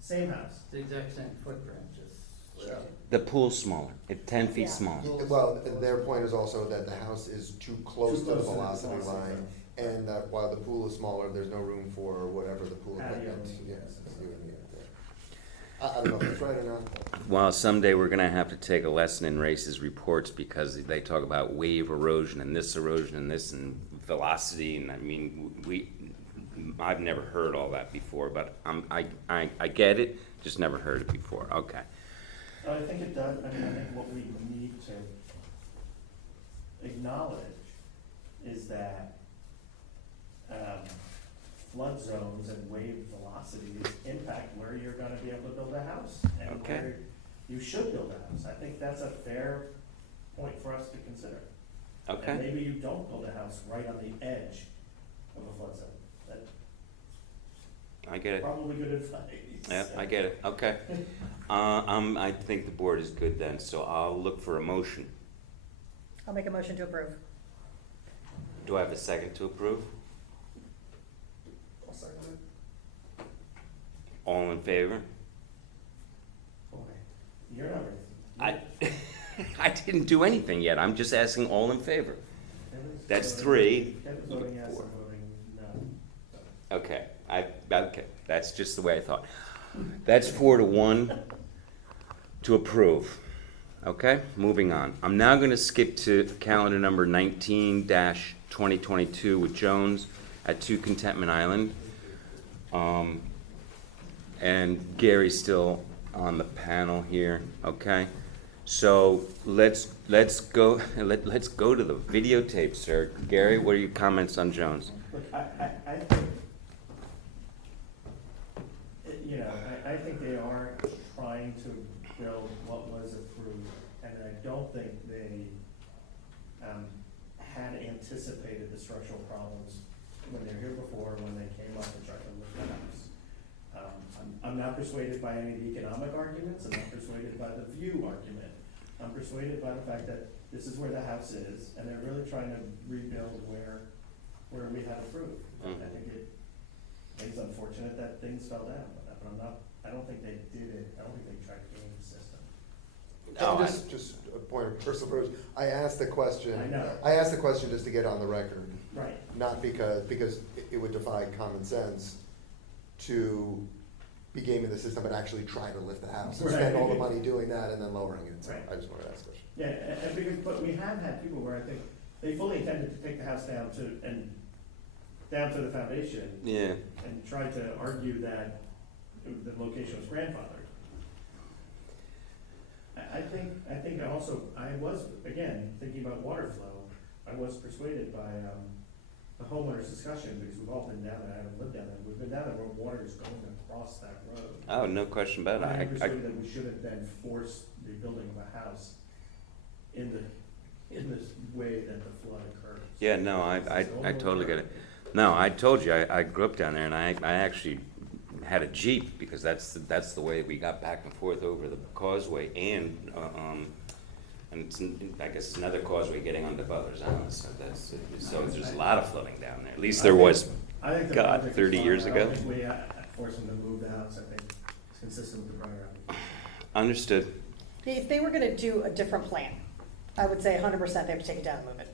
Same house. it's the exact same footprint, just split up. The pool's smaller, it's 10 feet Yeah. smaller. Well, their point is also that the house is too close to the close to the velocity velocity line, zone. and that while the pool is smaller, there's no room for whatever the pool Patio. equipment. Yes, I don't know if that's right or not. Well, someday we're gonna have to take a lesson in Race's reports because they talk about wave erosion and this and velocity, and I mean, I've never heard all that before, but I get it, just never heard it before, okay. I think it does, I think what we need to acknowledge is that flood zones and wave velocities impact where you're gonna be able to build a house and Okay. where you should build a house. I think that's a fair point for us to consider. And Okay, maybe you don't build a house right on the edge of a flood zone. That's I get it. probably good advice. Yeah, I get it, okay. I think the board is good then, so I'll look for a motion. I'll make a motion to approve. Do I have a second to approve? I'll second it. All in favor? Boy, you're not ready. I didn't do anything yet, I'm just asking all in favor. Kevin's That's voting- three. Kevin's voting yes, I'm voting no. Okay, okay, that's just the way I thought. That's 4-1 to approve. Okay, moving on. I'm now gonna skip to calendar number 19-2022 with Jones at 2 Contentment Island. And Gary's still on the panel here, okay? So let's go to the videotape, sir. Gary, what are your comments on Jones? Look, I think, I think they are trying to build what was approved, and I don't think they had anticipated the structural problems when they were here before, when they came up and tried to lift the house. I'm not persuaded by any of the economic arguments, I'm not persuaded by the view argument. I'm persuaded by the fact that this is where the house is, and they're really trying to rebuild where we had approved. I think it's unfortunate that things fell down, but I don't think they did it, I don't think they tried to game the system. Just a point of personal privilege. I asked the question. I know. I asked the question just to get on the record. Right. Not because it would defy common sense to be gaming the system, but actually try to lift the house and spend all the money doing that and then lowering it. So Right. I just wanted to ask a question. Yeah, and because, but we have had people where I think they fully intended to take the house down to the foundation. Yeah. And tried to argue that the location was grandfathered. I think also, I was, again, thinking about water flow, I was persuaded by, the homeowners discussion, because we've all been down there, I haven't lived down there, we've been down there where water is going across that road. Oh, no question about I am it. persuaded that we shouldn't then force the building of a house in this way that the flood occurs. Yeah, no, I totally get it. No, I told you, I grew up down there, and I actually had a Jeep, because that's the way we got back and forth over the causeway, and it's, I guess, another causeway getting onto Butler's Island, so there's a lot of flooding down there. At least there was, I think the God, project is 30 fine. years I ago. don't think we force them to move the house, I think it's consistent with the prior application. Understood. If they were gonna do a different plan, I would say 100% they have to take it down and move it.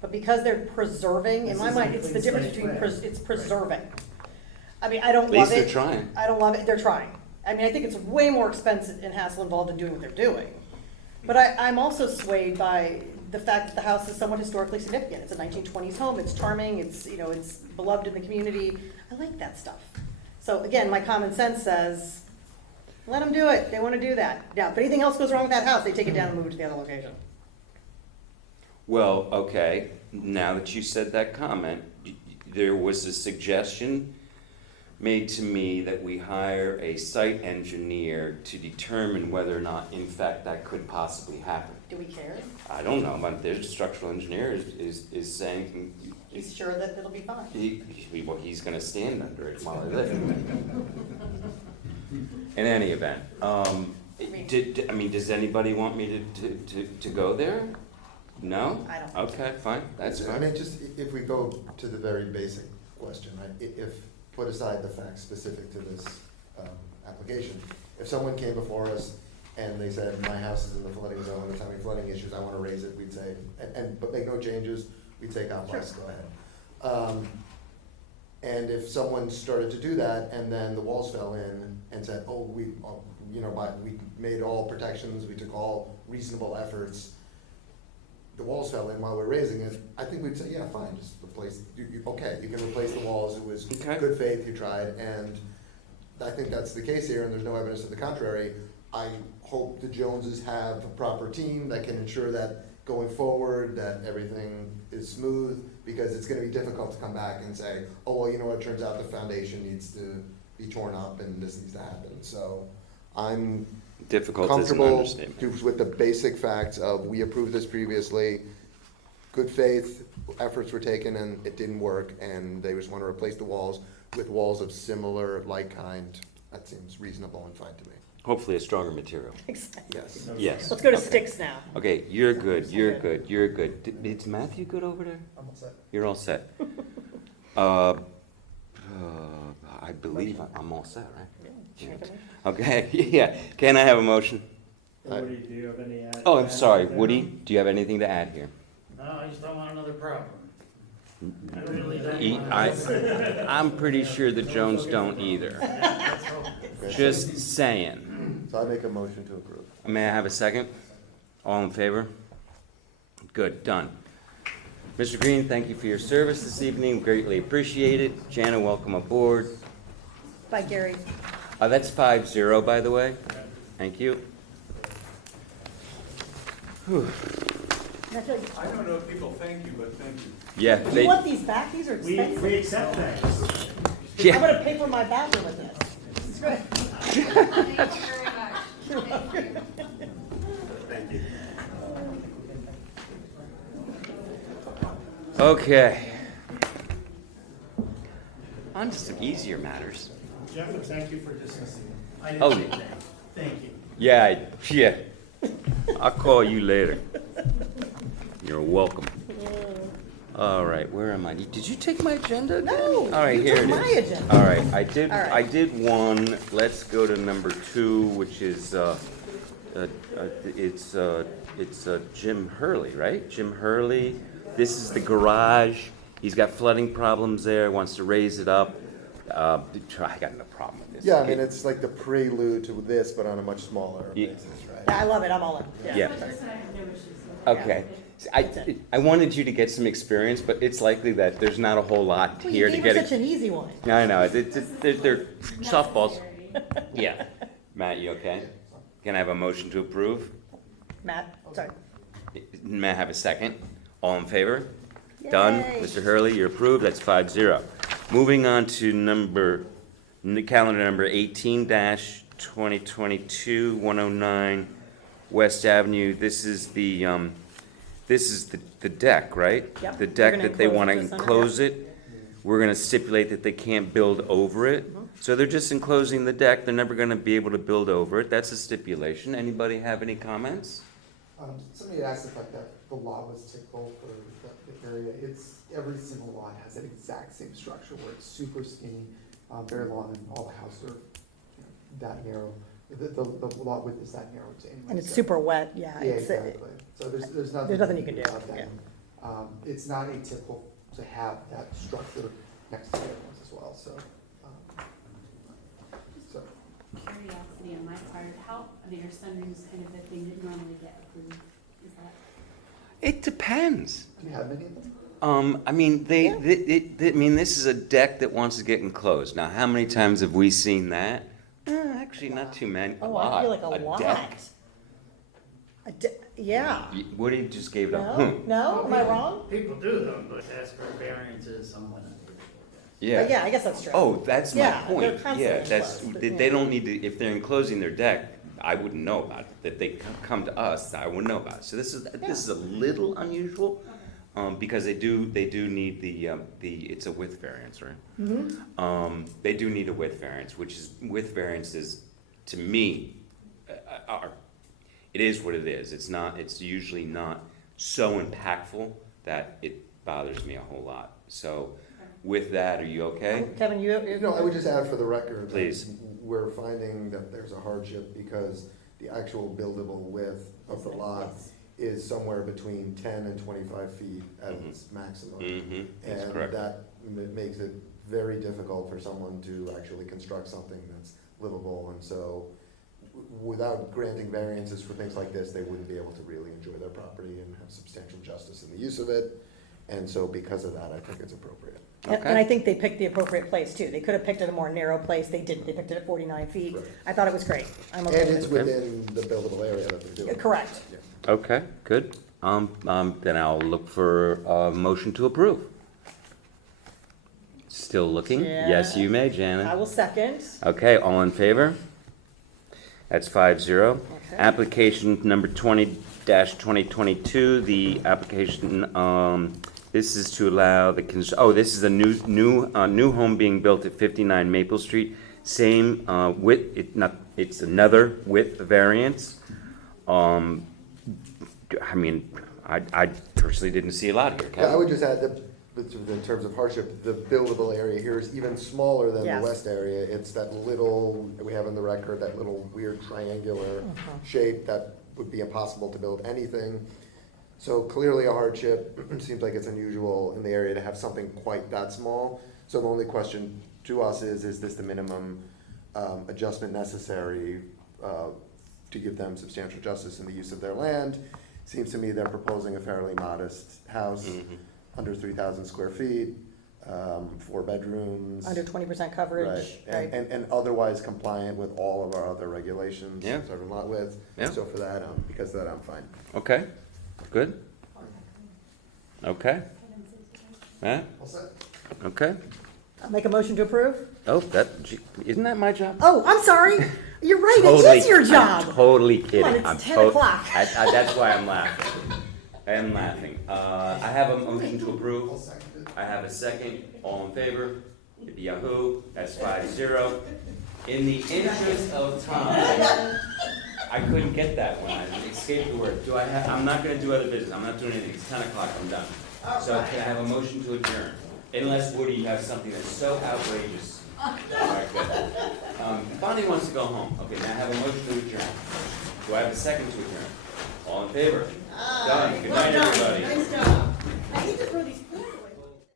But because they're preserving, in This my isn't mind, a it's the clean difference slate between, plan. it's preserving. I mean, I don't At love least it. they're trying. I don't love it, they're trying. I mean, I think it's way more expensive and hassle involved in doing what they're doing. But I'm also swayed by the fact that the house is somewhat historically significant. It's a 1920s home, it's charming, it's, you know, it's beloved in the community. I like that stuff. So again, my common sense says, let them do it, they wanna do that. Now, if anything else goes wrong with that house, they take it down and move it to the other location. Well, okay, now that you said that comment, there was a suggestion made to me that we hire a site engineer to determine whether or not, in fact, that could possibly happen. Do we care? I don't know, but there's a structural engineer is saying He's sure that it'll be fine. he's gonna stand under it while I live. In any event, I mean, does anybody want me to go there? No? I don't. Okay, fine, that's I fine. mean, just if we go to the very basic question, right? If, put aside the facts specific to this application, if someone came before us and they said, my house is in the flooding zone, there's having flooding issues, I wanna raise it, we'd say, but make no changes, we'd say, God bless, go ahead. And if someone started to do that and then the walls fell in and said, oh, we made all protections, we took all reasonable efforts, the walls fell in while we're raising it, I think we'd say, yeah, fine, just replace, okay, you can replace the walls, it was good faith, you tried, and I think that's the case here, and there's no evidence to the contrary. I hope the Joneses have a proper team that can ensure that going forward, that everything is smooth, because it's gonna be difficult to come back and say, oh, well, you know what, it turns out the foundation needs to be torn up and this needs to happen, so I'm Difficult is an comfortable understatement. with the basic facts of, we approved this previously, good faith, efforts were taken and it didn't work, and they just want to replace the walls with walls of similar, like kind. That seems reasonable and fine to me. Hopefully a stronger material. Exactly. Yes. Yes. Let's go to Okay. sticks now. Okay, you're good, you're good, you're good. Is Matthew good over there? I'm all set. You're all set. I believe I'm all set, right? Okay, yeah. Can I have a motion? Woody, do you have any? Oh, I'm sorry, Woody, do you have anything to add here? No, I just don't want another problem. I really don't E- want I- another. I'm pretty sure the Jones don't either. Just saying. So I make a motion to approve. May I have a second? All in favor? Good, done. Mr. Green, thank you for your service this evening, greatly appreciate it. Jana, welcome aboard. Bye, Gary. That's 5-0, by the way. Thank you. Whew. I feel like- I don't know if people thank you, but thank you. Yeah, Do you they, want these back? These are expensive. We accept thanks. Yeah. I'm gonna pay for my bathroom with this. This is great. Thank you very much. You're welcome. Thank you. okay. On to some easier matters. Jeff, thank you for discussing it. I Oh. didn't say that. Thank you. Yeah, yeah. I'll call you later. You're welcome. All right, where am I? Did you take my agenda again? No, All right, you here took it is. my agenda. All right, I did. All right. I did one. Let's go to number 2, which is it's Jim Hurley, right? Jim Hurley. This is the garage. He's got flooding problems there. Wants to raise it up. I got no problem with this. Yeah, I mean, it's like the prelude to this, but on a much smaller Yeah. basis, right? Yeah, I love it. I'm all in. Yeah. Okay. I wanted you to get some experience, but it's likely that there's not a whole lot Well, here you to gave get. her such an easy one. I know, they're softballs. Yeah. Matt, you okay? Can I have a motion to approve? Matt, sorry. May I have a second? All in favor? Done. Yay. Mr. Hurley, you're approved. That's 5-0. Moving on to calendar number 18-2022-109 West Avenue. This is the deck, right? Yep. The They're deck gonna that they want to enclose this under, enclose it. We're going to stipulate that they can't build over it. So they're just enclosing the deck. They're never going to be able to build over it. That's a stipulation. Anybody have any comments? Somebody asked if like the lot was typical for the area. Every single lot has an exact same structure where it's super skinny, very long, and all the houses are that narrow. The lot width is that narrow to anyone. And it's super wet, yeah. Yeah, it's, exactly. So there's nothing. There's nothing you can do, about that. yeah. It's not atypical to have that structure next to the other ones as well, so. Curiosity on my part, how, I mean, are sunrooms kind of a thing that normally get approved? Is that? It depends. Do you have many of them? I mean, this is a deck that wants to get enclosed. Now, how many times have we seen that? Actually, not too many. Oh, I feel like a lot. deck. Yeah. Woody just gave it up. No? No? Am I wrong? People do them, but ask for variances somewhat. Yeah. Yeah, I guess that's true. Oh, that's my Yeah, they're point. constantly Yeah, that's, enclosed, but they yeah. don't need to, if they're enclosing their deck, I wouldn't know about it. That they come to us, I wouldn't know about it. So this is a little unusual, because they do need it's a width variance, right? Mm-hmm. They do need a width variance, which is, width variances, to me, it is what it is. It's usually not so impactful that it bothers me a whole lot. So with that, are you okay? Kevin, you. No, I would just add for the record. that Please. We're finding that there's a hardship because the actual buildable width of the lot is somewhere between 10 and 25 feet at its maximum. Mm-hmm. That's And correct. that makes it very difficult for someone to actually construct something that's livable. And so without granting variances for things like this, they wouldn't be able to really enjoy their property and have substantial justice in the use of it. And so because of that, I think it's appropriate. And I think they picked the appropriate place too. They could have picked a more narrow place. They didn't. They picked it at 49 feet. Right. I thought it was great. I'm And okay it's with it. within the buildable area that they're doing. Correct. Okay, good. Then I'll look for a motion to approve. Still looking? Yes, you may, I Janet. will second. Okay, all in favor? That's 5-0. Okay. Application number 20-2022, the application, this is to allow the, this is a new home being built at 59 Maple Street. Same width, it's another width variance. I mean, I personally didn't see a lot here. Yeah, I Kevin? would just add that, in terms of hardship, the buildable area here is even smaller than the Yes. west area. It's that little, we have in the record, that little weird triangular shape that would be impossible to build anything. So clearly a hardship. Seems like it's unusual in the area to have something quite that small. So the only question to us is this the minimum adjustment necessary to give them substantial justice in the use of their land? Seems to me they're proposing a fairly modest house, under 3,000 square feet, 4 bedrooms. Under 20% coverage. Right, and otherwise compliant with all of our other regulations, Yeah. certain lot width. Yeah. So for that, because of that, I'm fine. Okay, good. Okay. Matt? All set? Okay. I'll make a motion to approve. Oh, isn't that my job? Oh, I'm sorry. You're right. Totally- It is your job. I'm totally kidding. Come on, it's I'm 10 o'clock. That's why I'm laughing. I am laughing. I have a motion to approve. I have a second. All in favor? Yippee yahoo. That's 5-0. In the interest of time, I couldn't get that one. I escaped the word. I'm not gonna do other business. I'm not doing anything. It's 10 o'clock. I'm done. So can I have a motion to adjourn? Unless, Woody, you have something that's so outrageous. All right, good. Bonnie wants to go home. Okay, now I have a motion to adjourn. Do I have a second to adjourn? All in favor? Done. Good night, everybody. Nice job. I hate to throw these